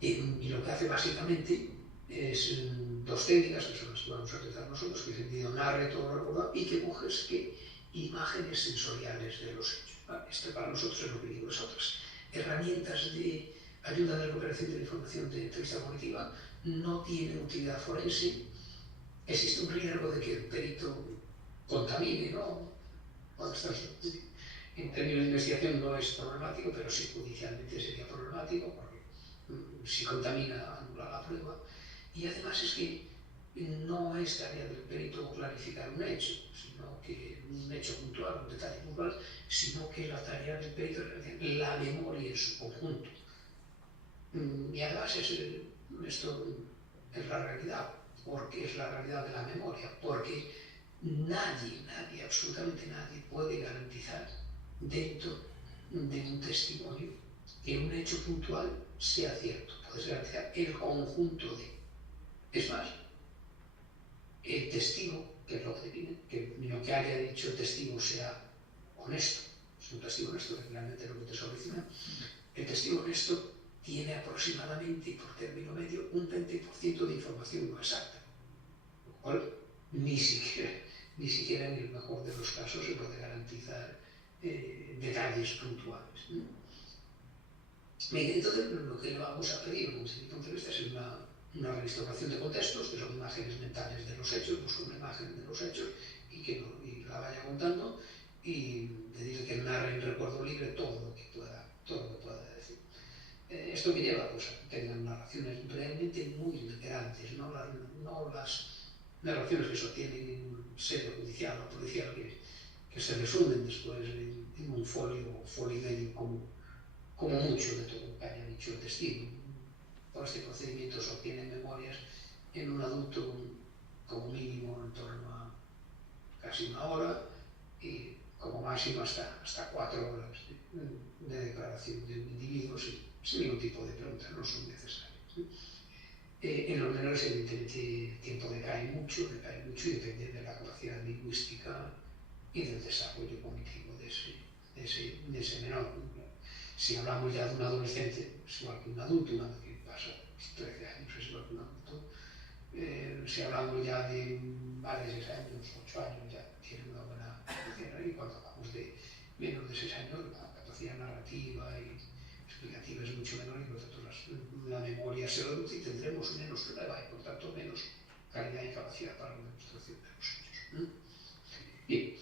Y lo que hace básicamente es dos técnicas, que son las que vamos a utilizar nosotros, que es el video narre todo lo recordado y que coges imágenes sensoriales de los hechos. Esto para nosotros es lo que digo, es otras herramientas de ayuda a la recuperación de la información de entrevista cognitiva no tienen utilidad forense. Existe un riesgo de que el perito contamine, ¿no? Cuando estás en términos de investigación no es problemático, pero sí judicialmente sería problemático porque si contamina anula la prueba. Y además es que no es tarea del perito clarificar un hecho, sino que un hecho puntual, un detalle puntual, sino que la tarea del perito es la memoria en su conjunto. Y además esto es la realidad, porque es la realidad de la memoria, porque nadie, absolutamente nadie puede garantizar dentro de un testimonio que un hecho puntual sea cierto. Puedes garantizar el conjunto de. Es más, el testigo, que es lo que define, que lo que haya dicho el testigo sea honesto, es un testigo honesto, que realmente es lo que te solicita. El testigo honesto tiene aproximadamente, por término medio, un 20% de información no exacta, lo cual ni siquiera en el mejor de los casos se puede garantizar detalles puntuales. Bien, entonces lo que le vamos a pedir como punto de vista es una restauración de contextos, que son imágenes mentales de los hechos, busca una imagen de los hechos y la vaya contando y pedirle que narre en recuerdo libre todo lo que pueda decir. Esto que lleva pues, a que tengan narraciones realmente muy grandes, no las narraciones que se obtienen en sede judicial o policial que se resumen después en un folio y medio como mucho de todo lo que haya dicho el testigo. Por este procedimiento se obtienen memorias en un adulto como mínimo en torno a casi una hora y como máximo hasta 4 horas de declaración de un individuo sin ningún tipo de preguntas, no son necesarias. En los menores, evidentemente, el tiempo decae mucho y depende de la capacidad lingüística y del desarrollo cognitivo de ese menor. Si hablamos ya de un adolescente, es igual que un adulto, una vez que pasa 13 años, es igual que un adulto. Si hablamos ya de más de 6 años, 8 años, ya tiene una buena capacidad. Y cuando hablamos de menos de 6 años, la capacidad narrativa y explicativa es mucho menor y por lo tanto la memoria se reduce y tendremos menos prueba y por tanto menos calidad y capacidad para la demostración de los hechos. Bien.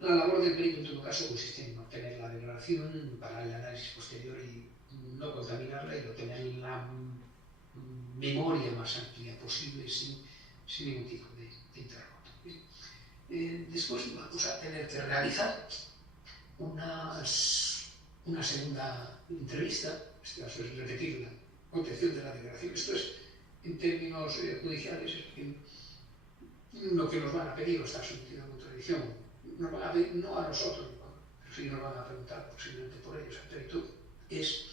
La labor del perito en todo caso consiste en obtener la declaración para el análisis posterior y no contaminarla y obtener la memoria más amplia posible sin ningún tipo de interrogatorio. Después vamos a tener que realizar una segunda entrevista, en este caso es repetir la obtención de la declaración. Esto es, en términos judiciales, lo que nos van a pedir o está sometido a contradicción. Nos van a pedir, no a nosotros, pero sí nos van a preguntar posiblemente por ellos al perito, es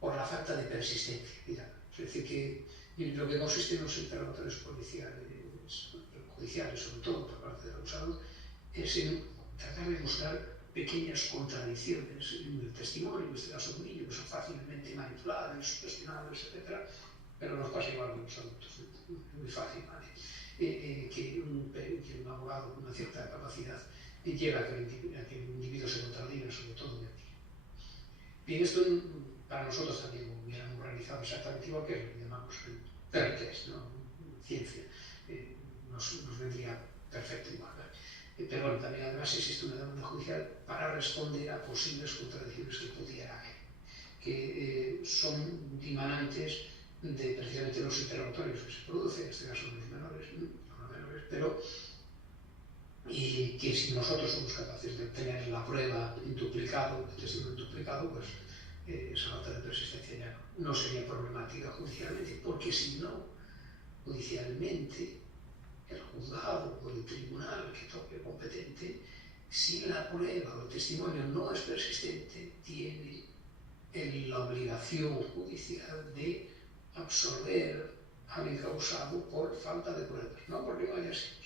por la falta de persistencia. Es decir, que lo que consiste en los interrogatorios judiciales, sobre todo por parte del acusado, es en tratar de buscar pequeñas contradicciones en el testimonio, en este caso de un niño, que son fácilmente manipulables, sugestionables, etc. Pero nos pasa igual con los adultos, es muy fácil, ¿vale? Que un abogado con una cierta capacidad lleva a que el individuo se contradiga, sobre todo de ti. Bien, esto para nosotros también lo hubiéramos realizado exactamente igual que lo que llamamos el test, ¿no? Ciencia. nos vendría perfecto igual. Pero bueno, también además existe una demanda judicial para responder a posibles contradicciones que pudiera haber, que son dimanantes de precisamente los interrogatorios que se producen, en este caso los menores, pero y que si nosotros somos capaces de obtener la prueba en duplicado, el testimonio en duplicado, pues esa falta de persistencia ya no sería problemática judicialmente, porque si no, judicialmente, el juzgado o el tribunal que toque competente, si la prueba o el testimonio no es persistente, tiene la obligación judicial de absolver al encausado por falta de pruebas, no porque no haya sido,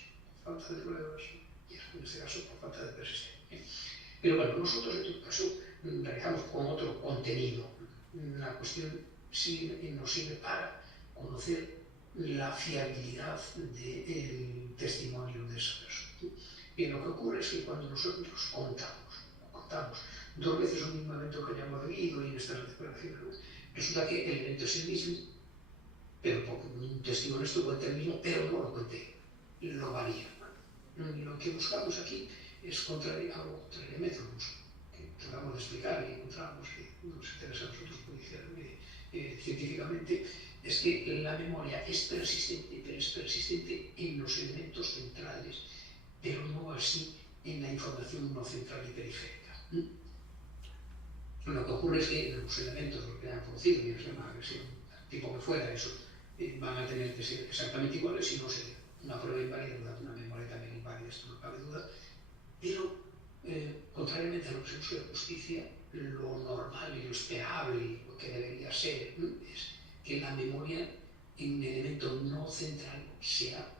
falta de pruebas, y en este caso por falta de persistencia. Pero bueno, nosotros en todo caso realizamos con otro contenido. La cuestión nos sirve para conocer la fiabilidad del testimonio de esa persona. Bien, lo que ocurre es que cuando nosotros contamos 2 veces un mismo evento que hayamos vivido y en estas declaraciones, resulta que el evento es el mismo, pero un testigo nuestro cuenta el mismo, pero no lo cuente, lo varía. Lo que buscamos aquí es algo contrariamente que tratamos de explicar y encontramos que nos interesa a nosotros científicamente, es que la memoria es persistente, pero es persistente en los elementos centrales, pero no así en la información no central y periférica. Lo que ocurre es que los elementos que hayan producido, bien sea una agresión, tipo que fuera, eso van a tener que ser exactamente iguales, si no sería una prueba inválida, una memoria también inválida, esto no cabe duda, pero contrariamente a lo que se busca de justicia, lo normal y lo esperable y lo que debería ser es que la memoria en un elemento no central sea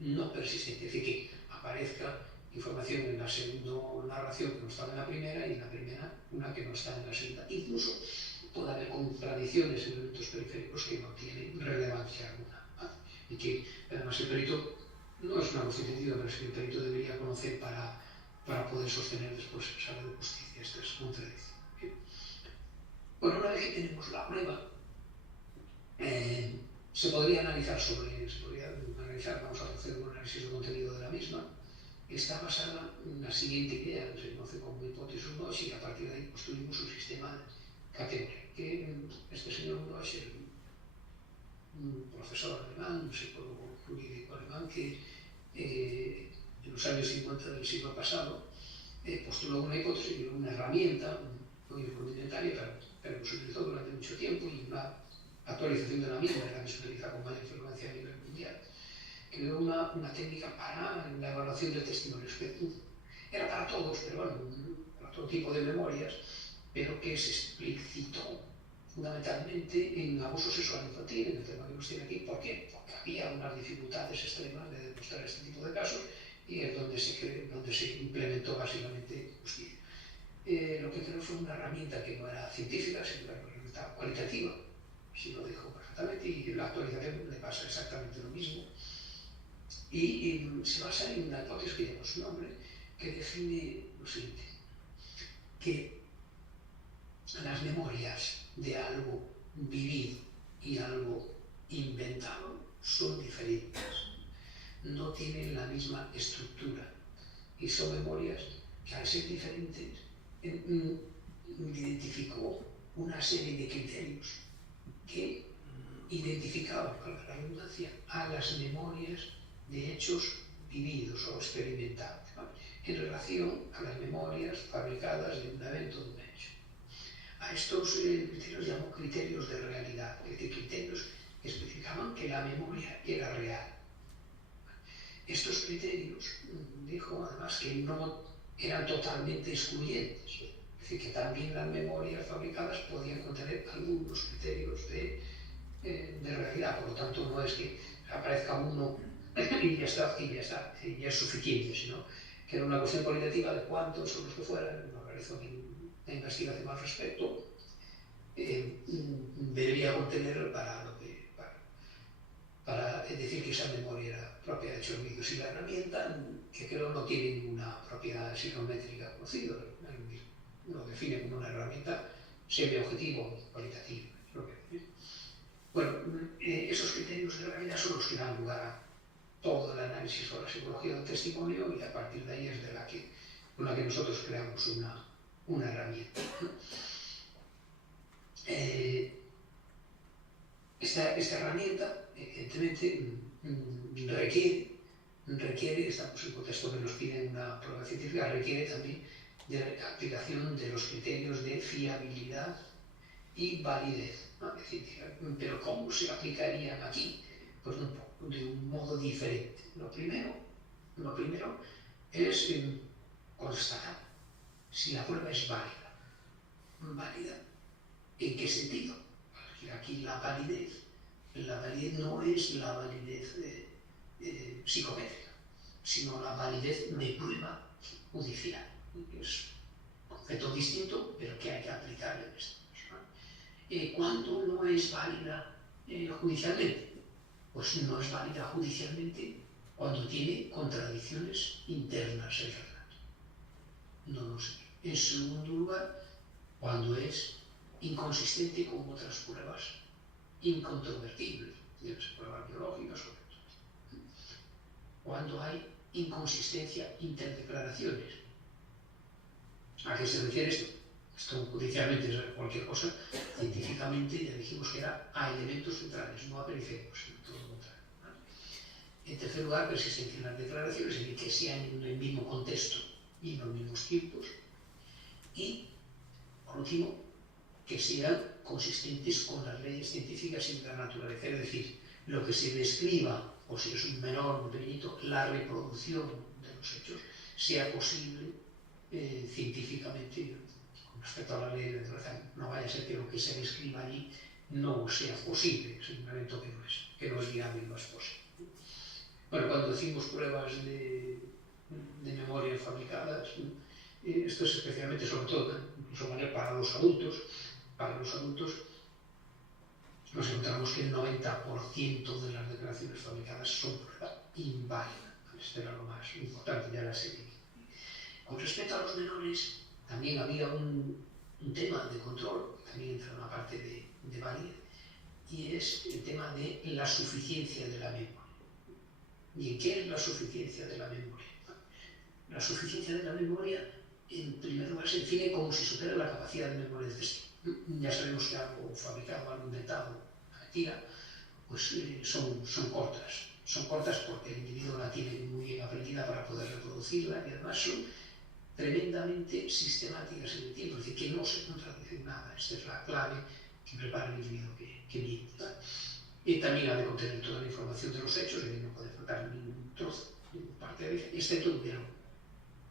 no persistente, es decir, que aparezca información en la segunda narración que no estaba en la primera y en la primera una que no está en la segunda. Incluso puede haber contradicciones en elementos periféricos que no tienen relevancia alguna, ¿vale? Y que además el perito no es una cuestión científica, pero es que el perito debería conocer para poder sostener después en sala de justicia estas contradicciones. Bueno, una vez que tenemos la prueba, se podría analizar, vamos a hacer un análisis del contenido de la misma. Está basada en la siguiente idea, que se conoce como hipótesis Unoch, y a partir de ahí construimos un sistema de categoría. Que este señor Unoch, un profesor alemán, un psicólogo jurídico alemán, que en los años 50 del siglo pasado postuló una hipótesis, una herramienta muy rudimentaria, pero que se utilizó durante mucho tiempo, y una actualización de la misma, la que se utiliza con mayor frecuencia a nivel mundial. Creó una técnica para la evaluación de testimonios, que era para todos, pero bueno, para todo tipo de memorias, pero que se explicitó fundamentalmente en abuso sexual infantil, en el tema que nos tiene aquí. ¿Por qué? Porque había unas dificultades extremas de demostrar este tipo de casos, y es donde se implementó básicamente justicia. Lo que creo fue una herramienta que no era científica, sino una herramienta cualitativa, así lo dijo perfectamente, y la actualización le pasa exactamente lo mismo. Y se basa en una hipótesis que lleva su nombre, que define lo siguiente: que las memorias de algo vivido y algo inventado son diferentes, no tienen la misma estructura, y son memorias que, al ser diferentes, identificó una serie de criterios que identificaban, con la redundancia, a las memorias de hechos vividos o experimentados, ¿vale?, en relación a las memorias fabricadas de un evento o de un hecho. A estos criterios llamó criterios de realidad, es decir, criterios que especificaban que la memoria era real. Estos criterios, dijo además, que no eran totalmente excluyentes, es decir, que también las memorias fabricadas podían contener algunos criterios de realidad. Por lo tanto, no es que aparezca uno y ya está, y ya es suficiente, sino que era una cuestión cualitativa de cuántos son los que fueran. No realizó una investigación al respecto, debería contener para decir que esa memoria era propia de hechos vividos. Y la herramienta, que creo no tiene ninguna propiedad psicométrica conocida, lo define como una herramienta semi-objetiva o cualitativa. Bueno, esos criterios de realidad son los que dan lugar todo el análisis o la psicología del testimonio, y a partir de ahí es con la que nosotros creamos una herramienta. Esta herramienta, evidentemente, requiere, estamos en un contexto que nos piden una prueba científica, requiere también de la aplicación de los criterios de fiabilidad y validez, ¿no?, científica. Pero ¿cómo se aplicarían aquí? Pues de un modo diferente. Lo primero es constatar si la prueba es válida. ¿Válida? ¿En qué sentido? Aquí la validez no es la validez psicométrica, sino la validez de prueba judicial, que es un concepto distinto, pero que hay que aplicarle en este caso. ¿Cuándo no es válida judicialmente? Pues no es válida judicialmente cuando tiene contradicciones internas en verdad. No lo sé. En segundo lugar, cuando es inconsistente con otras pruebas incontrovertibles, pruebas biológicas sobre todo. Cuando hay inconsistencia interdeclaraciones. ¿A qué se refiere esto? Esto judicialmente es cualquier cosa, científicamente ya dijimos que era a elementos centrales, no a periféricos, sino todo lo contrario, ¿vale? En tercer lugar, persistencia en las declaraciones, es decir, que sean en el mismo contexto y en los mismos tiempos. Y, por último, que sean consistentes con las leyes científicas y la naturaleza, es decir, lo que se describa, o si es un menor, un pequeñito, la reproducción de los hechos, sea posible científicamente con respecto a la ley de naturaleza. No vaya a ser que lo que se describa allí no sea posible, es un evento que no es viable y no es posible. Bueno, cuando decimos pruebas de memoria fabricadas, esto es especialmente, sobre todo, incluso para los adultos, nos encontramos que el 90% de las declaraciones fabricadas son prueba inválida. Esto era lo más importante, ya la serie. Con respecto a los menores, también había un tema de control, también entra una parte de validez, y es el tema de la suficiencia de la memoria. ¿Y en qué es la suficiencia de la memoria? La suficiencia de la memoria, en primer lugar, se define como si supera la capacidad de memoria del testigo. Ya sabemos que algo fabricado, algo inventado, una mentira, pues son cortas. Son cortas porque el individuo la tiene muy bien aprendida para poder reproducirla, y además son tremendamente sistemáticas en el tiempo, es decir, que no se contradicen nada. Esta es la clave que prepara el individuo que miente. Y también ha de contener toda la información de los hechos, y no puede faltar ningún trozo, ninguna parte de ella, excepto que hubiera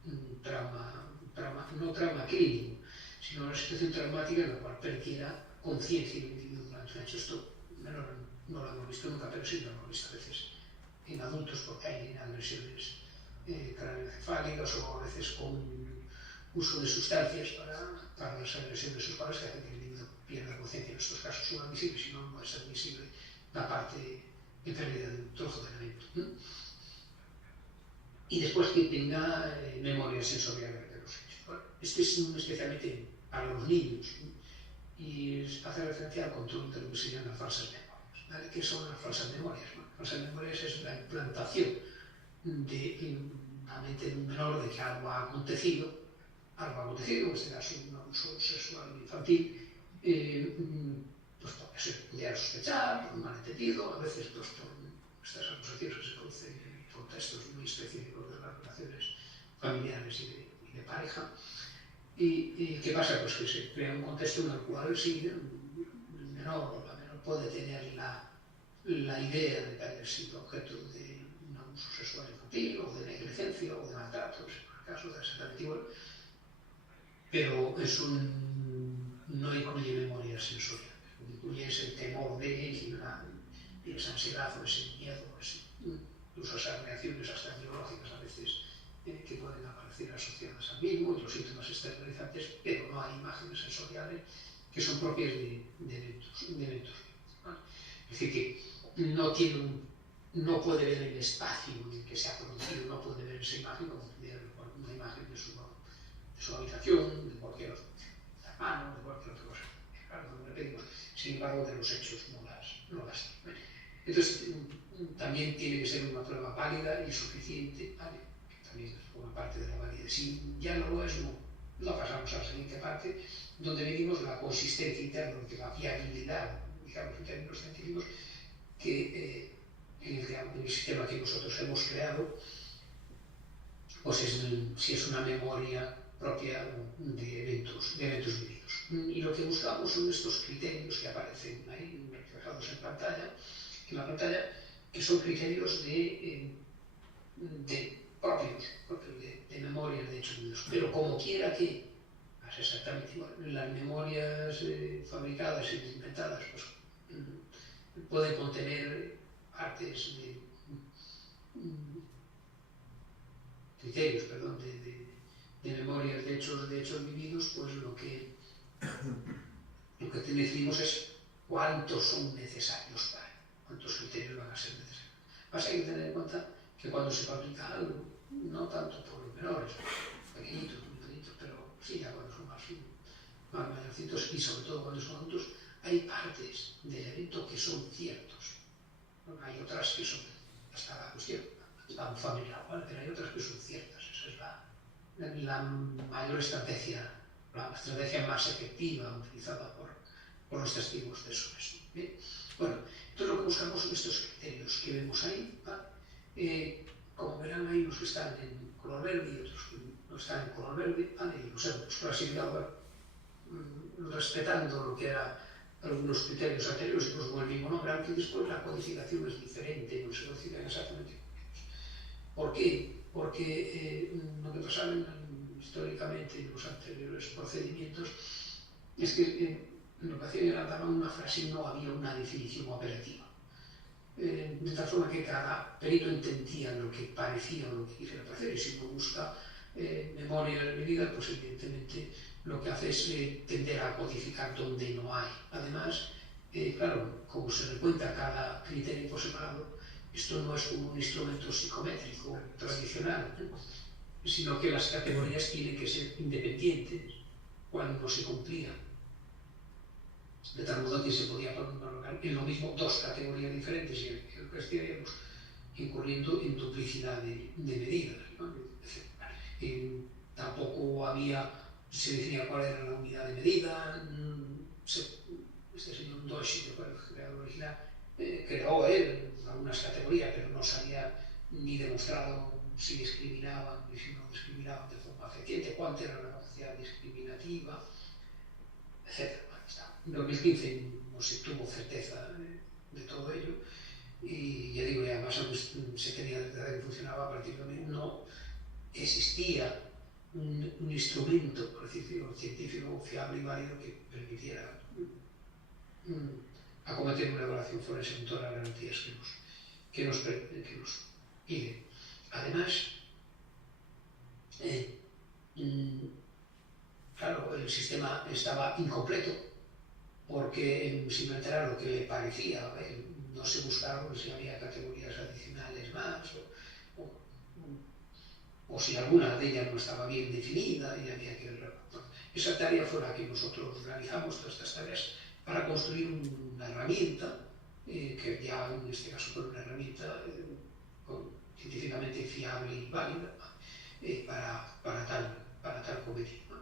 un trauma clínico, sino una situación traumática en la cual perdiera conciencia del individuo durante un hecho. Esto no lo hemos visto nunca, pero sí lo hemos visto a veces en adultos, porque hay agresiones craneoencefálicas, o a veces con uso de sustancias para las agresiones de sus padres, que hacen que el individuo pierda conciencia. En estos casos son admisibles, si no, no es admisible la parte de pérdida de un trozo de elemento. Y después que tenga memoria sensorial de los hechos. Bueno, este es especialmente para los niños, y hace referencia al control de lo que se llaman falsas memorias. ¿Vale? ¿Qué son las falsas memorias? Bueno, falsas memorias es la implantación en la mente de un menor de que algo ha acontecido, en este caso un abuso sexual infantil, pues porque se pudiera sospechar, por un malentendido, a veces pues, por estas acusaciones que se producen en contextos muy específicos de las relaciones familiares y de pareja. ¿Y qué pasa? Pues que se crea un contexto en el cual sí, el menor o la menor puede tener la idea de haber sido objeto de un abuso sexual infantil, o de negligencia, o de maltrato, en el caso de ese, pero eso no incluye memoria sensorial. Lo que incluye es el temor de, y esa ansiedad o ese miedo, incluso esas reacciones hasta biológicas a veces que pueden aparecer asociadas al mismo, y los síntomas externalizantes, pero no hay imágenes sensoriales que son propias de eventos. ¿Vale? Es decir, que no puede ver el espacio en el que se ha producido, no puede ver esa imagen como pudiera ver una imagen de su habitación, de cualquier otro, de la mano, de cualquier otra cosa. Claro, no repetimos, sin embargo, de los hechos no las tiene. Entonces, también tiene que ser una prueba válida y suficiente, ¿vale? Que también forma parte de la validez. Si ya no lo es, no pasamos a la siguiente parte, donde medimos la consistencia interna, la fiabilidad, digamos, en términos científicos, que en el sistema que nosotros hemos creado, pues si es una memoria propia de eventos vividos. Y lo que buscamos son estos criterios que aparecen ahí reflejados en la pantalla, que son criterios propios de memoria de hechos vividos. Pero como quiera que, es exactamente igual, las memorias fabricadas e inventadas pues, pueden contener partes de criterios, perdón, de memorias de hechos vividos, pues lo que decidimos es cuántos son necesarios cuántos criterios van a ser necesarios. Pasa que hay que tener en cuenta que cuando se fabrica algo, no tanto por los menores, pequeñitos, muy pequeñitos, pero sí, ya cuando son más mayorcitos y sobre todo cuando son adultos, hay partes del evento que son ciertos. Hay otras que son, hasta la cuestión, tan familiar, ¿vale? Pero hay otras que son ciertas. Esa es la mayor estrategia, la estrategia más efectiva utilizada por los testigos de eso. ¿Bien? Bueno, entonces lo que buscamos son estos criterios que vemos ahí, ¿vale? Como verán, hay unos que están en color verde y otros que no están en color verde, ¿vale? Y los hemos clasificado respetando lo que eran algunos criterios anteriores, pues con el mismo nombre, aunque después la codificación es diferente, no se codifican exactamente con ellos. ¿Por qué? Porque lo que pasaba históricamente en los anteriores procedimientos es que lo que hacían era dar una frase y no había una definición operativa. De tal forma que cada perito entendía lo que parecía o lo que quisiera hacer, y si uno busca memoria medida, pues evidentemente lo que hace es tender a codificar donde no hay. Además, claro, como se recuenta cada criterio por separado, esto no es como un instrumento psicométrico tradicional, sino que las categorías tienen que ser independientes cuando se cumplían. De tal modo que se podía colocar en lo mismo dos categorías diferentes y lo que estaríamos incurriendo en duplicidad de medidas, ¿no? Tampoco se definía cuál era la unidad de medida. Este señor Doshi, que fue el creador original, creó él algunas categorías, pero no se había ni demostrado si discriminaban ni si no discriminaban de forma fehaciente, cuánta era la capacidad discriminativa, etc. En 2015 no se tuvo certeza de todo ello, y ya digo, además se tenía certeza que funcionaba a partir de ahí. No existía un instrumento, por decirlo, científico, fiable y válido que permitiera acometer una evaluación forense con todas las garantías que nos pide. Además, claro, el sistema estaba incompleto porque sin alterar lo que le parecía, no se buscaron si había categorías adicionales más o si alguna de ellas no estaba bien definida y había que esa tarea fue la que nosotros realizamos, todas estas tareas, para construir una herramienta que ya en este caso fue una herramienta científicamente fiable y válida para tal cometido, ¿no?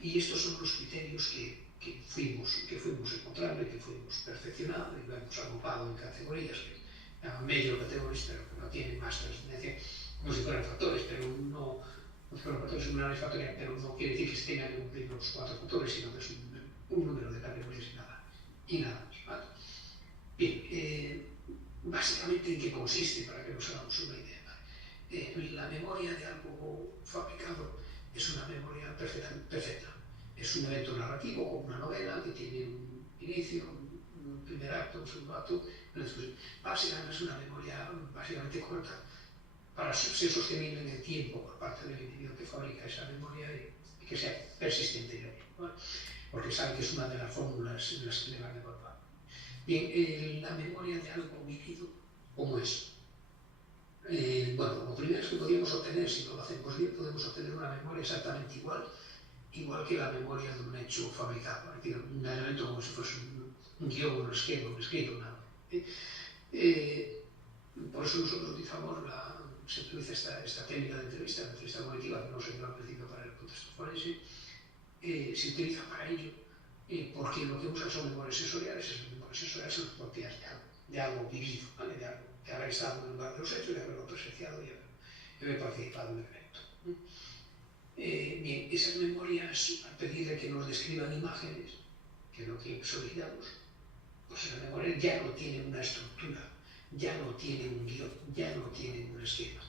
Y estos son los criterios que fuimos encontrando y que fuimos perfeccionando y lo hemos agrupado en categorías que llaman medio categorías, pero que no tienen más trascendencia, como si fueran factores, pero no fueron factores en una factoría, pero no quiere decir que se tengan que cumplir los 4 factores, sino que es un número de categorías y nada más, ¿vale? Bien, básicamente, ¿en qué consiste? Para que nos hagamos una idea, ¿vale? La memoria de algo fabricado es una memoria perfecta. Es un evento narrativo, como una novela, que tiene un inicio, un primer acto, un segundo acto, una discusión. Básicamente es una memoria básicamente corta, para ser sostenible en el tiempo por parte del individuo que fabrica esa memoria y que sea persistente, ¿vale? Porque sabe que es una de las fórmulas en las que le van a evaluar. Bien, la memoria de algo vivido, ¿cómo es? Bueno, lo primero es que podríamos obtener, si no lo hacemos bien, podemos obtener una memoria exactamente igual que la memoria de un hecho fabricado, un elemento como si fuese un guión, un esquema, un escrito, nada. Por eso nosotros utilizamos se utiliza esta técnica de entrevista, la entrevista cognitiva, que no se lleva al principio para el contexto forense, se utiliza para ello, porque lo que usan son memorias sensoriales, esas memorias sensoriales son propias de algo vivido, ¿vale? de haber estado en el lugar de los hechos, de haberlo presenciado y haber participado en el evento. Bien, esas memorias, al pedirle que nos describan imágenes, que es lo que solicitamos, pues esas memorias ya no tienen una estructura, ya no tienen un guión, ya no tienen un esquema,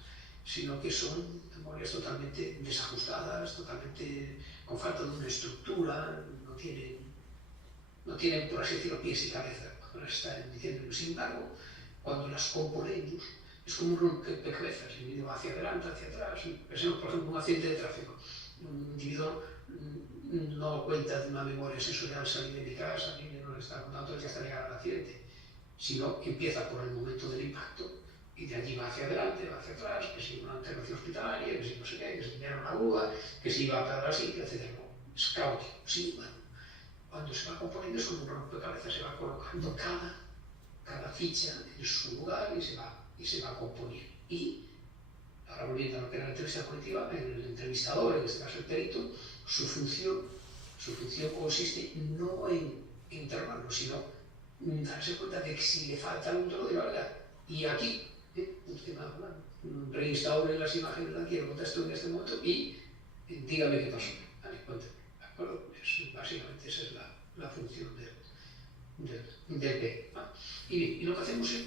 sino que son memorias totalmente desajustadas, totalmente con falta de una estructura, no tienen, por así decirlo, pies y cabeza, cuando las están diciendo. Sin embargo, cuando las componemos, es como un rompecabezas, el individuo hacia adelante, hacia atrás. Pensemos, por ejemplo, un accidente de tráfico. Un individuo no cuenta de una memoria sensorial, salí de mi casa, ni no le está contando ya hasta llegar al accidente, sino que empieza por el momento del impacto y de allí va hacia adelante, va hacia atrás, que si una intervención hospitalaria, que si no sé qué, que si viene una grúa, que si va a parar así, etc. No, es caótico, sí, bueno. Cuando se va componiendo es como un rompecabezas, se va colocando cada ficha en su lugar y se va componiendo. Y, ahora volviendo a lo que era la entrevista cognitiva, el entrevistador, en este caso el perito, su función consiste no en interrogarlo, sino en darse cuenta de que si le falta algún trozo de verdad, y aquí, reinstauren las imágenes de aquí, lo contesto en este momento y dígame qué pasó. Vale, cuéntame, ¿de acuerdo? Básicamente esa es la función del P. ¿Vale? Y lo que hacemos es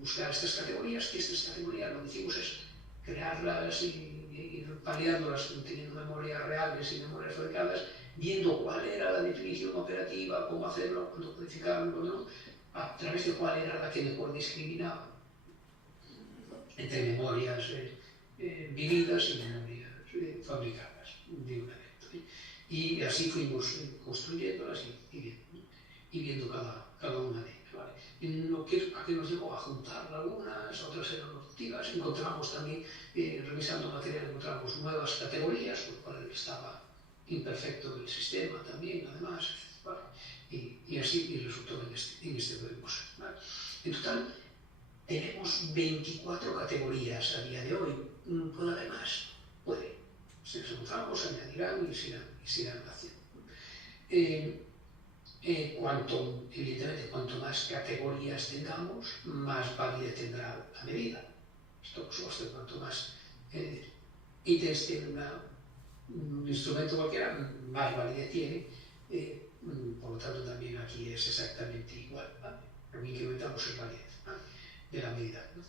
buscar estas categorías, que estas categorías lo que hicimos es crearlas y ir validándolas teniendo memorias reales y memorias fabricadas, viendo cuál era la definición operativa, cómo hacerlo, cuándo codificarlo, cuándo no, a través de cuál era la que mejor discriminaba entre memorias vividas y memorias fabricadas de un evento. Y así fuimos construyéndolas y viendo cada una de ellas. ¿Vale? ¿A qué nos llevó? A juntar algunas, otras eran optativas. Encontramos también, revisando material, encontramos nuevas categorías, por lo cual estaba imperfecto el sistema también, además, ¿vale? Y así resultó en este curso. ¿Vale? En total, tenemos 24 categorías a día de hoy. ¿Puede haber más? Puede. Si nos encontramos, añadirán y se irán haciendo. Evidentemente, cuanto más categorías tengamos, más validez tendrá la medida. Esto, por supuesto, cuanto más ítems tiene un instrumento cualquiera, más validez tiene. Por lo tanto, también aquí es exactamente igual. ¿Vale? Lo que incrementamos es validez, ¿vale? De la medida, ¿no?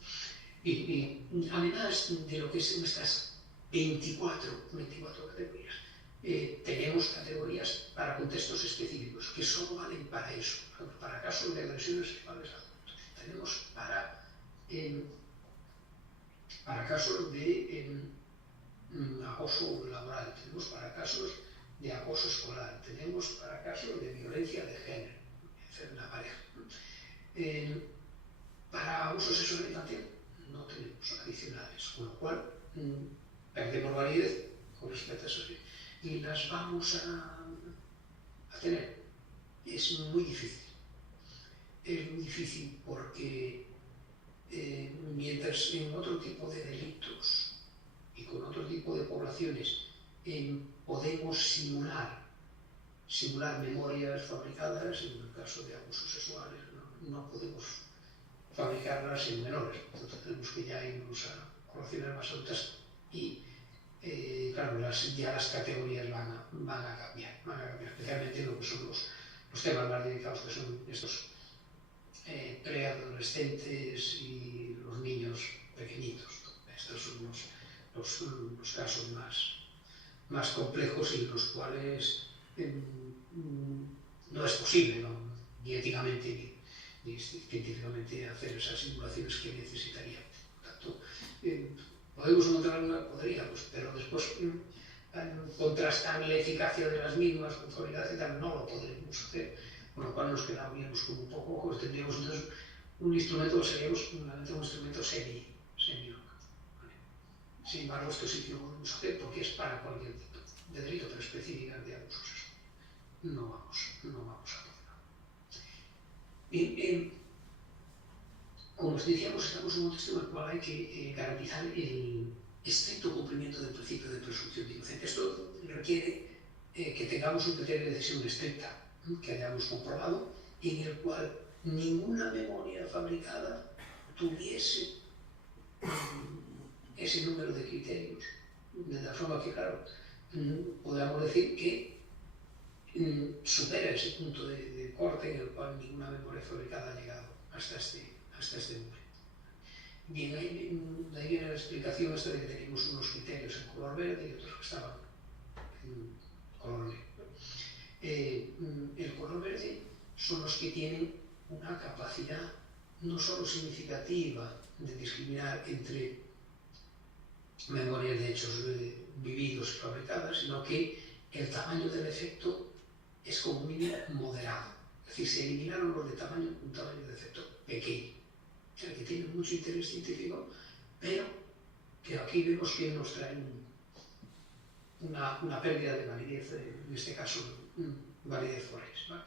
Y además de lo que son estas 24 categorías, tenemos categorías para contextos específicos que solo valen para eso, para casos de agresiones sexuales adultos. Tenemos para casos de acoso laboral, tenemos para casos de acoso escolar, tenemos para casos de violencia de género, en la pareja. Para abuso sexual infantil no tenemos adicionales, con lo cual perdemos validez con respecto a eso. Y las vamos a tener. Es muy difícil. Es muy difícil porque mientras en otro tipo de delitos y con otro tipo de poblaciones podemos simular memorias fabricadas, en el caso de abusos sexuales no podemos fabricarlas en menores. Entonces tenemos que ya irnos a poblaciones más altas y claro, ya las categorías van a cambiar, especialmente lo que son los temas más delicados, que son estos preadolescentes y los niños pequeñitos. Estos son los casos más complejos y los cuales no es posible, ni éticamente ni científicamente hacer esas simulaciones que necesitaríamos. Por tanto, podemos encontrar podríamos, pero después contrastar la eficacia de las mismas con calidad y tal, no lo podremos hacer, con lo cual nos quedaríamos como un poco ojos, tendríamos entonces un instrumento que seríamos un instrumento semi-local. ¿Vale? Sin embargo, esto sí que lo podemos hacer porque es para cualquier tipo de delito, pero específicas de abusos. No vamos a hacer nada. como os decíamos, estamos en un contexto en el cual hay que garantizar el estricto cumplimiento del principio de presunción de inocencia. Esto requiere que tengamos un criterio de decisión estricta, que hayamos comprobado, en el cual ninguna memoria fabricada tuviese ese número de criterios, de tal forma que, claro, podamos decir que supera ese punto de corte en el cual ninguna memoria fabricada ha llegado hasta este número. Bien, de ahí viene la explicación esta de que teníamos unos criterios en color verde y otros que estaban en color negro. El color verde son los que tienen una capacidad no solo significativa de discriminar entre memorias de hechos vividos y fabricadas, sino que el tamaño del efecto es como mínimo moderado. Es decir, se eliminaron los de un tamaño de efecto pequeño. O sea, que tienen mucho interés científico, pero que aquí vemos que nos traen una pérdida de validez, en este caso, validez forense, ¿vale?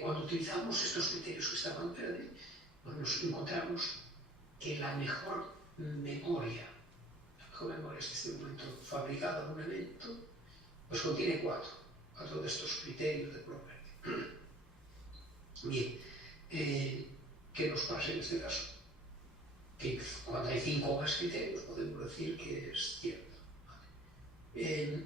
Cuando utilizamos estos criterios que estaban en verde, pues nos encontramos que la mejor memoria es este momento fabricada en un evento, pues contiene cuatro de estos criterios de color verde. Bien, ¿qué nos pasa en este caso? Que cuando hay 5 o más criterios podemos decir que es cierto. ¿Vale?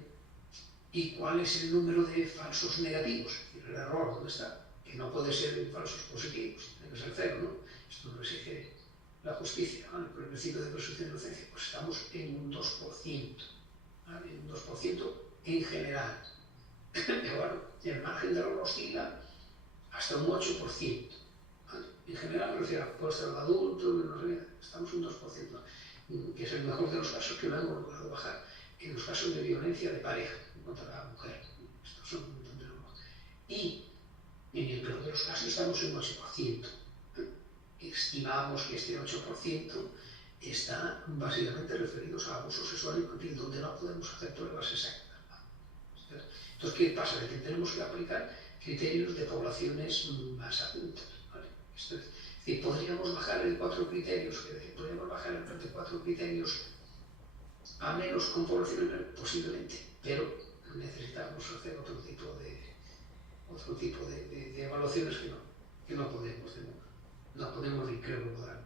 ¿Y cuál es el número de falsos negativos? El error, ¿dónde está? Que no puede ser falsos positivos, tiene que ser cero, ¿no? Esto no lo exige la justicia, ¿vale? Por el principio de presunción de inocencia, pues estamos en un 2%, ¿vale? En un 2% en general. Pero bueno, el margen de error oscila hasta un 8%. ¿Vale? En general, me refiero a puede ser de adultos, no sé, estamos en un 2%, que es el mejor de los casos que lo hemos logrado bajar en los casos de violencia de pareja contra la mujer. Estos son un montón de normas. Y en el peor de los casos estamos en un 8%. Estimamos que este 8% está básicamente referidos a abuso sexual infantil, donde no podemos hacer pruebas exactas. Entonces, ¿qué pasa? Que tenemos que aplicar criterios de poblaciones más adultas, ¿vale? Esto es decir, podríamos bajar el 4 criterios, podríamos bajar el 34 criterios a menos con poblaciones, posiblemente, pero necesitamos hacer otro tipo de evaluaciones que no podemos, no podemos ni creo que podamos.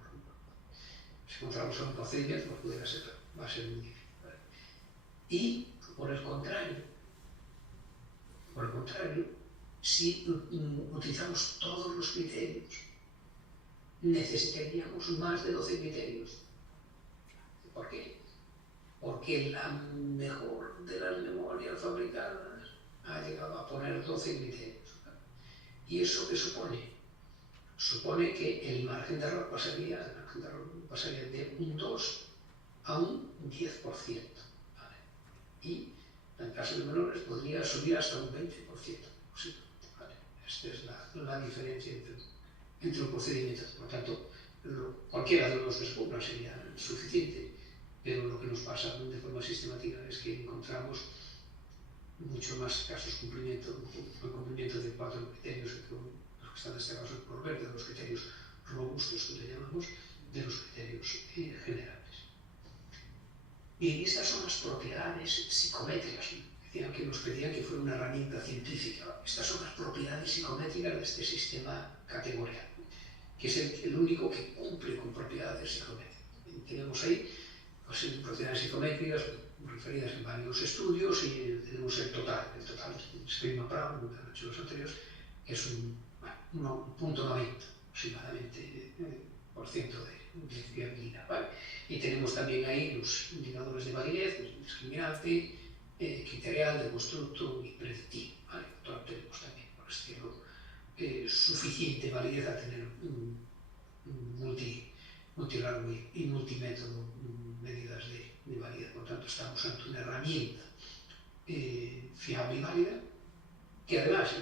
Si encontramos un procedimiento, pues va a ser muy difícil, ¿vale? Y, por el contrario, si utilizamos todos los criterios, necesitaríamos más de 12 criterios. ¿Por qué? Porque la mejor de las memorias fabricadas ha llegado a poner 12 criterios. ¿Y eso qué supone? Supone que el margen de error pasaría de un 2 a un 10%. ¿Vale? Y en el caso de menores podría subir hasta un 20%. Posiblemente, ¿vale? Esta es la diferencia entre los procedimientos. Por tanto, cualquiera de los que se cumplan sería suficiente, pero lo que nos pasa de forma sistemática es que encontramos mucho más casos de cumplimiento de 4 criterios que los que están en este caso por verde, de los criterios robustos que le llamamos, de los criterios generales. Y estas son las propiedades psicométricas. Decían que nos pedían que fuera una herramienta científica. Estas son las propiedades psicométricas de este sistema categorial, que es el único que cumple con propiedades psicométricas. Tenemos ahí pues, propiedades psicométricas referidas en varios estudios y tenemos el total esgrima Brown, como han hecho los anteriores, que es un 0.90 aproximadamente por ciento de fiabilidad, ¿vale? Y tenemos también ahí los indicadores de validez, discriminante, criterial, de constructo y predictivo, ¿vale? Entonces tenemos también, por decirlo, suficiente validez a tener un multirango y multimétodo medidas de validez. Por tanto, estamos ante una herramienta fiable y válida, que además,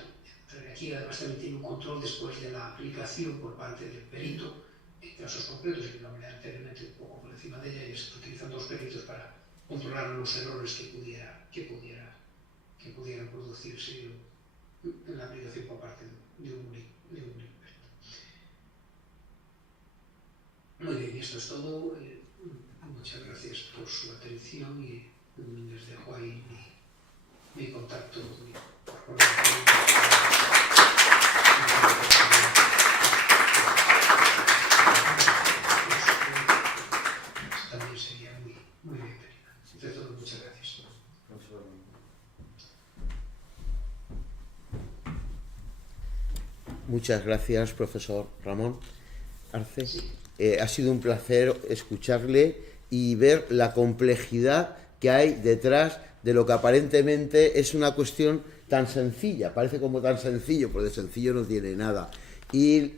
aquí además también tiene un control después de la aplicación por parte del perito en casos concretos, y que lo hablé anteriormente un poco por encima de ella, y se utilizan 2 peritos para controlar los errores que pudieran producirse en la aplicación por parte de un experto. Muy bien, esto es todo. Muchas gracias por su atención y les dejo ahí mi contacto por correo. También sería muy bienvenida. De todo, muchas gracias. Muchas gracias, profesor Ramón Arce. Sí. Ha sido un placer escucharle y ver la complejidad que hay detrás de lo que aparentemente es una cuestión tan sencilla. Parece como tan sencillo, pero de sencillo no tiene nada. Y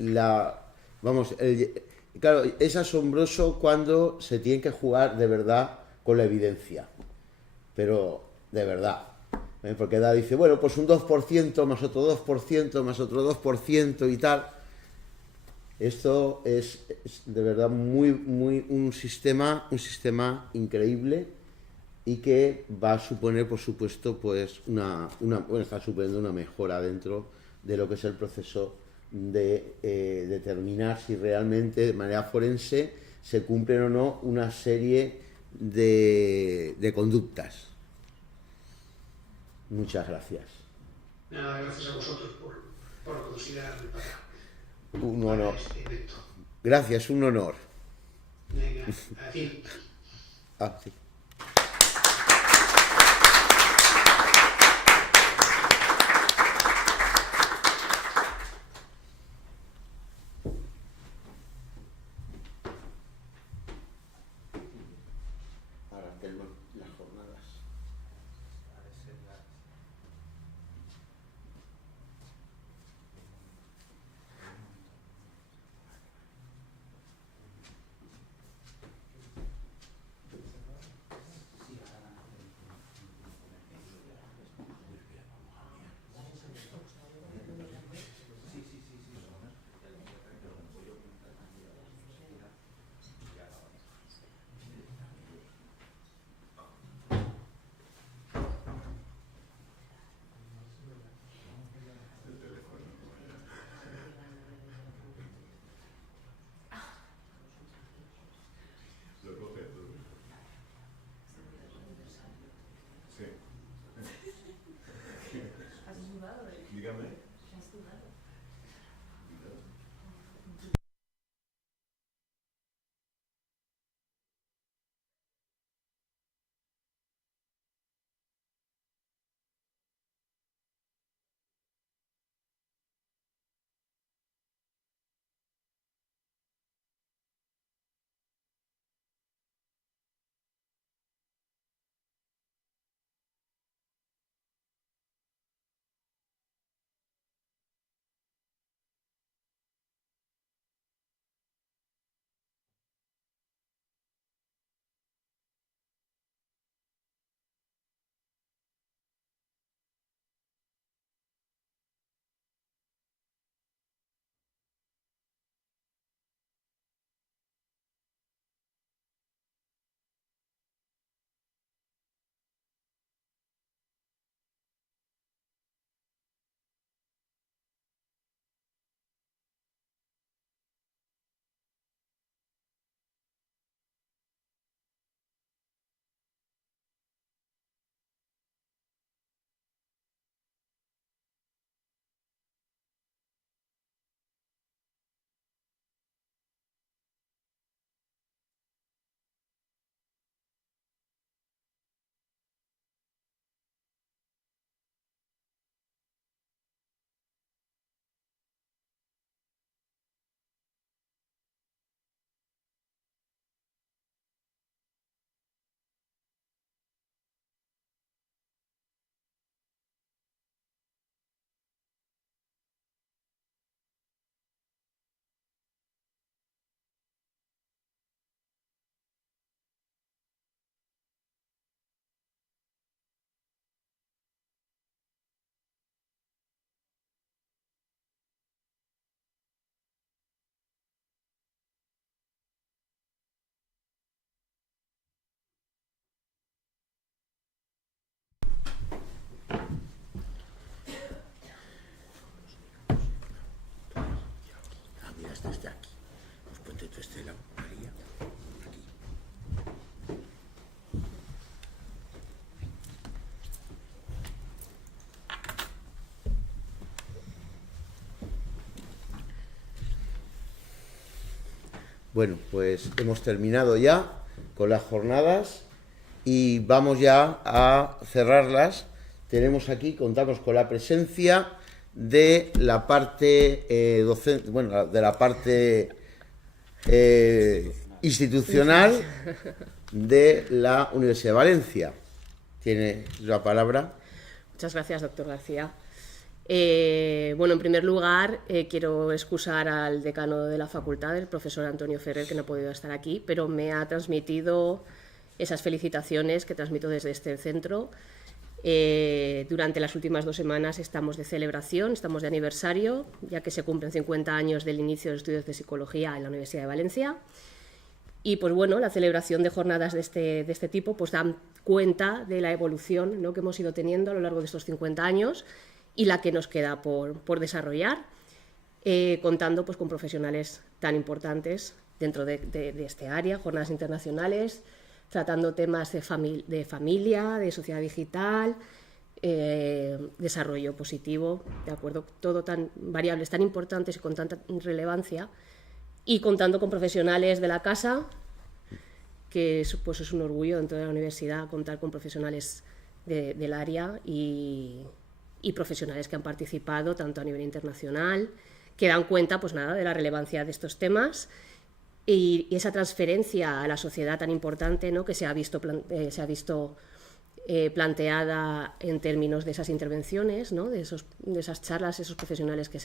claro, es asombroso cuando se tiene que jugar de verdad con la evidencia. Pero de verdad. Porque dice, bueno, pues un 2% más otro 2% más otro 2% y tal. Esto es de verdad un sistema increíble y que va a suponer, por supuesto, pues está suponiendo una mejora dentro de lo que es el proceso de determinar si realmente de manera forense se cumplen o no una serie de conductas. Muchas gracias. Nada, gracias a vosotros por considerarme Un honor. para este evento. Gracias, un honor. Venga, a ti. Sí. Ahora tengo las jornadas. Bueno, pues hemos terminado ya con las jornadas y vamos ya a cerrarlas. Tenemos aquí, contamos con la presencia de la parte docente, bueno, de la parte institucional de la Universidad de Valencia. Tiene la palabra. Muchas gracias, doctor García. Bueno, en primer lugar, quiero excusar al decano de la facultad, el profesor Antonio Ferrer, que no ha podido estar aquí, pero me ha transmitido esas felicitaciones que transmito desde este centro. Durante las últimas 2 semanas estamos de celebración, estamos de aniversario, ya que se cumplen 50 años del inicio de estudios de psicología en la Universidad de Valencia. Y pues bueno, la celebración de jornadas de este tipo pues dan cuenta de la evolución, ¿no?, que hemos ido teniendo a lo largo de estos 50 años y la que nos queda por desarrollar, contando pues con profesionales tan importantes dentro de este área, jornadas internacionales, tratando temas de familia, de sociedad digital, desarrollo positivo, ¿de acuerdo? Todo tan variables tan importantes y con tanta relevancia, y contando con profesionales de la casa, que pues es un orgullo dentro de la universidad contar con profesionales del área y profesionales que han participado tanto a nivel internacional, que dan cuenta pues nada de la relevancia de estos temas y esa transferencia a la sociedad tan importante, ¿no?, que se ha visto planteada en términos de esas intervenciones, ¿no?, de esas charlas, esos profesionales que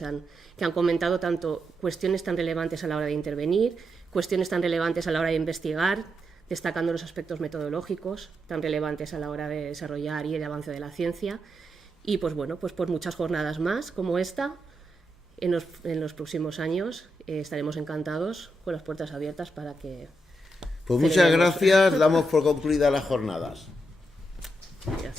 han comentado tanto cuestiones tan relevantes a la hora de intervenir, cuestiones tan relevantes a la hora de investigar, destacando los aspectos metodológicos tan relevantes a la hora de desarrollar y el avance de la ciencia. Y pues bueno, pues por muchas jornadas más como esta, en los próximos años estaremos encantados con las puertas abiertas para que... Pues muchas gracias, damos por concluidas las jornadas. Gracias.